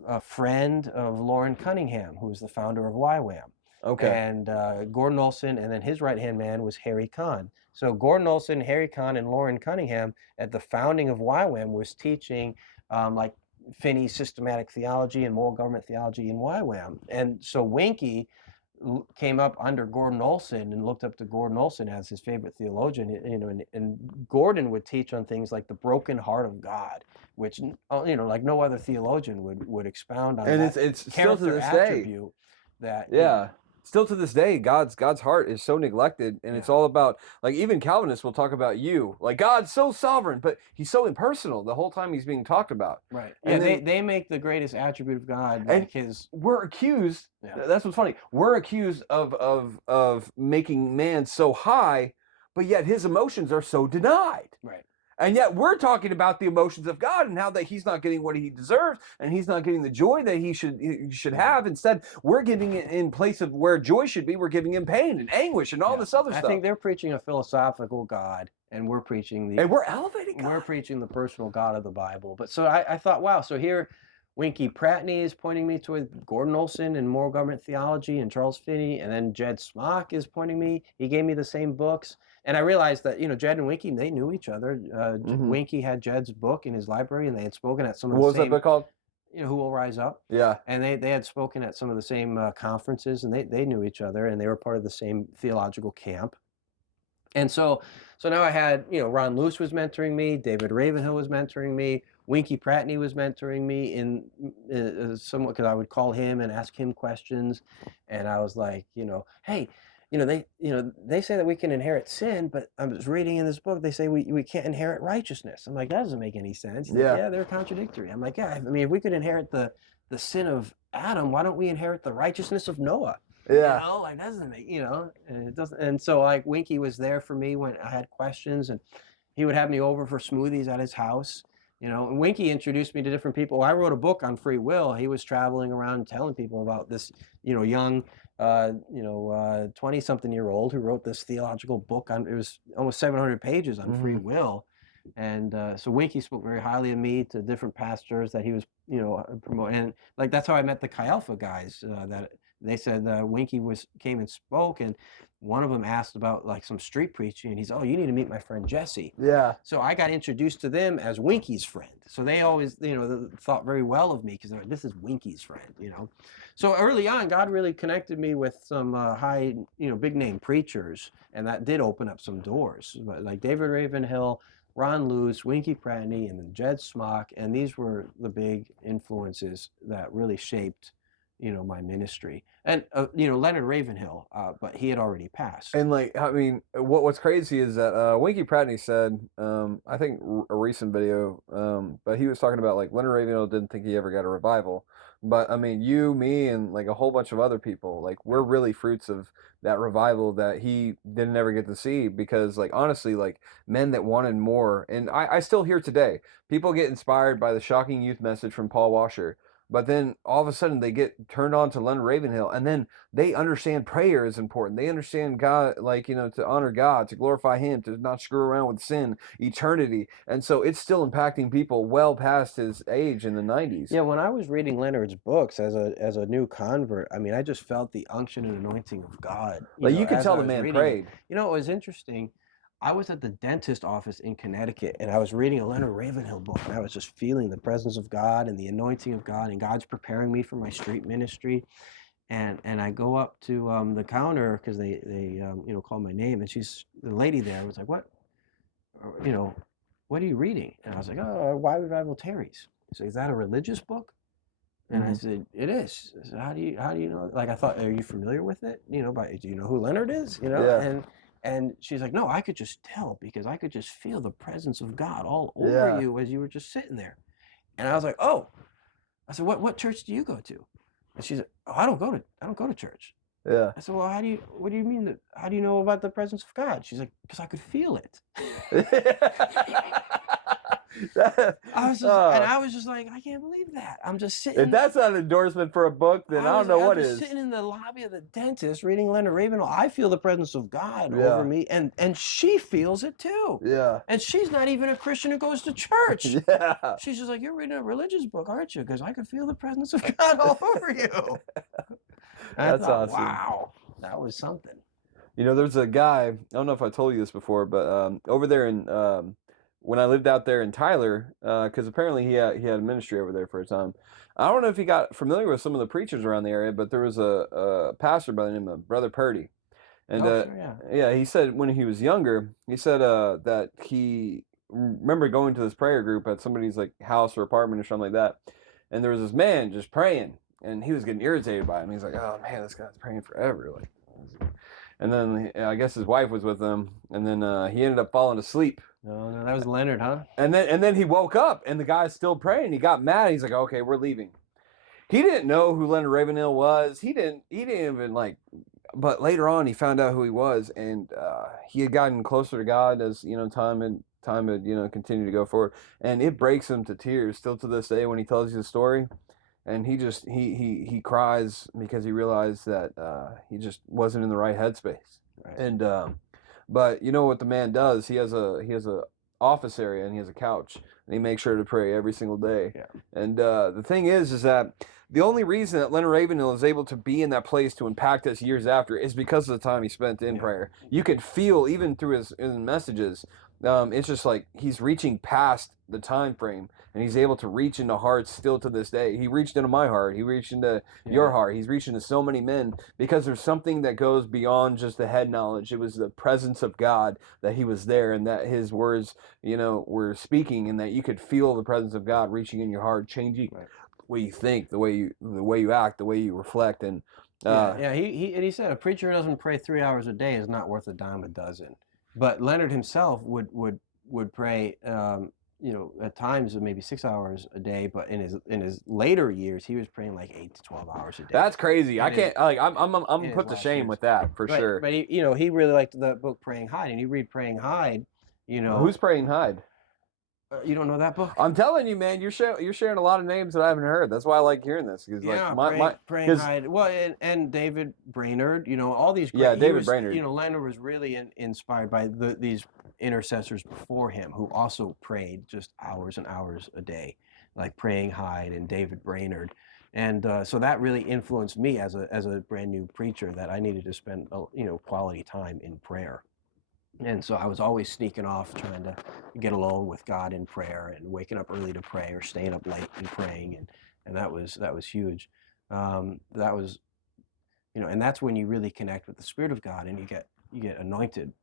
a friend of Lauren Cunningham, who was the founder of YWAM. Okay. And Gordon Olson, and then his right-hand man was Harry Kahn. So Gordon Olson, Harry Kahn, and Lauren Cunningham at the founding of YWAM was teaching like Finney's systematic theology and moral government theology in YWAM. And so Winky came up under Gordon Olson and looked up to Gordon Olson as his favorite theologian, you know, and Gordon would teach on things like the broken heart of God, which, you know, like no other theologian would expound on. And that it's still to this day that you know, still to this day, God's heart is so neglected, and it's all about, like, even Calvinists will talk about you, like God's so sovereign, but he's so impersonal the whole time he's being talked about. Right. And they make the greatest attribute of God like his. We're accused. That's what's funny. We're accused of making man so high, but yet his emotions are so denied. Right. And yet we're talking about the emotions of God and how that he's not getting what he deserves, and he's not getting the joy that he should have. Instead, we're giving it in place of where joy should be. We're giving him pain and anguish and all this other stuff. I think they're preaching a philosophical God, and we're preaching and we're elevating God. We're preaching the personal God of the Bible. But so I thought, wow, so here Winky Pratney is pointing me toward Gordon Olson and moral government theology and Charles Finney, and then Jed Smock is pointing me. He gave me the same books. And I realized that, you know, Jed and Winky, they knew each other. Winky had Jed's book in his library, and they had spoken at some of the same... What was that book called? Who Will Rise Up. Yeah. And they had spoken at some of the same conferences, and they knew each other, and they were part of the same theological camp. And so now I had, Ron Luce was mentoring me, David Ravenhill was mentoring me, Winky Pratney was mentoring me in somewhat, because I would call him and ask him questions, and I was like, hey, they say that we can inherit sin, but I was reading in this book, they say we can't inherit righteousness. I'm like, that doesn't make any sense. Yeah. Like, yeah, they're contradictory. I'm like, yeah, I mean, if we could inherit the sin of Adam, why don't we inherit the righteousness of Noah? Yeah. Like, that doesn't make, and it doesn't. And so like Winky was there for me when I had questions, and he would have me over for smoothies at his house. And Winky introduced me to different people. I wrote a book on free will. He was traveling around telling people about this, young, 20-something-year-old who wrote this theological book it was almost 700 pages on free will. And so Winky spoke very highly of me to different pastors that he was, promoting. And like, that's how I met the Chi Alpha guys, that they said Winky came and spoke, and one of them asked about like some street preaching, and he's, oh, you need to meet my friend Jesse. Yeah. So I got introduced to them as Winky's friend. So they always, thought very well of me, because they're like, this is Winky's friend, So early on, God really connected me with some high, big name preachers, and that did open up some doors. Like David Ravenhill, Ron Luce, Winky Pratney, and then Jed Smock, and these were the big influences that really shaped my ministry. And Leonard Ravenhill, but he had already passed. And like, I mean, what's crazy is that Winky Pratney said, I think a recent video, but he was talking about like Leonard Ravenhill didn't think he ever got a revival, but I mean, you, me, and like a whole bunch of other people, like we're really fruits of that revival that he didn't ever get to see, because like honestly, like men that wanted more, and I still hear today, people get inspired by the shocking youth message from Paul Washer. But then all of a sudden they get turned on to Leonard Ravenhill, and then they understand prayer is important. They understand God, like, to honor God, to glorify him, to not screw around with sin, eternity. And so it's still impacting people well past his age in the 90s. Yeah, when I was reading Leonard's books as a new convert, I mean, I just felt the unction and anointing of God. Like you could tell the man prayed. It was interesting. I was at the dentist office in Connecticut, and I was reading a Leonard Ravenhill book, and I was just feeling the presence of God and the anointing of God, and God's preparing me for my street ministry. And I go up to the counter, because they call my name, and the lady there was like, what are you reading? And I was like, oh, Why Revival Tarries. So is that a religious book? And I said, it is. I said, how do you know? Like, I thought, are you familiar with it? Do you know who Leonard is? Yeah. And she's like, no, I could just tell, because I could just feel the presence of God all over you as you were just sitting there. And I was like, oh. I said, what church do you go to? And she's like, oh, I don't go to church. Yeah. I said, well, what do you mean how do you know about the presence of God? She's like, because I could feel it. I was just like, I can't believe that. I'm just sitting. If that's not an endorsement for a book, then I don't know what is. I'm sitting in the lobby of the dentist reading Leonard Ravenhill. I feel the presence of God over me, and she feels it too. Yeah. And she's not even a Christian who goes to church. Yeah. She's just like, you're reading a religious book, aren't you? Because I could feel the presence of God all over you. That's awesome. Wow, that was something. There's a guy, I don't know if I told you this before, but over there in when I lived out there in Tyler, because apparently he had a ministry over there for a time. I don't know if he got familiar with some of the preachers around the area, but there was a pastor by the name of Brother Purdy. And he said when he was younger, he said that he remembered going to this prayer group at somebody's like house or apartment or something like that. And there was this man just praying, and he was getting irritated by him. He's like, oh man, this guy's praying forever. And then I guess his wife was with him, and then he ended up falling asleep. No, that was Leonard, huh? And then he woke up, and the guy's still praying. He got mad. He's like, okay, we're leaving. He didn't know who Leonard Ravenhill was. He didn't even but later on he found out who he was, and he had gotten closer to God as time had continued to go forward, and it breaks him to tears still to this day when he tells you the story. And he cries because he realized that he just wasn't in the right headspace. Right. And but you know what the man does? He has a office area, and he has a couch, and he makes sure to pray every single day. Yeah. And the thing is that the only reason that Leonard Ravenhill is able to be in that place to impact us years after is because of the time he spent in prayer. You could feel, even through his messages, it's just like he's reaching past the time frame, and he's able to reach into hearts still to this day. He reached into my heart. He reached into your heart. He's reaching to so many men because there's something that goes beyond just the head knowledge. It was the presence of God, that he was there, and that his words, were speaking, and that you could feel the presence of God reaching in your heart, changing the way you think, the way you act, the way you reflect. And he said a preacher who doesn't pray 3 hours a day is not worth a dime a dozen. But Leonard himself would pray, at times maybe 6 hours a day. But in his later years, he was praying like 8 to 12 hours a day. That's crazy. I can't I'm put to shame with that for sure. But he really liked the book Praying Hyde, and you read Praying Hyde. Who's Praying Hyde? You don't know that book? I'm telling you, man, you're sharing a lot of names that I haven't heard. That's why I like hearing this. Praying Hyde. Well, and David Brainerd, all these great. Yeah, David Brainerd. Leonard was really inspired by these intercessors before him who also prayed just hours and hours a day, like Praying Hyde and David Brainerd. And so that really influenced me as a brand new preacher, that I needed to spend quality time in prayer. And so I was always sneaking off, trying to get alone with God in prayer, and waking up early to pray, or staying up late and praying, and that was huge. That was, and that's when you really connect with the Spirit of God, and you get anointed.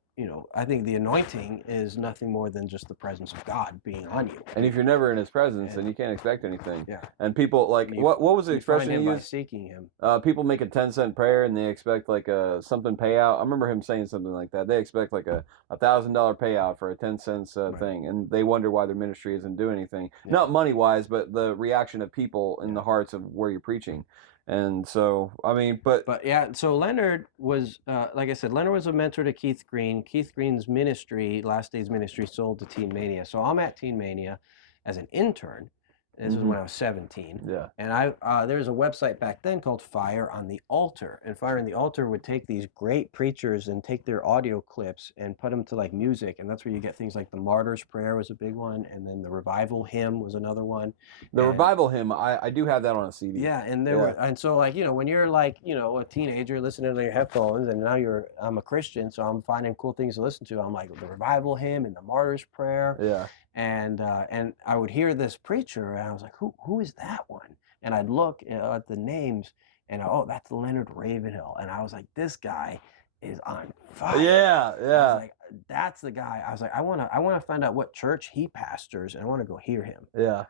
I think the anointing is nothing more than just the presence of God being on you. And if you're never in His presence, then you can't expect anything. Yeah. And people what was the expression he used? By seeking Him. People make a 10-cent prayer and they expect like a something payout. I remember him saying something like that. They expect like a $1,000 payout for a 10 cents thing, and they wonder why their ministry isn't doing anything. Yeah. Not money wise, but the reaction of people in the hearts of where you're preaching. And so, I mean, but yeah, so Leonard was, like I said, Leonard was a mentor to Keith Green. Keith Green's ministry, Last Days Ministry, sold to Teen Mania. So I'm at Teen Mania as an intern. This was when I was 17. Yeah. And there was a website back then called Fire on the Altar. And Fire on the Altar would take these great preachers and take their audio clips and put them to like music. And that's where you get things like the Martyr's Prayer was a big one. And then the Revival Hymn was another one. Revival Hymn, I do have that on a CD. Yeah. And and so like, when you're like, a teenager listening to your headphones, and now I'm a Christian, so I'm finding cool things to listen to. I'm like the Revival Hymn and the Martyr's Prayer. Yeah. And I would hear this preacher, and I was like, who is that one? And I'd look at the names, and that's Leonard Ravenhill. And I was like, this guy is on fire. Yeah. I was like, that's the guy. I was like, I want to find out what church he pastors, and I want to go hear him. Yeah.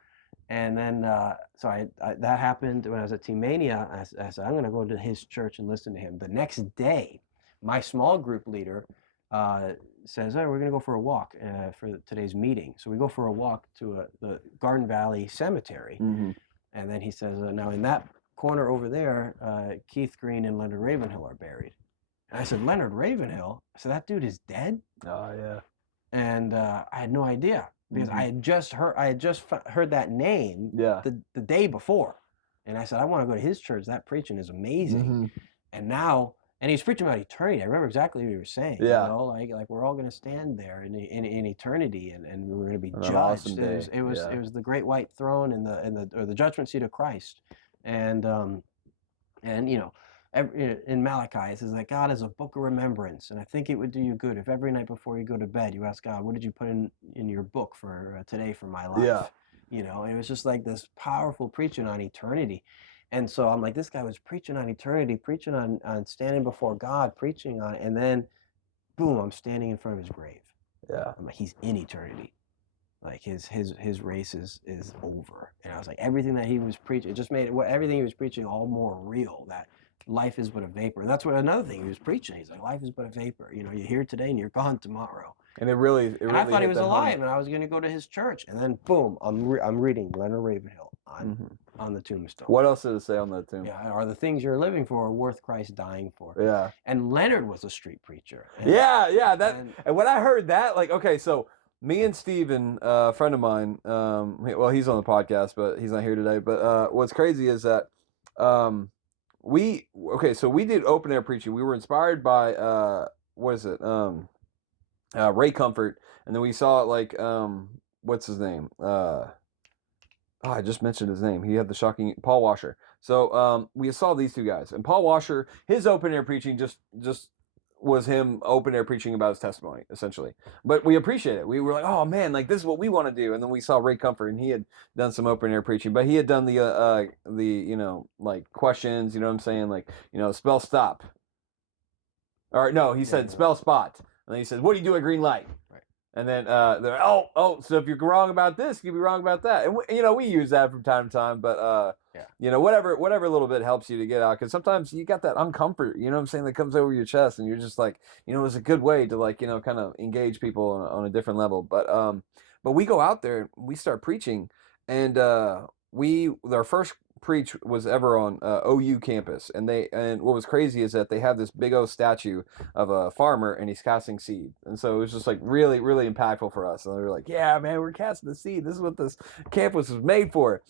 And then so I that happened when I was at Teen Mania. I said, I'm going to go to his church and listen to him. The next day, my small group leader says, we're going to go for a walk for today's meeting. So we go for a walk to the Garden Valley Cemetery. Mm-hmm. And then he says, now in that corner over there, Keith Green and Leonard Ravenhill are buried. And I said, Leonard Ravenhill? I said, that dude is dead? Oh, yeah. And I had no idea, because I had just heard that name the day before. And I said, I want to go to his church. That preaching is amazing. Mm-hmm. And now... And he was preaching about eternity. I remember exactly what he was saying. Yeah. Like we're all going to stand there in eternity, and we're going to be judged. Awesome it was the great white throne and the judgment seat of Christ. And in Malachi it says that God is a book of remembrance, and I think it would do you good if every night before you go to bed you ask God, what did you put in your book for today for my life? Yeah. And it was just like this powerful preaching on eternity. And so I'm like, this guy was preaching on eternity, preaching on standing before God, preaching on, and then, boom, I'm standing in front of his grave. Yeah. I'm like, he's in eternity. Like his race is over. And I was like, everything that he was preaching, it just made everything he was preaching all more real, that life is but a vapor. And that's what another thing he was preaching. He's like, life is but a vapor. You're here today and you're gone tomorrow. And it really and I thought he was alive, and I was going to go to his church. And then, boom, I'm reading Leonard Ravenhill on the tombstone. What else did it say on the tomb? Yeah, are the things you're living for worth Christ dying for? Yeah. And Leonard was a street preacher. And when I heard that, like, okay, so me and Steven, a friend of mine, well, he's on the podcast, but he's not here today. But what's crazy is that we did open air preaching. We were inspired by Ray Comfort, and then we saw like what's his name? I just mentioned his name. He had the shocking Paul Washer. So we saw these two guys, and Paul Washer, his open air preaching just was him open air preaching about his testimony, essentially. But we appreciate it. We were like, oh man, like this is what we want to do. And then we saw Ray Comfort, and he had done some open air preaching, but he had done the like questions. You know what I'm saying? Like, spell stop. Or no, he said spell spot. And then he said, what do you do at green light? Right. And then they're so if you're wrong about this, you can be wrong about that. And we use that from time to time, but whatever little bit helps you to get out, because sometimes you got that uncomfort, you know what I'm saying, that comes over your chest, and you're just like, it's a good way to like, kind of engage people on a different level. But we go out there, we start preaching, and our first preach was ever on OU campus, and what was crazy is that they have this big old statue of a farmer, and he's casting seed, and so it was just like really, really impactful for us. And we were like, yeah man, we're casting the seed, this is what this campus was made for.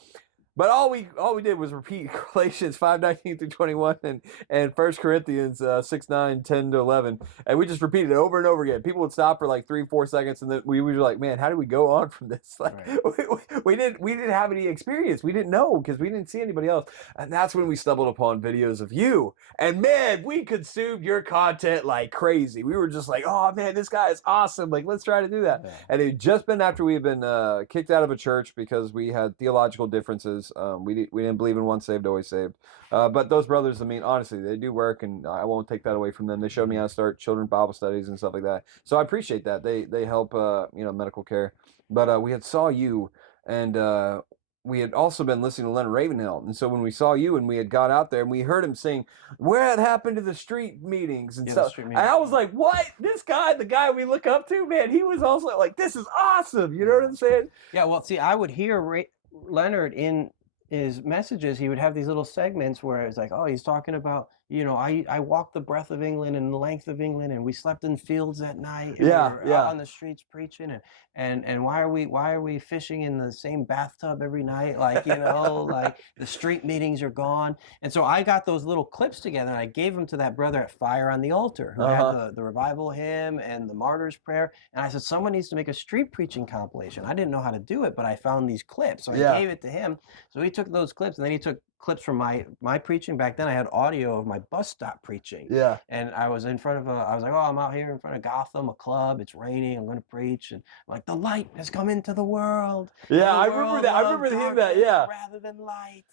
But all we did was repeat Galatians 5:19-21 and 1 Corinthians 6:9, 10 to 11, and we just repeated it over and over again. People would stop for like 3-4 seconds, and then we were like, man, how do we go on from this? Like, right. we didn't have any experience. We didn't know, because we didn't see anybody else, and that's when we stumbled upon videos of you. And man, we consumed your content like crazy. We were just like, oh man, this guy is awesome. Like, let's try to do that. Yeah. And it had just been after we had been kicked out of a church because we had theological differences. We didn't believe in once saved, always saved. But those brothers, I mean, honestly, they do work, and I won't take that away from them. They showed me how to start children's Bible studies and stuff like that. So I appreciate that. They help, medical care. But we had saw you, and we had also been listening to Leonard Ravenhill. And so when we saw you and we had got out there and we heard him sing, where it happened to the street meetings and stuff. And I was like, what? This guy, the guy we look up to, man, he was also like, this is awesome. You know what I'm saying? Yeah, well, see, I would hear Leonard in his messages. He would have these little segments where it's like, oh, he's talking about, I walked the breadth of England and the length of England, and we slept in fields at night, and we were out on the streets preaching, and why are we fishing in the same bathtub every night, like, like the street meetings are gone. And so I got those little clips together, and I gave them to that brother at Fire on the Altar, who had the revival hymn and the martyr's prayer, and I said, someone needs to make a street preaching compilation. I didn't know how to do it, but I found these clips, so I gave it to him. So he took those clips, and then he took clips from my preaching. Back then I had audio of my bus stop preaching. Yeah. And I was in front of I was like, oh, I'm out here in front of Gotham, a club, it's raining, I'm going to preach. And I'm like, the light has come into the world. Yeah, I remember that. I remember hearing that, yeah. Rather than light,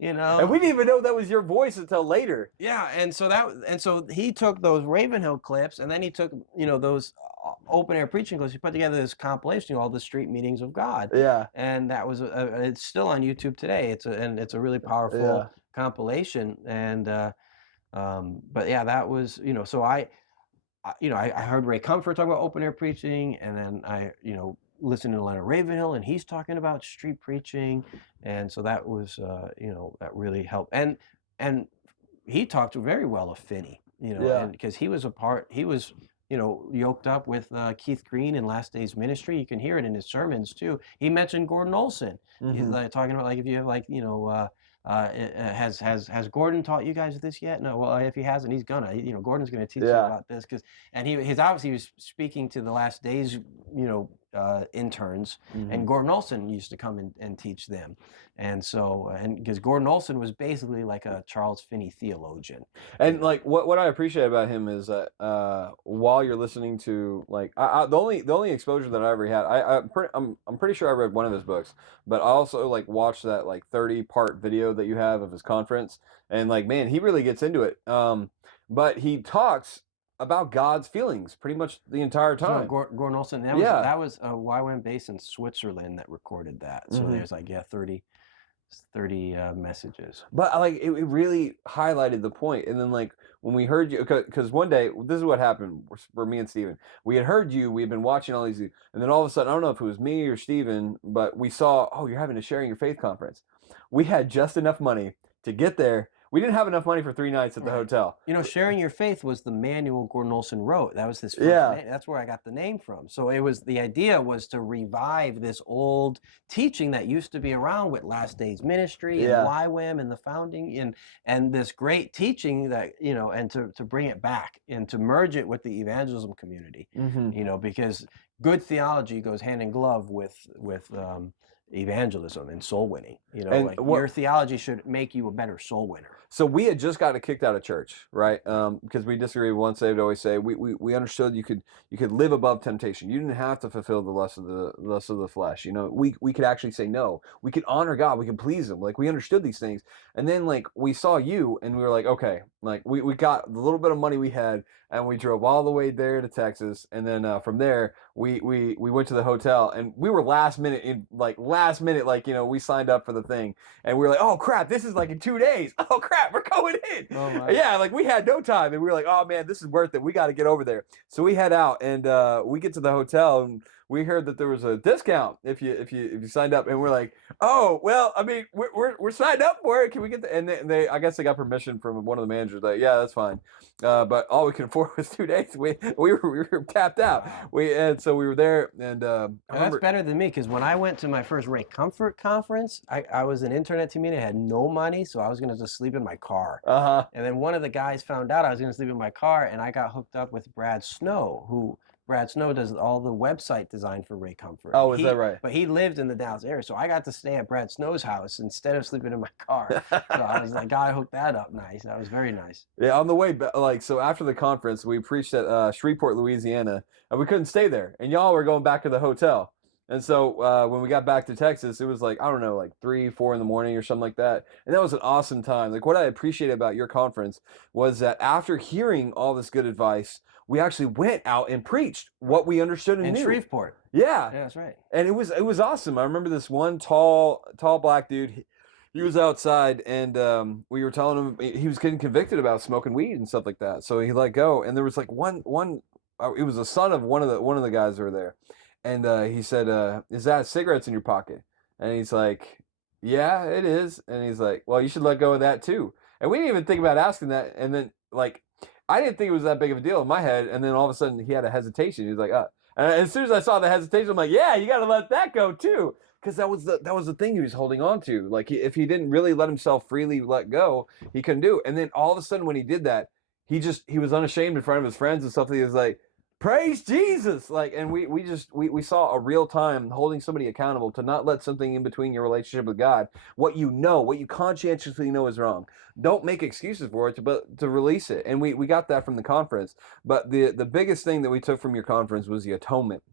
And we didn't even know that was your voice until later. Yeah, and so he took those Ravenhill clips, and then he took, those open air preaching clips. He put together this compilation of all the street meetings of God. Yeah. And that was it's still on YouTube today. It's a really powerful compilation. And but yeah, that was, so I heard Ray Comfort talk about open air preaching, and then I listened to Leonard Ravenhill, and he's talking about street preaching, and so that was that really helped. And he talked very well of Finney, and because he was yoked up with Keith Green in Last Days Ministry. You can hear it in his sermons too. He mentioned Gordon Olson. He's talking about, like, if you have, like, has Gordon taught you guys this yet? No. Well, if he hasn't, he's gonna. Gordon's gonna teach you about this, and he was speaking to the Last Days, interns, and Gordon Olson used to come and teach them, and so because Gordon Olson was basically like a Charles Finney theologian. And like what I appreciate about him is that while you're listening to, like, the only exposure that I ever had, I'm pretty sure I read one of his books, but I also like watched that like 30-part video that you have of his conference, and like, man, he really gets into it. But he talks about God's feelings pretty much the entire time. So Gordon Olson, that was a YWAM base in Switzerland that recorded that. So there's like 30 messages. But like it really highlighted the point. And then like when we heard you, because one day, this is what happened for me and Steven. We had heard you, we had been watching all these, and then all of a sudden, I don't know if it was me or Steven, but we saw, oh, you're having a Sharing Your Faith conference. We had just enough money to get there. We didn't have enough money for 3 nights at the hotel. Sharing Your Faith was the manual Gordon Olson wrote. That was his first name. That's where I got the name from. So the idea was to revive this old teaching that used to be around with Last Days Ministry and YWAM and the founding and this great teaching that, and to bring it back and to merge it with the evangelism community, because good theology goes hand in glove with evangelism and soul winning. You know, And like what? your theology should make you a better soul winner. So we had just gotten kicked out of church, right? Because we disagree with once saved, always saved. We understood you could live above temptation. You didn't have to fulfill the lust of the flesh. You know, we could actually say no. We could honor God. We could please Him. Like we understood these things. And then like we saw you, and we were like, okay, like we got the little bit of money we had, and we drove all the way there to Texas, and then from there we went to the hotel, and we were last minute, like you know, we signed up for the thing. And we were like, oh crap, this is like in 2 days. Oh crap, we're going in. Oh, my. Yeah, like we had no time. And we were like, oh man, this is worth it. We got to get over there. So we head out, and we get to the hotel, and we heard that there was a discount if you signed up. And we're like, oh well, I mean, we're signed up for it. Can we get the? And they I guess they got permission from one of the managers. Like, yeah, that's fine. But all we could afford was 2 days. We were tapped out. Wow. And so we were there, and That's better than me, because when I went to my first Ray Comfort conference, I was an intern at Community. I had no money, so I was going to just sleep in my car. And then one of the guys found out I was going to sleep in my car, and I got hooked up with Brad Snow, Brad Snow does all the website design for Ray Comfort. Oh, is that right? But he lived in the Dallas area, so I got to stay at Brad Snow's house instead of sleeping in my car. So I was like, God hooked that up nice. That was very nice. Yeah, on the way, like, so after the conference, we preached at Shreveport, Louisiana, and we couldn't stay there, and y'all were going back to the hotel. And so when we got back to Texas, it was like, I don't know, like 3, 4 in the morning or something like that. And that was an awesome time. Like what I appreciated about your conference was that after hearing all this good advice, we actually went out and preached what we understood and in knew. Shreveport. Yeah. Yeah, that's right. And it was awesome. I remember this one tall black dude. He was outside, and we were telling him he was getting convicted about smoking weed and stuff like that. So he let go, and there was like one. It was the son of one of the guys that were there, and he said, "Is that cigarettes in your pocket?" And he's like, "Yeah, it is." And he's like, "Well, you should let go of that too." And we didn't even think about asking that. And then like, I didn't think it was that big of a deal in my head. And then all of a sudden, he had a hesitation. He was like, And as soon as I saw the hesitation, I'm like, "Yeah, you got to let that go too." Because that was the thing he was holding on to. Like if he didn't really let himself freely let go, he couldn't do it. And then all of a sudden, when he did that, he was unashamed in front of his friends and stuff. He was like, "Praise Jesus!" Like, and we saw a real time holding somebody accountable to not let something in between your relationship with God, what you conscientiously know is wrong. Don't make excuses for it, but to release it. And we got that from the conference. But the biggest thing that we took from your conference was the atonement.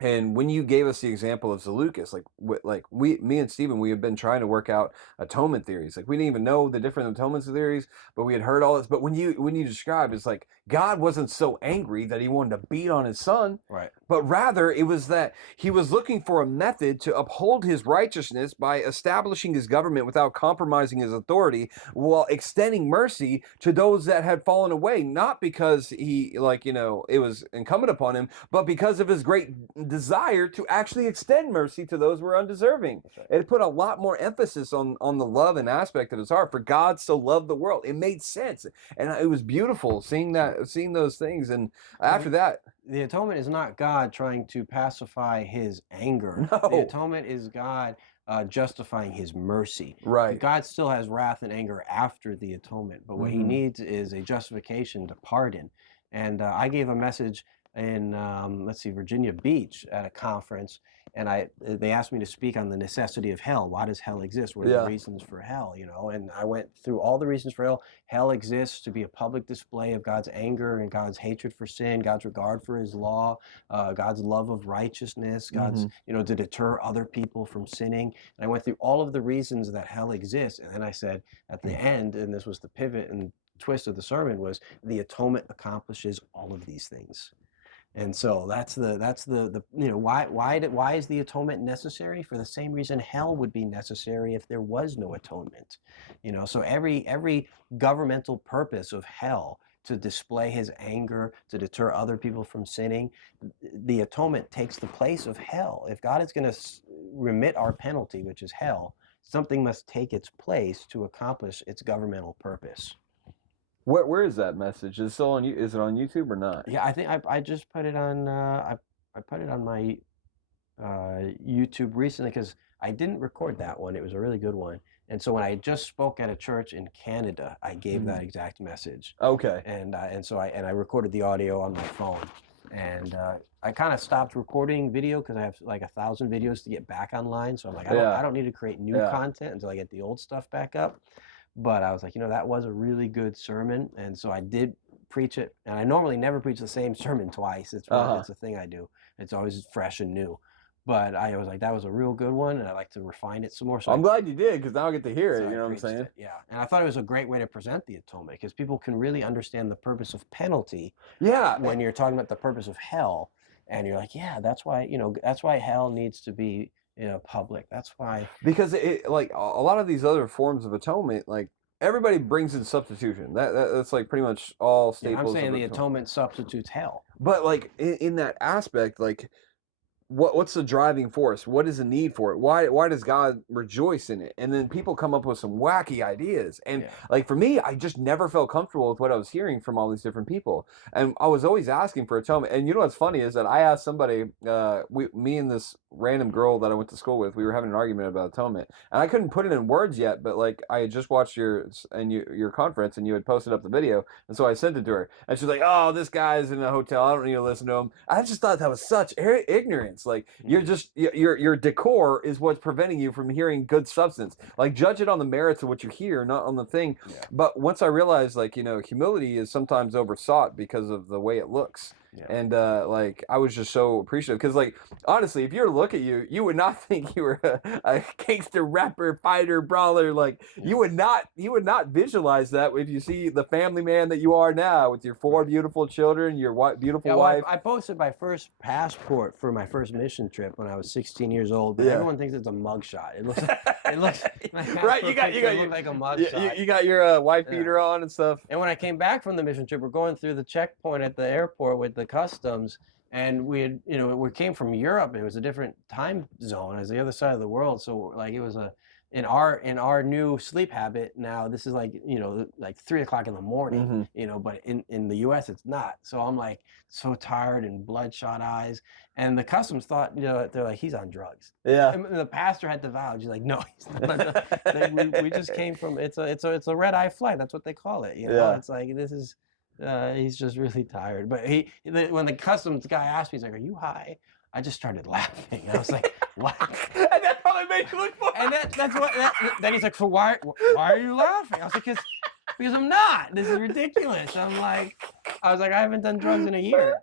And when you gave us the example of Zeleucus, me and Stephen, we have been trying to work out atonement theories. Like we didn't even know the different atonement theories, but we had heard all this. But when you describe, it's like God wasn't so angry that He wanted to beat on His Son, right? But rather it was that He was looking for a method to uphold His righteousness by establishing His government without compromising His authority, while extending mercy to those that had fallen away, not because He, it was incumbent upon Him, but because of His great desire to actually extend mercy to those who are undeserving. Right. It put a lot more emphasis on the love and aspect of His heart. For God so loved the world. It made sense, and it was beautiful seeing those things. And after that, the atonement is not God trying to pacify His anger. No. The atonement is God justifying His mercy. Right. God still has wrath and anger after the atonement, but what He needs is a justification to pardon. And I gave a message in Virginia Beach at a conference, and they asked me to speak on the necessity of hell. Why does hell exist? What are the reasons for hell? And I went through all the reasons for hell. Hell exists to be a public display of God's anger and God's hatred for sin, God's regard for His law, God's love of righteousness, God's to deter other people from sinning. And I went through all of the reasons that hell exists, and then I said at the end, and this was the pivot and twist of the sermon, was the atonement accomplishes all of these things. And so that's the why is the atonement necessary? For the same reason hell would be necessary if there was no atonement. So every governmental purpose of hell to display His anger, to deter other people from sinning, the atonement takes the place of hell. If God is going to remit our penalty, which is hell, something must take its place to accomplish its governmental purpose. Where is that message? Is it still on you? Is it on YouTube or not? Yeah, I think I just put it on. I put it on my YouTube recently because I didn't record that one. It was a really good one. And so when I just spoke at a church in Canada, I gave that exact message. Okay. And so I recorded the audio on my phone. And I kind of stopped recording video because I have like 1,000 videos to get back online. So I'm like, Yeah. I don't need to create new Yeah. content until I get the old stuff back up. But I was like, that was a really good sermon, and so I did preach it. And I normally never preach the same sermon twice. It's a thing I do. It's always fresh and new. But I was like, that was a real good one, and I like to refine it some more. So I'm glad you did, because now I get to hear so it. You know what I'm saying? Yeah, and I thought it was a great way to present the atonement, because people can really understand the purpose of penalty. Yeah. When you're talking about the purpose of hell, and you're like, yeah, that's why that's why hell needs to be public. That's why, because it, like a lot of these other forms of atonement, like everybody brings in substitution. That's like pretty much all staples. I'm saying of the atonement substitutes hell. But like in that aspect, like what's the driving force? What is the need for it? Why does God rejoice in it? And then people come up with some wacky ideas. And like for me, I just never felt comfortable with what I was hearing from all these different people. And I was always asking for atonement. And you know what's funny is that I asked somebody, me and this random girl that I went to school with, we were having an argument about atonement. And I couldn't put it in words yet, but like I had just watched your conference, and you had posted up the video. And so I sent it to her. And she's like, oh, this guy's in a hotel, I don't need to listen to him. I just thought that was such ignorance. Like you're just your decor is what's preventing you from hearing good substance. Like judge it on the merits of what you hear, not on the thing. But once I realized, like, humility is sometimes oversought because of the way it looks. And like I was just so appreciative, because like honestly, if you were to look at you, you would not think you were a gangster rapper, fighter, brawler. Like you would not visualize that if you see the family man that you are now, with your 4 beautiful children, your beautiful wife. I posted my first passport for my first mission trip when I was 16 years old, but everyone thinks it's a mugshot. It looks right. You got like a mugshot. You got your wife beater on and stuff. And when I came back from the mission trip, we're going through the checkpoint at the airport with the customs, and we had we came from Europe. It was a different time zone, as the other side of the world. So like it was in our new sleep habit now, this is like like 3 o'clock in the morning, but in the US it's not. So I'm like so tired and bloodshot eyes, and the customs thought they're like, he's on drugs. And the pastor had to vouch. He's like, no, he's not. We just came from it's a red eye flight. That's what they call it. It's like, this is he's just really tired. But when the customs guy asked me, he's like, are you high? I just started laughing. I was like, what? And that probably made you look more. And that's what. Then he's like, so why are you laughing? I was like, because I'm not. This is ridiculous. I was like, I haven't done drugs in a year.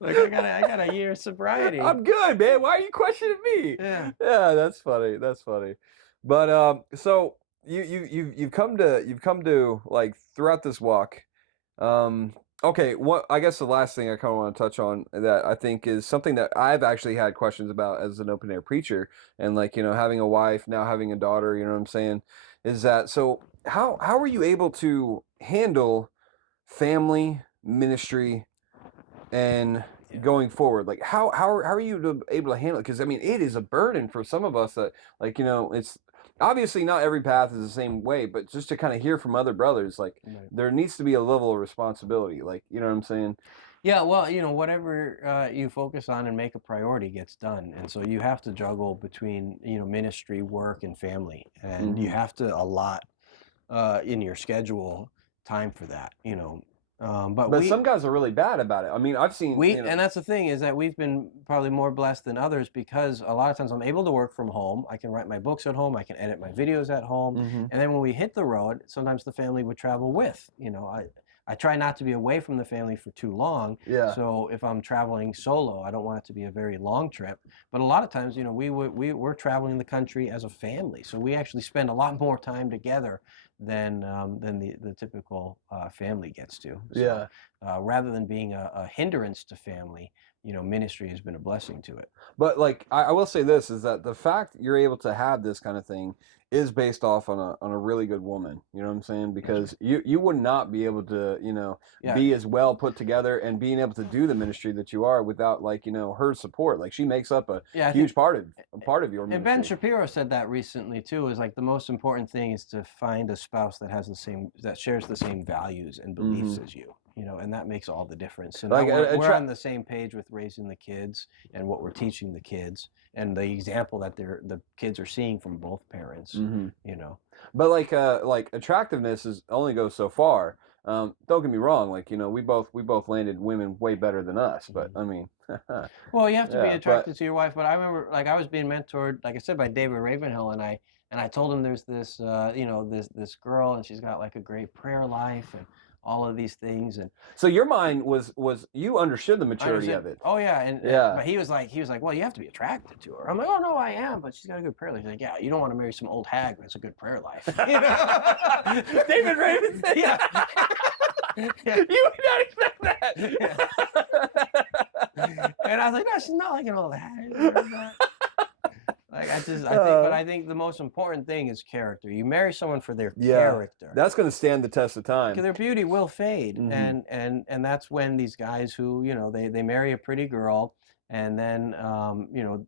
Like I got a year of sobriety. I'm good, man. Why are you questioning me? Yeah, that's funny. But so you've come to like throughout this walk. Okay, I guess the last thing I kind of want to touch on that I think is something that I've actually had questions about as an open air preacher, and like having a wife, now having a daughter, you know what I'm saying, is that so how are you able to handle family, ministry, and going forward? Like how are you able to handle it? Because I mean, it is a burden for some of us that, like, it's obviously not every path is the same way, but just to kind of hear from other brothers, like there needs to be a level of responsibility, like, you know what I'm saying? Yeah, well, whatever you focus on and make a priority gets done. And so you have to juggle between, ministry, work, and family. And you have to allot in your schedule time for that, But some guys are really bad about it. I mean, I've seen and that's the thing, is that we've been probably more blessed than others, because a lot of times I'm able to work from home. I can write my books at home. I can edit my videos at home. And then when we hit the road, sometimes the family would travel with. I try not to be away from the family for too long. So if I'm traveling solo, I don't want it to be a very long trip. But a lot of times, we're traveling the country as a family, so we actually spend a lot more time together than the typical family gets to. So, rather than being a hindrance to family, ministry has been a blessing to it. But like I will say this, is that the fact you're able to have this kind of thing is based off on a really good woman. You know what I'm saying? Because you would not be able to, be as well put together and being able to do the ministry that you are without, like, her support. Like she makes up a huge part of your ministry. And Ben Shapiro said that recently too, is like the most important thing is to find a spouse that shares the same values and beliefs as you. And that makes all the difference. And like we're on the same page with raising the kids and what we're teaching the kids and the example that the kids are seeing from both parents. But like attractiveness only goes so far. Don't get me wrong, like, you know, we both landed women way better than us, but I mean, Well, you have to be yeah, but attracted to your wife, but I remember, like, I was being mentored, like I said, by David Ravenhill, and I told him there's this, this girl, and she's got like a great prayer life and all of these things, and so your mind was you understood the I maturity understood. of it. Oh yeah, and Yeah. but he was like, well, you have to be attracted to her. I'm like, oh no, I am, but she's got a good prayer life. He's like, yeah, you don't want to marry some old hag that's a good prayer life. David Raven said, Yeah. Yeah. You would not expect Yeah. that. And I was like, no, she's not like an old hag. Like I think the most important thing is character. You marry someone for their Yeah, character. that's going to stand the test of time. Because their beauty will fade, and that's when these guys who they marry a pretty girl, and then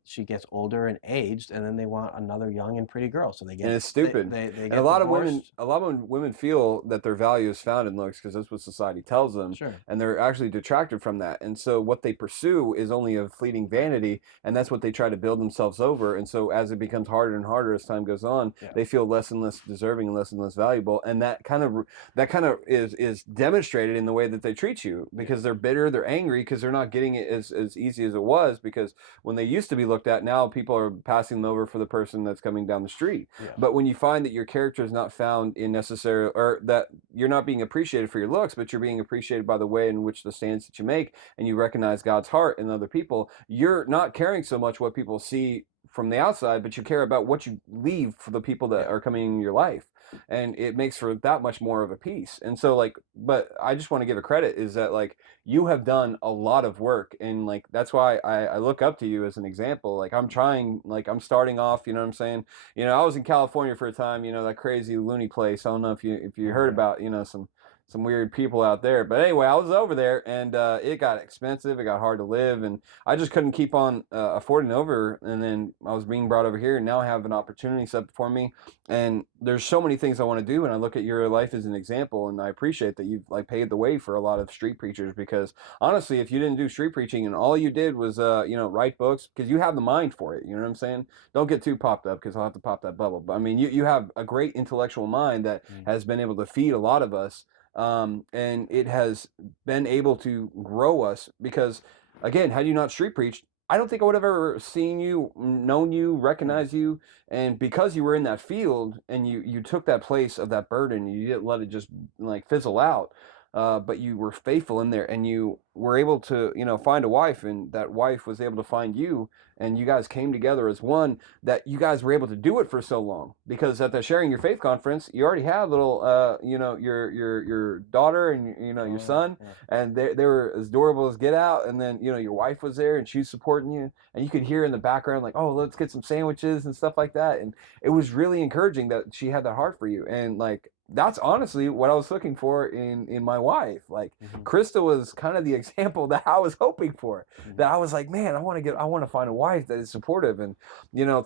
she gets older and aged, and then they want another young and pretty girl, so And it's stupid. they And get a lot divorced. of women feel that their value is found in looks because that's what society tells them, Sure. and they're actually detracted from that. And so what they pursue is only a fleeting vanity, and that's what they try to build themselves over. And so as it becomes harder and harder as time goes on, Yeah. they feel less and less deserving and less valuable. And that kind of is demonstrated in the way that they treat you, because they're bitter, they're angry because they're not getting it as easy as it was, because when they used to be looked at, now people are passing them over for the person that's coming down the street. Yeah. But when you find that your character is not found in necessary, or that you're not being appreciated for your looks, but you're being appreciated by the way in which the stands that you make, and you recognize God's heart in other people, you're not caring so much what people see from the outside, but you care about what you leave for the people that are coming in your life. And it makes for that much more of a peace. And so, like, but I just want to give a credit is that, like, you have done a lot of work, and like that's why I look up to you as an example. Like, I'm trying, like, I'm starting off, you know what I'm saying? You know, I was in California for a time, you know, that crazy loony place. I don't know if you heard about, you know, some weird people out there. But anyway, I was over there, and it got expensive. It got hard to live, and I just couldn't keep on affording over. And then I was being brought over here, and now I have an opportunity set before me. And there's so many things I want to do, and I look at your life as an example, and I appreciate that you've like paved the way for a lot of street preachers. Because honestly, if you didn't do street preaching and all you did was write books, because you have the mind for it, you know what I'm saying? Don't get too popped up, because I'll have to pop that bubble. But I mean, you have a great intellectual mind that has been able to feed a lot of us, and it has been able to grow us. Because again, had you not street preached, I don't think I would have ever seen you, known you, recognized you. And because you were in that field, and you took that place of that burden, you didn't let it just like fizzle out, but you were faithful in there, and you were able to, you know, find a wife, and that wife was able to find you, and you guys came together as one. That you guys were able to do it for so long, because at the Sharing Your Faith conference, you already had little, your daughter and your son, and they were as adorable as get out. And then your wife was there, and she was supporting you, and you could hear in the background like, oh, let's get some sandwiches and stuff like that. And it was really encouraging that she had that heart for you. And like, that's honestly what I was looking for in my wife. Like, Krista was kind of the example that I was hoping for. That I was like, man, I want to find a wife that is supportive. And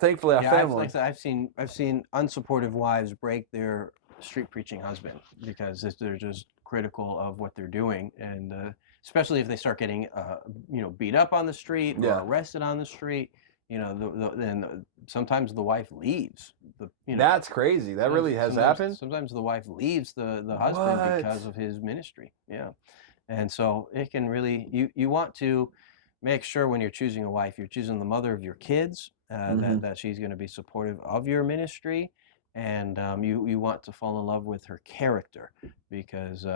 thankfully I found one. I've seen unsupportive wives break their street preaching husband because they're just critical of what they're doing, and especially if they start getting beat up on the street or arrested on the street. Then sometimes the wife leaves. That's crazy. That really has happened. Sometimes the wife leaves the husband because of his ministry. Yeah, and so it can really you want to make sure when you're choosing a wife, you're choosing the mother of your kids, that she's going to be supportive of your ministry, and you want to fall in love with her character, because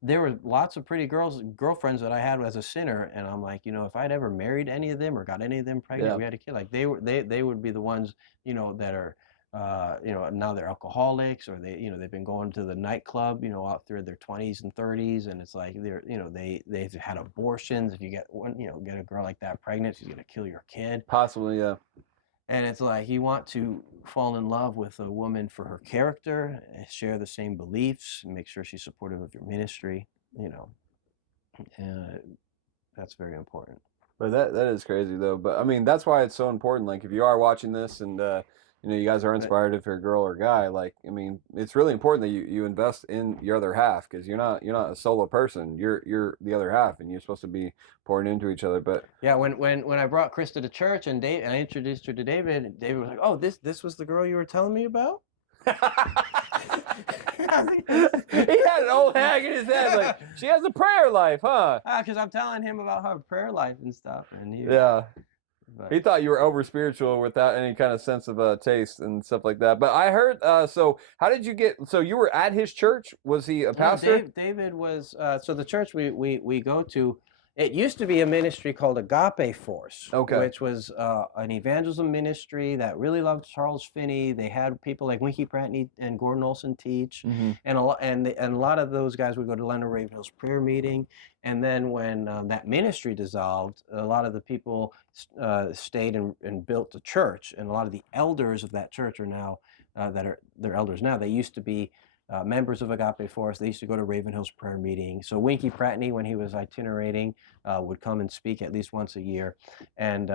there were lots of pretty girlfriends that I had as a sinner, and I'm like, if I'd ever married any of them or got any of them pregnant, we had a kid, like they would be the ones, that are, now they're alcoholics, or they've been going to the nightclub, out through their 20s and 30s, and it's like they've had abortions. If you get a girl like that pregnant, she's gonna kill your kid. Possibly, yeah. And it's like you want to fall in love with a woman for her character, share the same beliefs, make sure she's supportive of your ministry, that's very important. But that is crazy though. But I mean, that's why it's so important. Like, if you are watching this, and you guys are inspired, if you're a girl or a guy, like, I mean, it's really important that you invest in your other half, because you're not a solo person. You're the other half, and you're supposed to be pouring into each other. But yeah, when I brought Krista to church, and I introduced her to David, David was like, "Oh, this was the girl you were telling me about?" He had an old hag in his head. Like, she has a prayer life, huh? Because I'm telling him about her prayer life and stuff, and Yeah. But, He thought you were over spiritual without any kind of sense of taste and stuff like that. But I heard, so how did you get? So you were at his church? Was he a pastor? David was so the church we go to. It used to be a ministry called Agape Force, which was an evangelism ministry that really loved Charles Finney. They had people like Winky Pratney and Gordon Olson teach, and a lot of those guys would go to Leonard Ravenhill's prayer meeting. And then when that ministry dissolved, a lot of the people stayed and built the church, and a lot of the elders of that church are now they're elders now. They used to be members of Agape Force. They used to go to Ravenhill's prayer meeting. So Winky Pratney, when he was itinerating, would come and speak at least once a year. And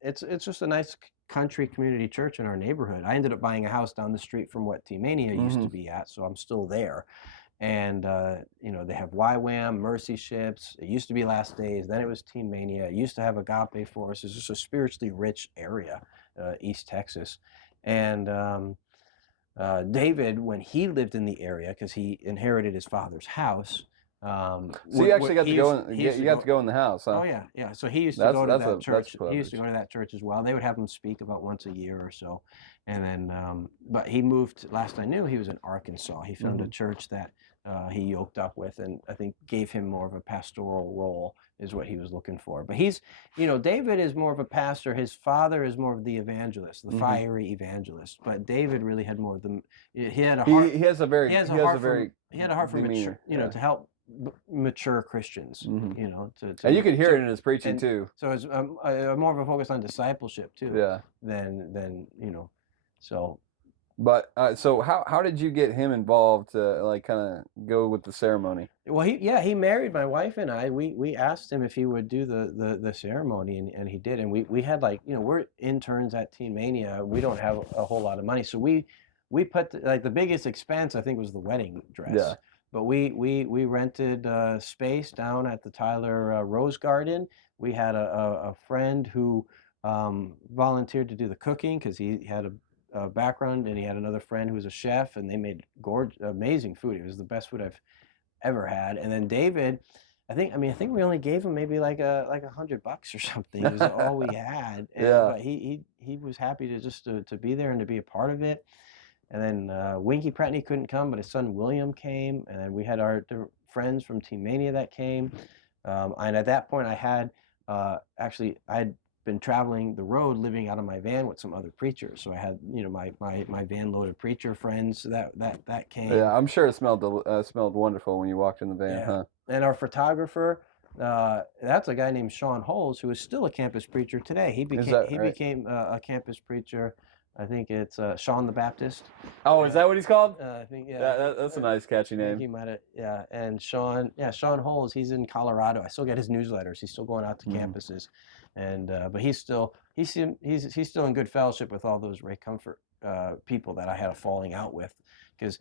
it's just a nice country community church in our neighborhood. I ended up buying a house down the street from what Team Mania used to be at, so I'm still there. And they have YWAM, Mercy Ships. It used to be Last Days. Then it was Teen Mania. It used to have Agape Force. It's just a spiritually rich area, East Texas. And David, when he lived in the area, because he inherited his father's house. So you actually got to go in. You got to go in the house, huh? Oh yeah. So he used to go to that church. He used to go to that church as well. They would have him speak about once a year or so, and then. But he moved. Last I knew, he was in Arkansas. He found a church that he yoked up with, and I think gave him more of a pastoral role, is what he was looking for. But David is more of a pastor. His father is more of the evangelist, the fiery evangelist. But David really had more of the. He had a heart. He has a heart for mature, to help mature Christians, and you can hear it in his preaching too. So it's more of a focus on discipleship too. Yeah. Than so. But so how did you get him involved to like kind of go with the ceremony? Well, he married my wife and I. We asked him if he would do the ceremony, and he did. And we had we're interns at Teen Mania. We don't have a whole lot of money, so we put the biggest expense I think was the wedding dress. Yeah. But we rented space down at the Tyler Rose Garden. We had a friend who volunteered to do the cooking because he had a background, and he had another friend who was a chef, and they made amazing food. It was the best food I've ever had. And then David, I think we only gave him maybe like $100 or something. It was all we had. But he was happy to just to be there and to be a part of it. And then Winky Pratney couldn't come, but his son William came, and then we had our friends from Team Mania that came. And at that point, I had I'd been traveling the road, living out of my van with some other preachers. So I had my van loaded preacher friends that came. Yeah, I'm sure it smelled wonderful when you walked in the van. Yeah. Huh? And our photographer, that's a guy named Sean Holes, who is still a campus preacher today. He became a campus preacher. I think it's Sean the Baptist. Oh, is that what he's called? I think, yeah. That's a nice, catchy name. He might have, yeah. And Sean Holes, he's in Colorado. I still get his newsletters. He's still going out to campuses, and but he's still in good fellowship with all those Ray Comfort people that I had a falling out with, because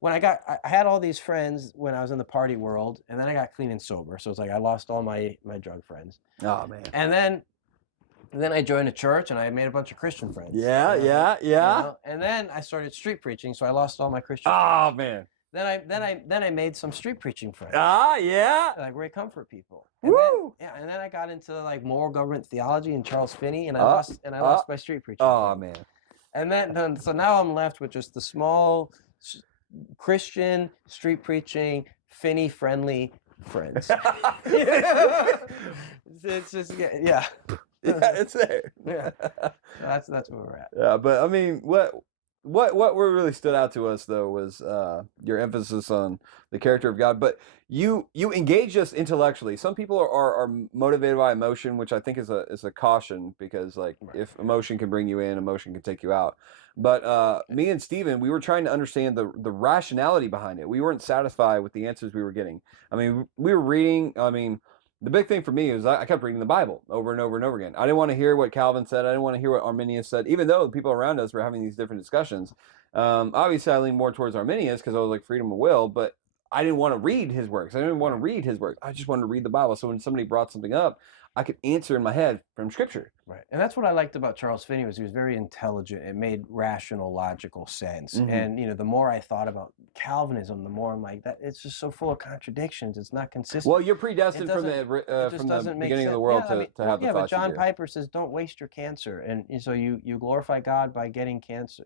when I had all these friends when I was in the party world, and then I got clean and sober, so it's like I lost all my drug friends. Oh man. And then I joined a church, and I made a bunch of Christian friends. Yeah. And then I started street preaching, so I lost all my Christian friends. friends. Oh man. Then I made some street preaching friends. Yeah. Like Ray Comfort people. Woo! And then I got into like moral government theology and Charles Finney, and I lost my street preaching. Oh friends. man. And then so now I'm left with just the small Christian street preaching Finney friendly friends. It's just yeah. Yeah, it's there. Yeah, that's where we're at. Yeah, but I mean, what really stood out to us though was your emphasis on the character of God. But you engage us intellectually. Some people are motivated by emotion, which I think is a caution, because if emotion can bring you in, emotion can take you out. But me and Steven, we were trying to understand the rationality behind it. We weren't satisfied with the answers we were getting. I mean, we were reading. I mean, the big thing for me is I kept reading the Bible over and over and over again. I didn't want to hear what Calvin said. I didn't want to hear what Arminius said, even though the people around us were having these different discussions. Obviously, I leaned more towards Arminius because I was like freedom of will, but I didn't want to read his works. I didn't want to read his works. I just wanted to read the Bible. So when somebody brought something up, I could answer in my head from Scripture. Right. And that's what I liked about Charles Finney was he was very intelligent. It made rational, logical sense. Hmm. And the more I thought about Calvinism, the more I'm like that it's just so full of contradictions. It's not consistent. Well, you're It predestined doesn't it just from the doesn't make beginning of sense. the Yeah, world I mean, to well, have the yeah, but thoughts you John do. Piper says don't waste your cancer. And so you glorify God by getting cancer,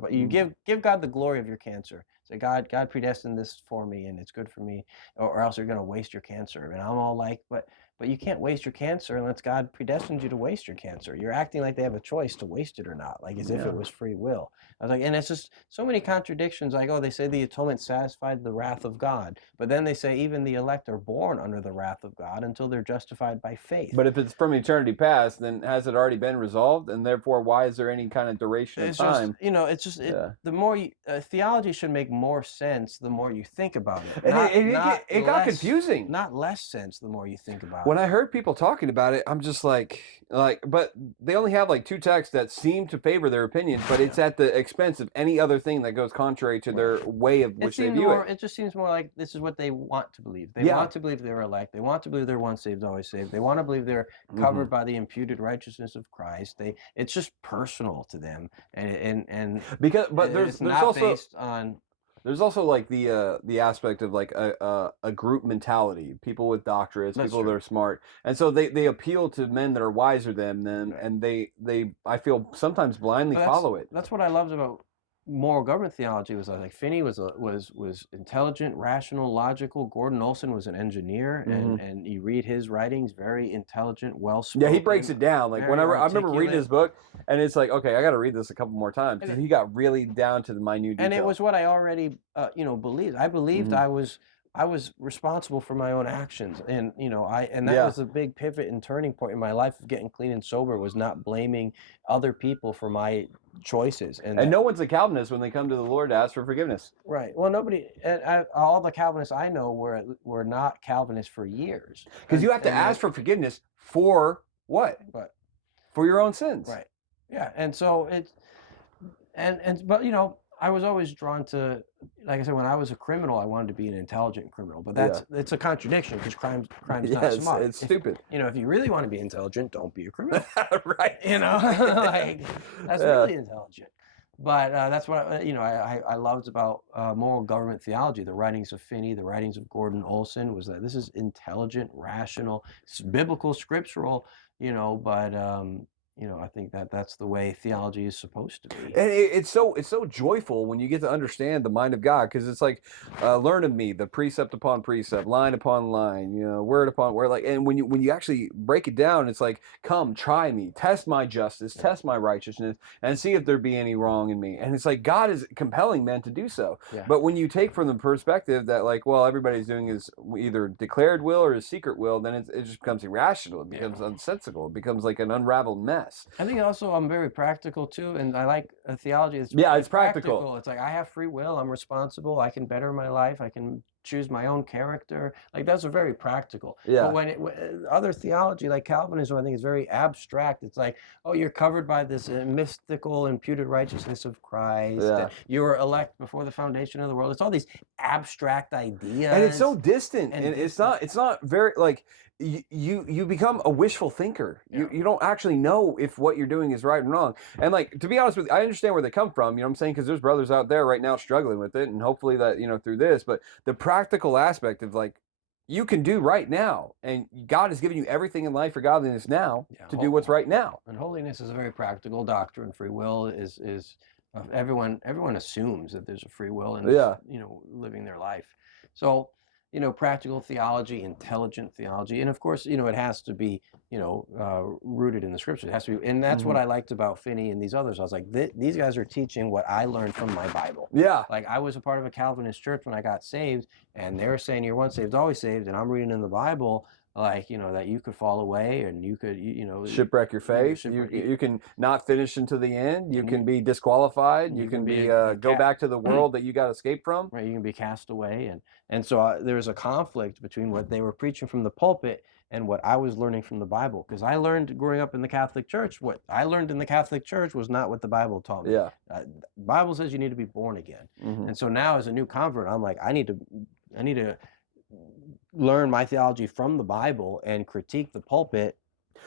but you Mhm. give God the glory of your cancer. Say God predestined this for me and it's good for me, or else you're going to waste your cancer. And I'm all like, but you can't waste your cancer unless God predestined you to waste your cancer. You're acting like they have a choice to waste it or not, like as if it Yeah. was free will. I was like, and it's just so many contradictions. Like, oh, they say the atonement satisfied the wrath of God, but then they say even the elect are born under the wrath of God until they're justified by faith. But if it's from eternity past, then has it already been resolved? And therefore, why is there any kind of duration of It's just, time? it's just Yeah. the more theology should make more sense the more you think about it. And Not it got less, confusing. not less sense the more you think about When it. I heard people talking about it, I'm just but they only have like two texts that seem to favor their opinion, but it's Yeah. at the expense of any other thing that goes contrary to their way of which they view it. It just seems more like this is what they want to believe. They Yeah. want to believe they're elect. They want to believe they're once saved, always saved. They want to believe they're Hmm. covered by the imputed righteousness of Christ. It's just personal to them, and But it's not based on. there's also like the aspect of like a group mentality, people with doctorates, That's people that true. are smart, and so they appeal to men that are wiser than them, Right. and they I feel sometimes blindly But follow it. that's what I loved about moral government theology was like Finney was intelligent, rational, logical. Gordon Olson was an engineer, Hmm. and you read his writings, very intelligent, well Yeah, he breaks spoken, it down. Like very whenever I remember reading his articulate. book, and it's like, okay, I got to read this a couple more times And because it, he got really down to the minute and it detail. was what I already believed. I believed Hmm. I was responsible for my own actions, and that Yeah. was a big pivot and turning point in my life of getting clean and sober was not blaming other people for my choices, and And that. no one's a Calvinist when they come to the Lord to ask for forgiveness. Right. Well, nobody, all the Calvinists I know were not Calvinists for years, Because you have to and then, ask for forgiveness for what? but For your own sins. right, yeah, and so but I was always drawn to, like I said, when I was a criminal, I wanted to be an intelligent criminal, but Yeah. it's a contradiction because crime's Yeah, not smart. it's stupid. If you really want to be intelligent, don't be a criminal. Right. Like that's Yeah. really intelligent. But that's what I loved about moral government theology. The writings of Finney, the writings of Gordon Olson was that this is intelligent, rational, biblical, scriptural. But I think that's the way theology is supposed to be. And it's so joyful when you get to understand the mind of God, because it's like learn of me, the precept upon precept, line upon line, word upon word. Like, and when you actually break it down, it's like, come try me, test my justice, test my righteousness, and see if there be any wrong in me. And it's like God is compelling men to do so. Yeah. But when you take from the perspective that like, well, everybody's doing his either declared will or his secret will, then it just becomes irrational. It becomes nonsensical. It becomes like an unraveled mess. I think also I'm very practical too, and I like a theology that's it's practical. It's like I have free will, I'm responsible, I can better my life, I can choose my own character. Like those are very practical. Yeah. But other theology like Calvinism, I think is very abstract. It's like, oh, you're covered by this mystical imputed righteousness of Christ. Yeah. You were elect before the foundation of the world. It's all these abstract ideas, and it's so distant, and distant. it's not very like you become a wishful thinker. Yeah. You don't actually know if what you're doing is right and wrong. And like, to be honest with you, I understand where they come from, what I'm saying, because there's brothers out there right now struggling with it, and hopefully that through this, but the practical aspect of like, you can do right now, and God has given you everything in life for godliness now to do what's right now. And holiness is a very practical doctrine. Free will is everyone assumes that there's a free will in living their life. So practical theology, intelligent theology, and of course it has to be rooted in the scriptures. It has to be, and that's what I liked about Finney and these others. I was like, these guys are teaching what I learned from my Bible. Yeah. Like I was a part of a Calvinist church when I got saved, and they're saying you're once saved, always saved, and I'm reading in the Bible like that you could fall away and you could shipwreck your faith. You can not finish until the end. You can be disqualified. You can be go back to the world that you got escaped from. Right, you can be cast away, and so there's a conflict between what they were preaching from the pulpit and what I was learning from the Bible, because I learned growing up in the Catholic Church. What I learned in the Catholic Church was not what the Bible taught me. Yeah. The Bible says you need to be born again, and so now as a new convert, I'm like, I need to learn my theology from the Bible and critique the pulpit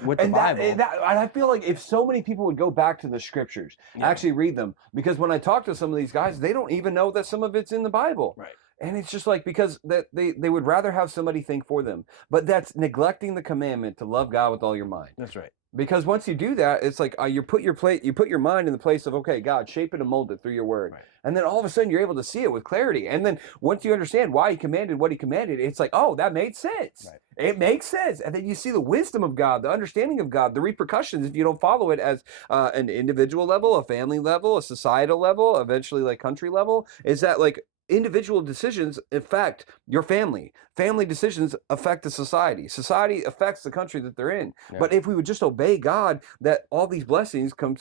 with the Bible. And I feel like if so many people would go back to the scriptures, actually read them, because when I talk to some of these guys, they don't even know that some of it's in the Bible. Right. And it's just like, because that they would rather have somebody think for them. But that's neglecting the commandment to love God with all your mind. That's right. Because once you do that, it's like you put your mind in the place of, okay, God, shape it and mold it through your word. Right. And then all of a sudden you're able to see it with clarity. And then once you understand why he commanded what he commanded, it's like, oh, that made sense. Right. It makes sense. And then you see the wisdom of God, the understanding of God, the repercussions if you don't follow it as an individual level, a family level, a societal level, eventually like country level, is that like individual decisions affect your family. Family decisions affect the society. Society affects the country that they're in. Yeah. But if we would just obey God, that all these blessings come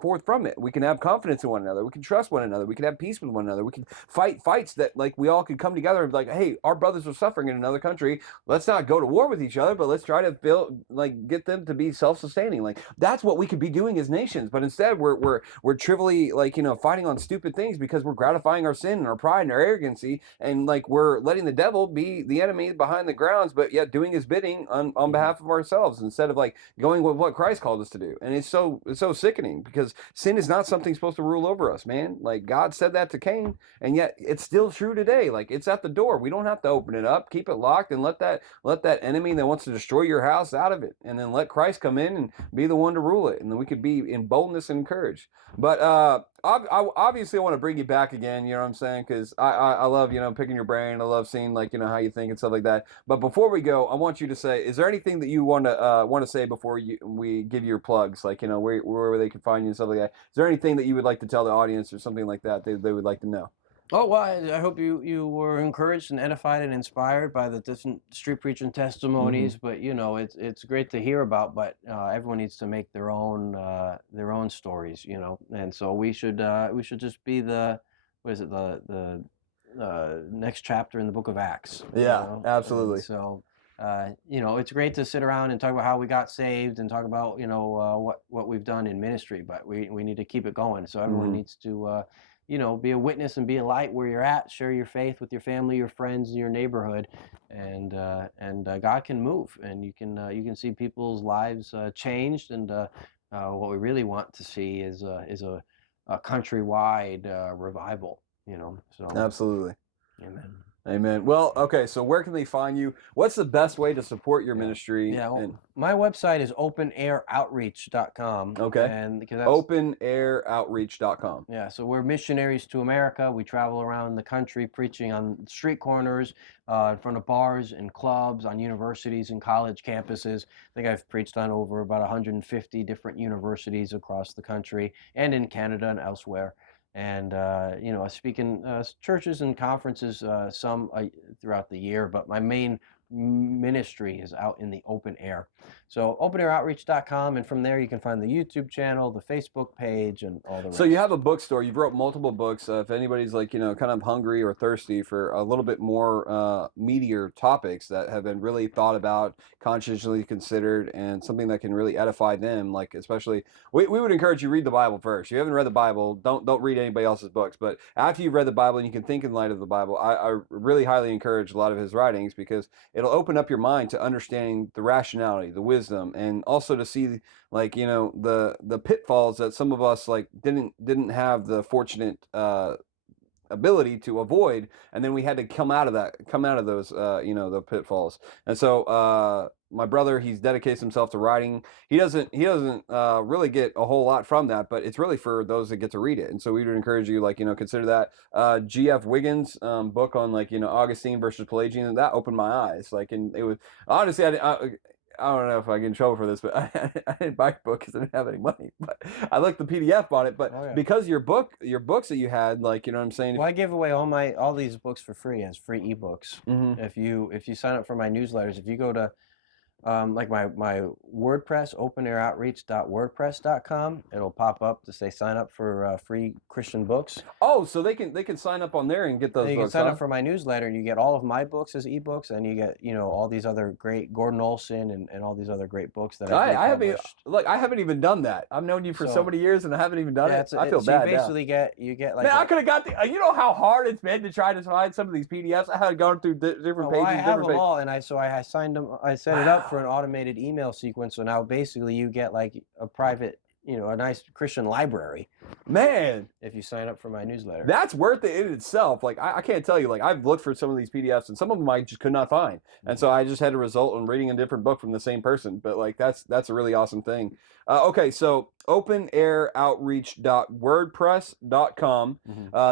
forth from it. We can have confidence in one another. We can trust one another. We can have peace with one another. We can fight fights that like we all could come together and be like, hey, our brothers are suffering in another country. Let's not go to war with each other, but let's try to get them to be self-sustaining. Like that's what we could be doing as nations. But instead we're trivially fighting on stupid things because we're gratifying our sin and our pride and our arrogancy, and like we're letting the devil be the enemy behind the grounds, but yet doing his bidding on behalf of ourselves instead of like going with what Christ called us to do. And it's so sickening, because sin is not something supposed to rule over us, man. Like God said that to Cain, and yet it's still true today. Like it's at the door. We don't have to open it up, keep it locked, and let that enemy that wants to destroy your house out of it, and then let Christ come in and be the one to rule it, and then we could be in boldness and courage. But obviously I want to bring you back again, you know what I'm saying? Because I love, picking your brain. I love seeing how you think and stuff like that. But before we go, I want you to say, is there anything that you want to say before we give you your plugs, like, where they can find you and stuff like that? Is there anything that you would like to tell the audience or something like that they would like to know? Oh, well, I hope you were encouraged and edified and inspired by the different street preaching testimonies. Mm-hmm. But it's great to hear about. But everyone needs to make their own stories, And so we should just be the next chapter in the book of Acts. Yeah, absolutely. And so it's great to sit around and talk about how we got saved and talk about what we've done in ministry. But we need to keep it going. So everyone needs to. Be a witness and be a light where you're at. Share your faith with your family, your friends, your neighborhood, and God can move, and you can see people's lives changed. And what we really want to see is a countrywide revival. So absolutely. Amen. Amen. Well, okay, so where can they find you? What's the best way to support your ministry? Yeah, well, my website is openairoutreach.com. Okay. And because that's openairoutreach.com. Yeah, so we're missionaries to America. We travel around the country preaching on street corners, in front of bars and clubs, on universities and college campuses. I think I've preached on over about 150 different universities across the country and in Canada and elsewhere. And, I speak in churches and conferences some throughout the year, but my main ministry is out in the open air. So openairoutreach.com, and from there you can find the YouTube channel, the Facebook page, and all the rest. So you have a bookstore. You've wrote multiple books. If anybody's kind of hungry or thirsty for a little bit more meatier topics that have been really thought about, consciously considered, and something that can really edify them, like especially, we would encourage you read the Bible first. If you haven't read the Bible, don't read anybody else's books. But after you've read the Bible and you can think in light of the Bible, I really highly encourage a lot of his writings, because it'll open up your mind to understanding the rationality, the wisdom, and also to see the pitfalls that some of us didn't have the fortunate ability to avoid, and then we had to come out of those the pitfalls. And so my brother, he's dedicates himself to writing. He doesn't really get a whole lot from that, but it's really for those that get to read it. And so we would encourage you, consider that G.F. Wiggins' book on Augustine versus Pelagian. That opened my eyes. And it was honestly, I don't know if I get in trouble for this, but I didn't buy your book because I didn't have any money. But I looked the PDF on it. But because your books that you had, you know what I'm saying? Well, I give away all these books for free as free ebooks. Mm-hmm. If you sign up for my newsletters, if you go to my WordPress, openairoutreach.wordpress.com, it'll pop up to say sign up for free Christian books. Oh, so they can sign up on there and get those books. You can sign up for my newsletter, and you get all of my books as ebooks, and you get all these other great Gordon Olson and all these other great books that I haven't even done that. I've known you for so many years, and I haven't even done it. I feel bad. You basically get man, I could have got you know how hard it's been to try to find some of these PDFs. I had gone through different pages. I have them all, and I signed them. I set it up for for an automated email sequence. So now basically you get like a private, a nice Christian library. Man, if you sign up for my newsletter. That's worth it in itself. Like, I can't tell you, like, I've looked for some of these PDFs and some of them I just could not find. And so I just had a result in reading a different book from the same person. But like, that's a really awesome thing. Okay, so openairoutreach.wordpress.com.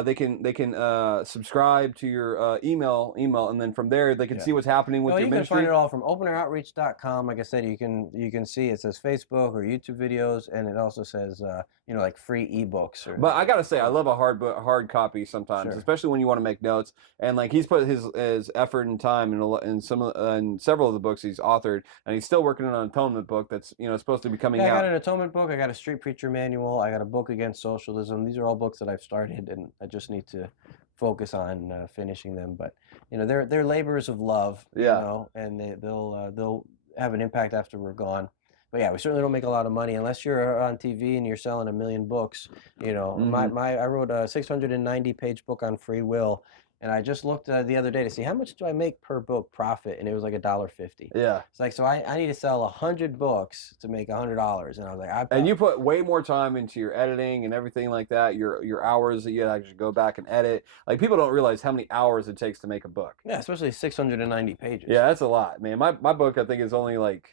They can subscribe to your email, and then from there they can see what's happening with your ministry. You can find it all from openairoutreach.com. Like I said, you can see it says Facebook or YouTube videos, and it also says like free ebooks. But I gotta say, I love a hard copy sometimes, especially when you want to make notes. And like, he's put his effort and time in several of the books he's authored, and he's still working on an atonement book that's supposed to be coming out. I got an atonement book. I got a street preacher manual. I got a book against socialism. These are all books that I've started, and I just need to focus on finishing them. But they're labors of love. And they'll have an impact after we're gone. But yeah, we certainly don't make a lot of money unless you're on TV and you're selling 1 million books. I wrote a 690-page book on free will, and I just looked the other day to see how much do I make per book profit, and it was like $1.50. Yeah. It's like, so I need to sell 100 books to make $100, and I was like, and you put way more time into your editing and everything like that. Your hours that you actually go back and edit. Like, people don't realize how many hours it takes to make a book. Yeah, especially 690 pages. Yeah, that's a lot, man. My book, I think, is only like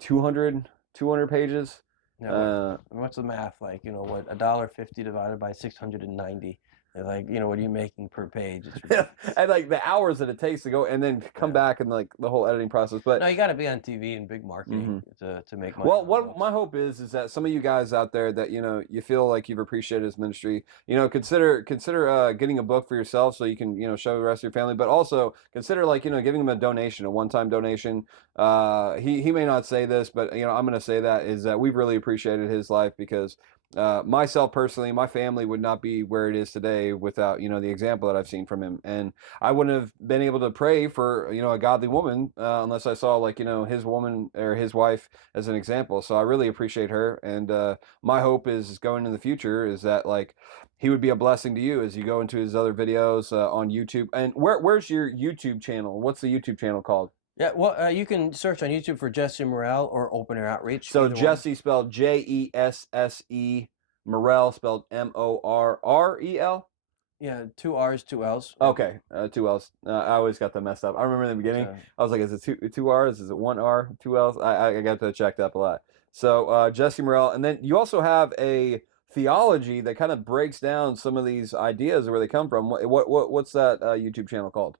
200 pages. What's the math? Like, what, $1.50 divided by 690? Like, what are you making per page? And like the hours that it takes to go and then come back and like the whole editing process. But no, you got to be on TV and big marketing to make money. Well, what my hope is that some of you guys out there that you feel like you've appreciated his ministry, consider getting a book for yourself so you can show the rest of your family. But also consider giving him a donation, a one-time donation. He may not say this, but I'm going to say that is that we've really appreciated his life, because myself personally, my family would not be where it is today without the example that I've seen from him, and I wouldn't have been able to pray for a godly woman unless I saw his woman or his wife as an example. So I really appreciate her, and my hope is going in the future is that he would be a blessing to you as you go into his other videos on YouTube. And where's your YouTube channel? What's the YouTube channel called? Yeah, well, you can search on YouTube for Jesse Morrell or Open Air Outreach. So Jesse spelled Jesse, Morrell spelled Morrel. Yeah, 2 R's, 2 L's. Okay, 2 L's. I always got that messed up. I remember in the beginning, I was like, is it two R's? Is it 1 R, 2 L's? I got to check that up a lot. So Jesse Morrell, and then you also have a theology that kind of breaks down some of these ideas where they come from. What's that YouTube channel called?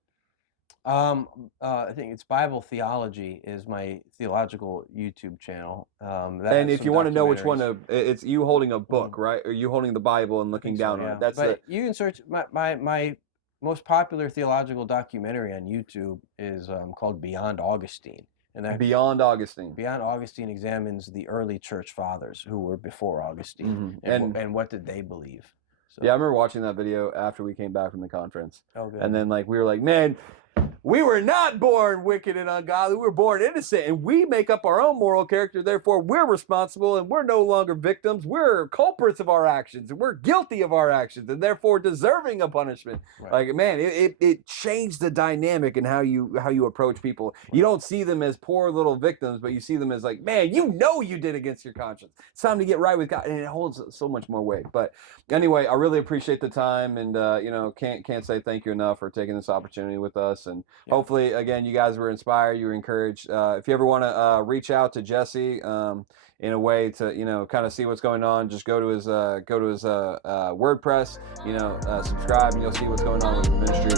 I think it's Bible Theology is my theological YouTube channel. And if you want to know which one, it's you holding a book, right? Or you holding the Bible and looking down on it. That's it. You can search my most popular theological documentary on YouTube is called Beyond Augustine. And Beyond Augustine. Beyond Augustine examines the early church fathers who were before Augustine and what did they believe. So. Yeah, I remember watching that video after we came back from the conference. Oh, good. And then we were like, man, we were not born wicked and ungodly. We were born innocent, and we make up our own moral character. Therefore, we're responsible, and we're no longer victims. We're culprits of our actions, and we're guilty of our actions, and therefore deserving of punishment. Right. Man, it changed the dynamic in how you approach people. You don't see them as poor little victims, but you see them as man, you did against your conscience. It's time to get right with God, and it holds so much more weight. But anyway, I really appreciate the time, and can't say thank you enough for taking this opportunity with us. And hopefully, again, you guys were inspired, you were encouraged. If you ever want to reach out to Jesse in a way to kind of see what's going on, just go to his WordPress, subscribe, and you'll see what's going on with the ministry.